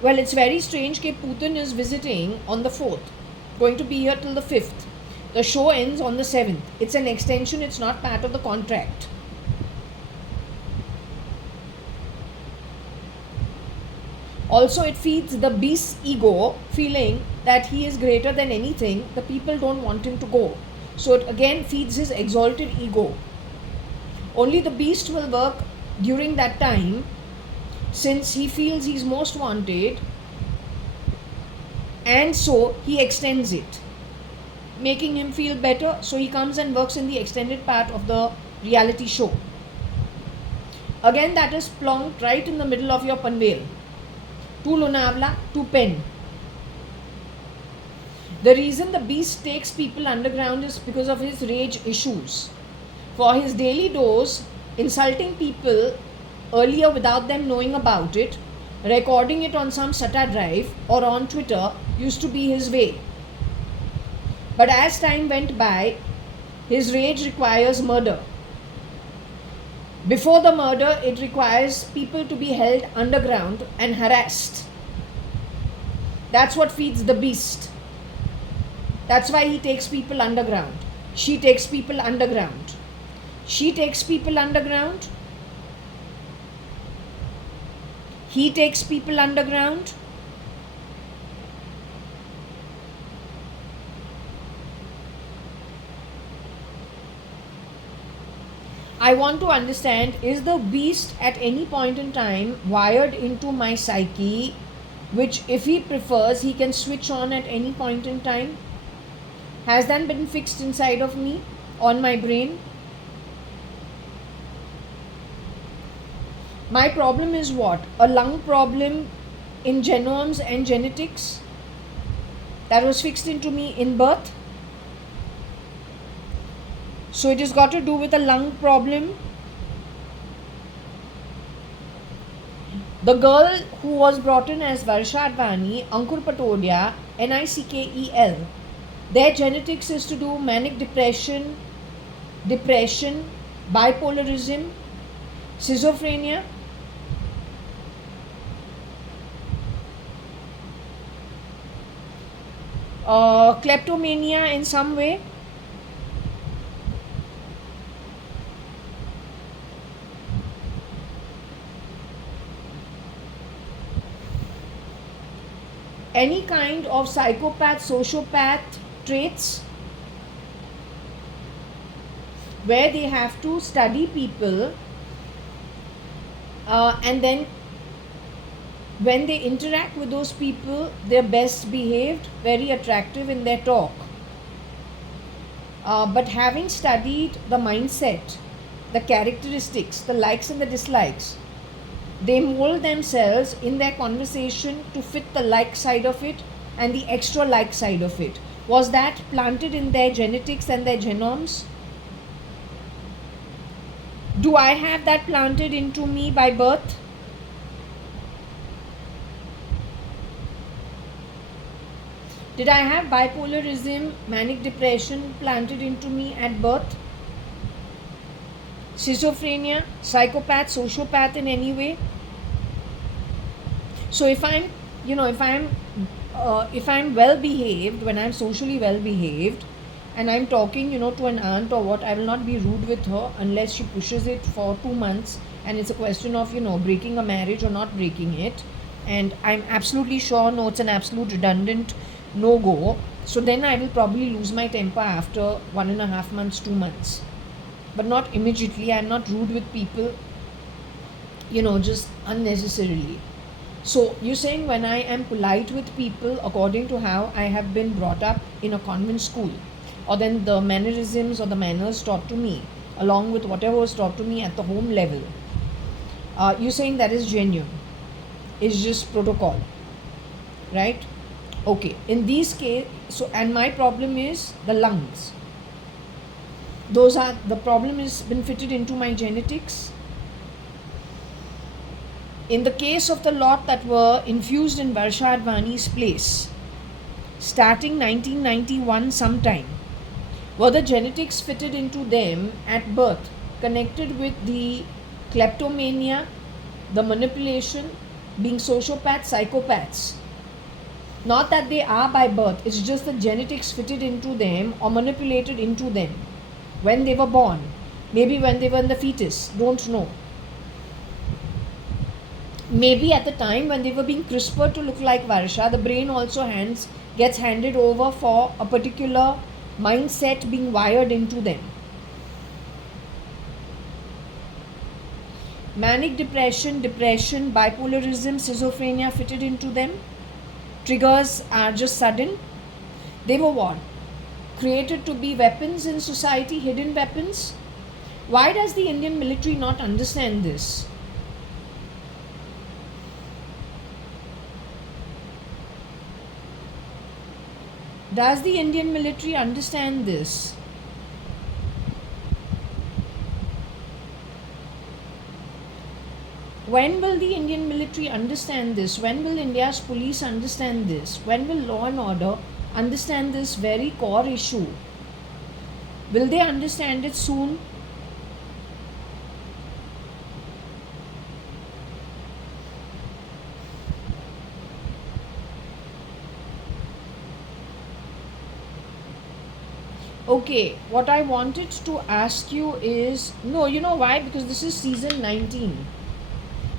Well, it's very strange that Putin is visiting on the 4th, going to be here till the 5th. The show ends on the 7th. It's an extension, it's not part of the contract. Also, it feeds the beast's ego, feeling that he is greater than anything. The people don't want him to go. So it again feeds his exalted ego. Only the beast will work during that time, since he feels he's most wanted, and so he extends it, making him feel better. So he comes and works in the extended part of the reality show. Again, that is plonked right in the middle of your Panvel. To Lonavala, to Pen. The reason the beast takes people underground is because of his rage issues. For his daily dose, insulting people earlier without them knowing about it, recording it on some SATA drive or on Twitter used to be his way. But as time went by, his rage requires murder. Before the murder, it requires people to be held underground and harassed. That's what feeds the beast. That's why he takes people underground. She takes people underground. She takes people underground. He takes people underground. I want to understand, is the beast at any point in time wired into my psyche, which if he prefers, he can switch on at any point in time? Has that been fixed inside of me, on my brain? My problem is what? A lung problem in genomes and genetics that was fixed into me in birth. So it has got to do with a lung problem. The girl who was brought in as JAYA.ADVANI, Ankur Patodia, Nikhil, their genetics is to do manic depression, bipolarism, schizophrenia. Kleptomania in some way. Any kind of psychopath, sociopath traits where they have to study people and then when they interact with those people, they're best behaved, very attractive in their talk. But having studied the mindset, the characteristics, the likes and the dislikes, they mold themselves in their conversation to fit the like side of it and the extra like side of it. Was that planted in their genetics and their genomes? Do I have that planted into me by birth? Did I have bipolarism, manic depression planted into me at birth? Schizophrenia, psychopath, sociopath in any way? So if I'm well behaved, when I'm socially well behaved and I'm talking to an aunt or what, I will not be rude with her unless she pushes it for 2 months and it's a question of breaking a marriage or not breaking it, and I'm absolutely sure no, it's an absolute redundant no go. So then I will probably lose my temper after 1.5 months, 2 months, but not immediately. I'm not rude with people just unnecessarily. So you're saying when I am polite with people according to how I have been brought up in a convent school, or then the mannerisms or the manners taught to me along with whatever was taught to me at the home level, you're saying that is genuine, it's just protocol, right? Okay, in these case, so and my problem is the lungs. Those are the problem is been fitted into my genetics. In the case of the lot that were infused in JAYA.ADVANI's place, starting 1991 sometime, were the genetics fitted into them at birth connected with the kleptomania, the manipulation, being sociopaths, psychopaths? Not that they are by birth, it's just the genetics fitted into them or manipulated into them when they were born, maybe when they were in the fetus, don't know. Maybe at the time when they were being CRISPR to look like Varsha, the brain also gets handed over for a particular mindset being wired into them. Manic depression, bipolarism, schizophrenia fitted into them. Triggers are just sudden. They were what? Created to be weapons in society, hidden weapons. Why does the Indian military not understand this? Does the Indian military understand this? When will the Indian military understand this? When will India's police understand this? When will law and order understand this very core issue? Will they understand it soon? Okay, what I wanted to ask you is, no, you know why? Because this is season 19.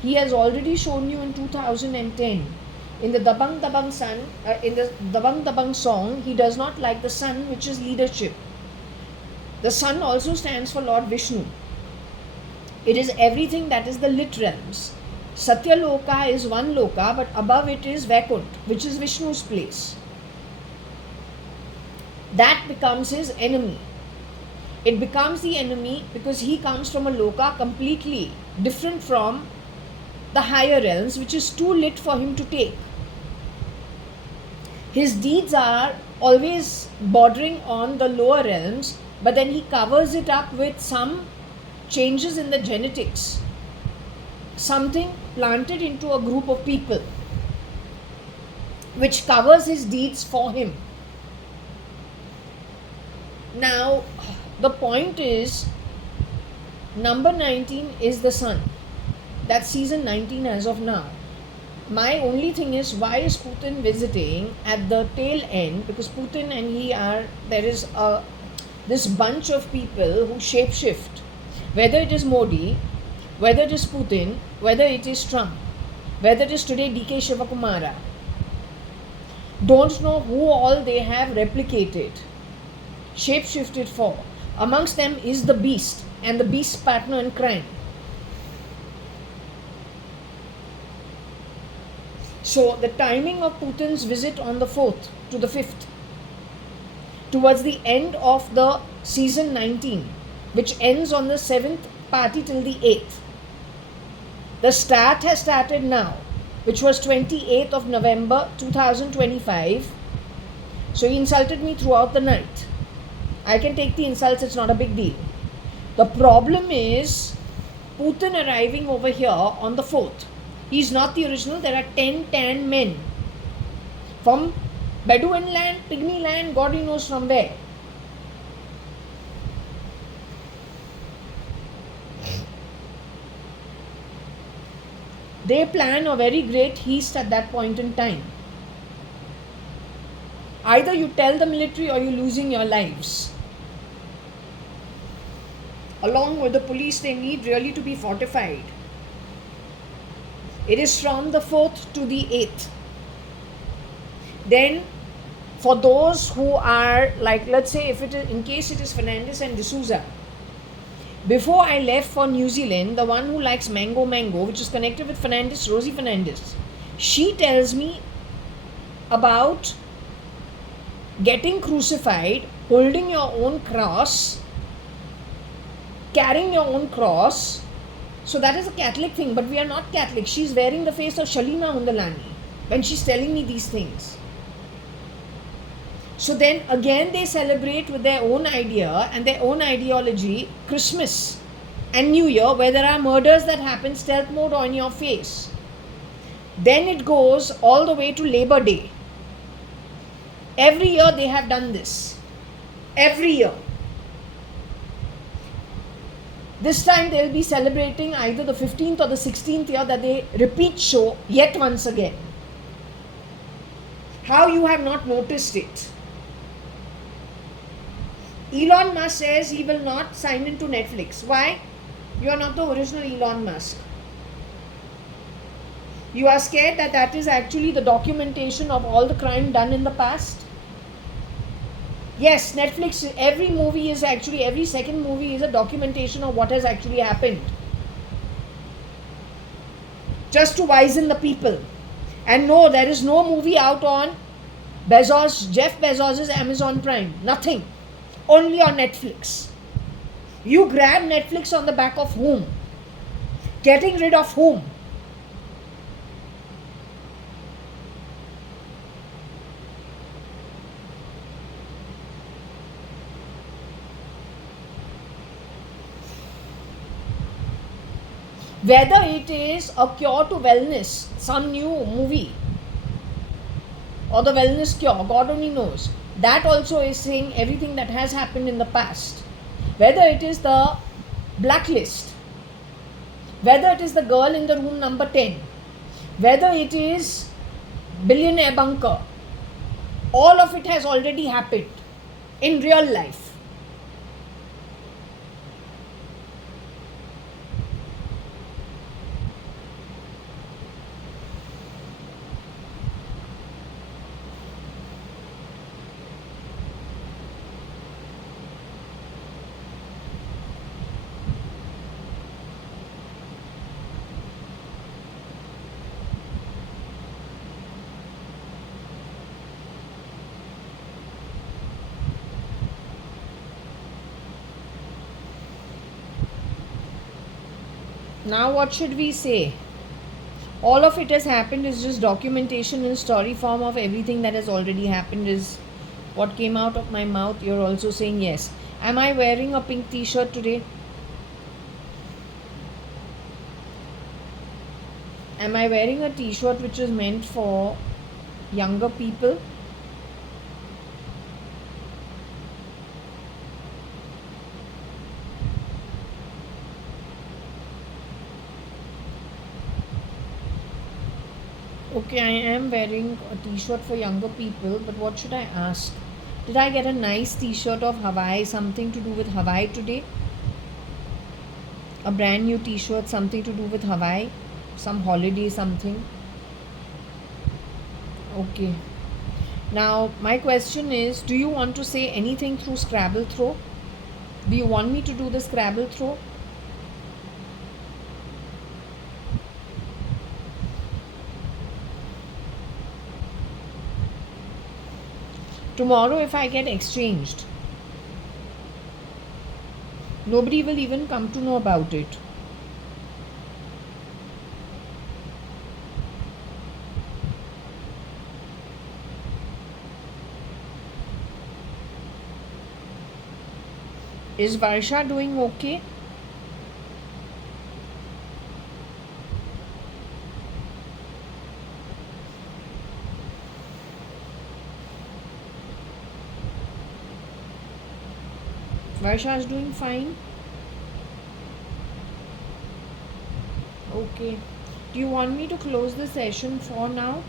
He has already shown you in 2010. In the Dabang Dabang in the Dabang Dabang song, he does not like the sun, which is leadership. The sun also stands for Lord Vishnu. It is everything that is the lit realms. Satya Loka is one Loka, but above it is Vaikunt, which is Vishnu's place. That becomes his enemy. It becomes the enemy because he comes from a Loka completely different from the higher realms, which is too lit for him to take. His deeds are always bordering on the lower realms, but then he covers it up with some changes in the genetics, something planted into a group of people, which covers his deeds for him. Now, the point is, number 19 is the sun. That's season 19 as of now. My only thing is, why is Putin visiting at the tail end? Because Putin and he are, there is this bunch of people who shapeshift. Whether it is Modi, whether it is Putin, whether it is Trump, whether it is today DK Shivakumara. Don't know who all they have replicated, shapeshifted for. Amongst them is the beast and the beast's partner in crime. So the timing of Putin's visit on the 4th to the 5th, towards the end of the season 19, which ends on the 7th party till the 8th. The start has started now, which was 28th of November 2025. So he insulted me throughout the night. I can take the insults, it's not a big deal. The problem is Putin arriving over here on the 4th. He's not the original. There are 10 tan men from Bedouin land, Pygmy land, God he knows from where. They plan a very great heist at that point in time. Either you tell the military or you're losing your lives. Along with the police, they need really to be fortified. It is from the 4th to the 8th. Then, for those who are like, let's say, if it is, in case it is Fernandes and D'Souza, before I left for New Zealand, the one who likes Mango, which is connected with Fernandes, Rosie Fernandes, she tells me about getting crucified, holding your own cross, carrying your own cross. So that is a Catholic thing, but we are not Catholic. She's wearing the face of Shalina Hundalani when she's telling me these things. So then again they celebrate with their own idea and their own ideology Christmas and New Year, where there are murders that happen stealth mode on your face. Then it goes all the way to Labor Day. Every year they have done this. Every year. This time they will be celebrating either the 15th or the 16th year that they repeat show yet once again. How you have not noticed it? Elon Musk says he will not sign into Netflix. Why? You are not the original Elon Musk. You are scared that that is actually the documentation of all the crime done in the past? Yes, Netflix, every movie is actually, every second movie is a documentation of what has actually happened. Just to wizen the people. And no, there is no movie out on Jeff Bezos' Amazon Prime. Nothing. Only on Netflix. You grab Netflix on the back of whom? Getting rid of whom? Whether it is a cure to wellness, some new movie, or the wellness cure, God only knows. That also is saying everything that has happened in the past. Whether it is the blacklist, whether it is the girl in the room number 10, whether it is billionaire bunker, all of it has already happened in real life. Now what should we say? All of it has happened is just documentation in story form of everything that has already happened is what came out of my mouth. You're also saying yes. Am I wearing a pink t-shirt today? Am I wearing a t-shirt which is meant for younger people? Okay, I am wearing a t-shirt for younger people, but what should I ask? Did I get a nice t-shirt of Hawaii, something to do with Hawaii today? A brand new t-shirt, something to do with Hawaii? Some holiday, something? Okay. Now, my question is, do you want to say anything through Scrabble throw? Do you want me to do the Scrabble throw? Tomorrow, if I get exchanged, nobody will even come to know about it. Is Varsha doing okay? Varsha is doing fine. Okay. Do you want me to close the session for now?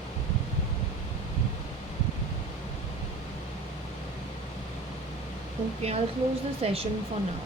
Okay, I'll close the session for now.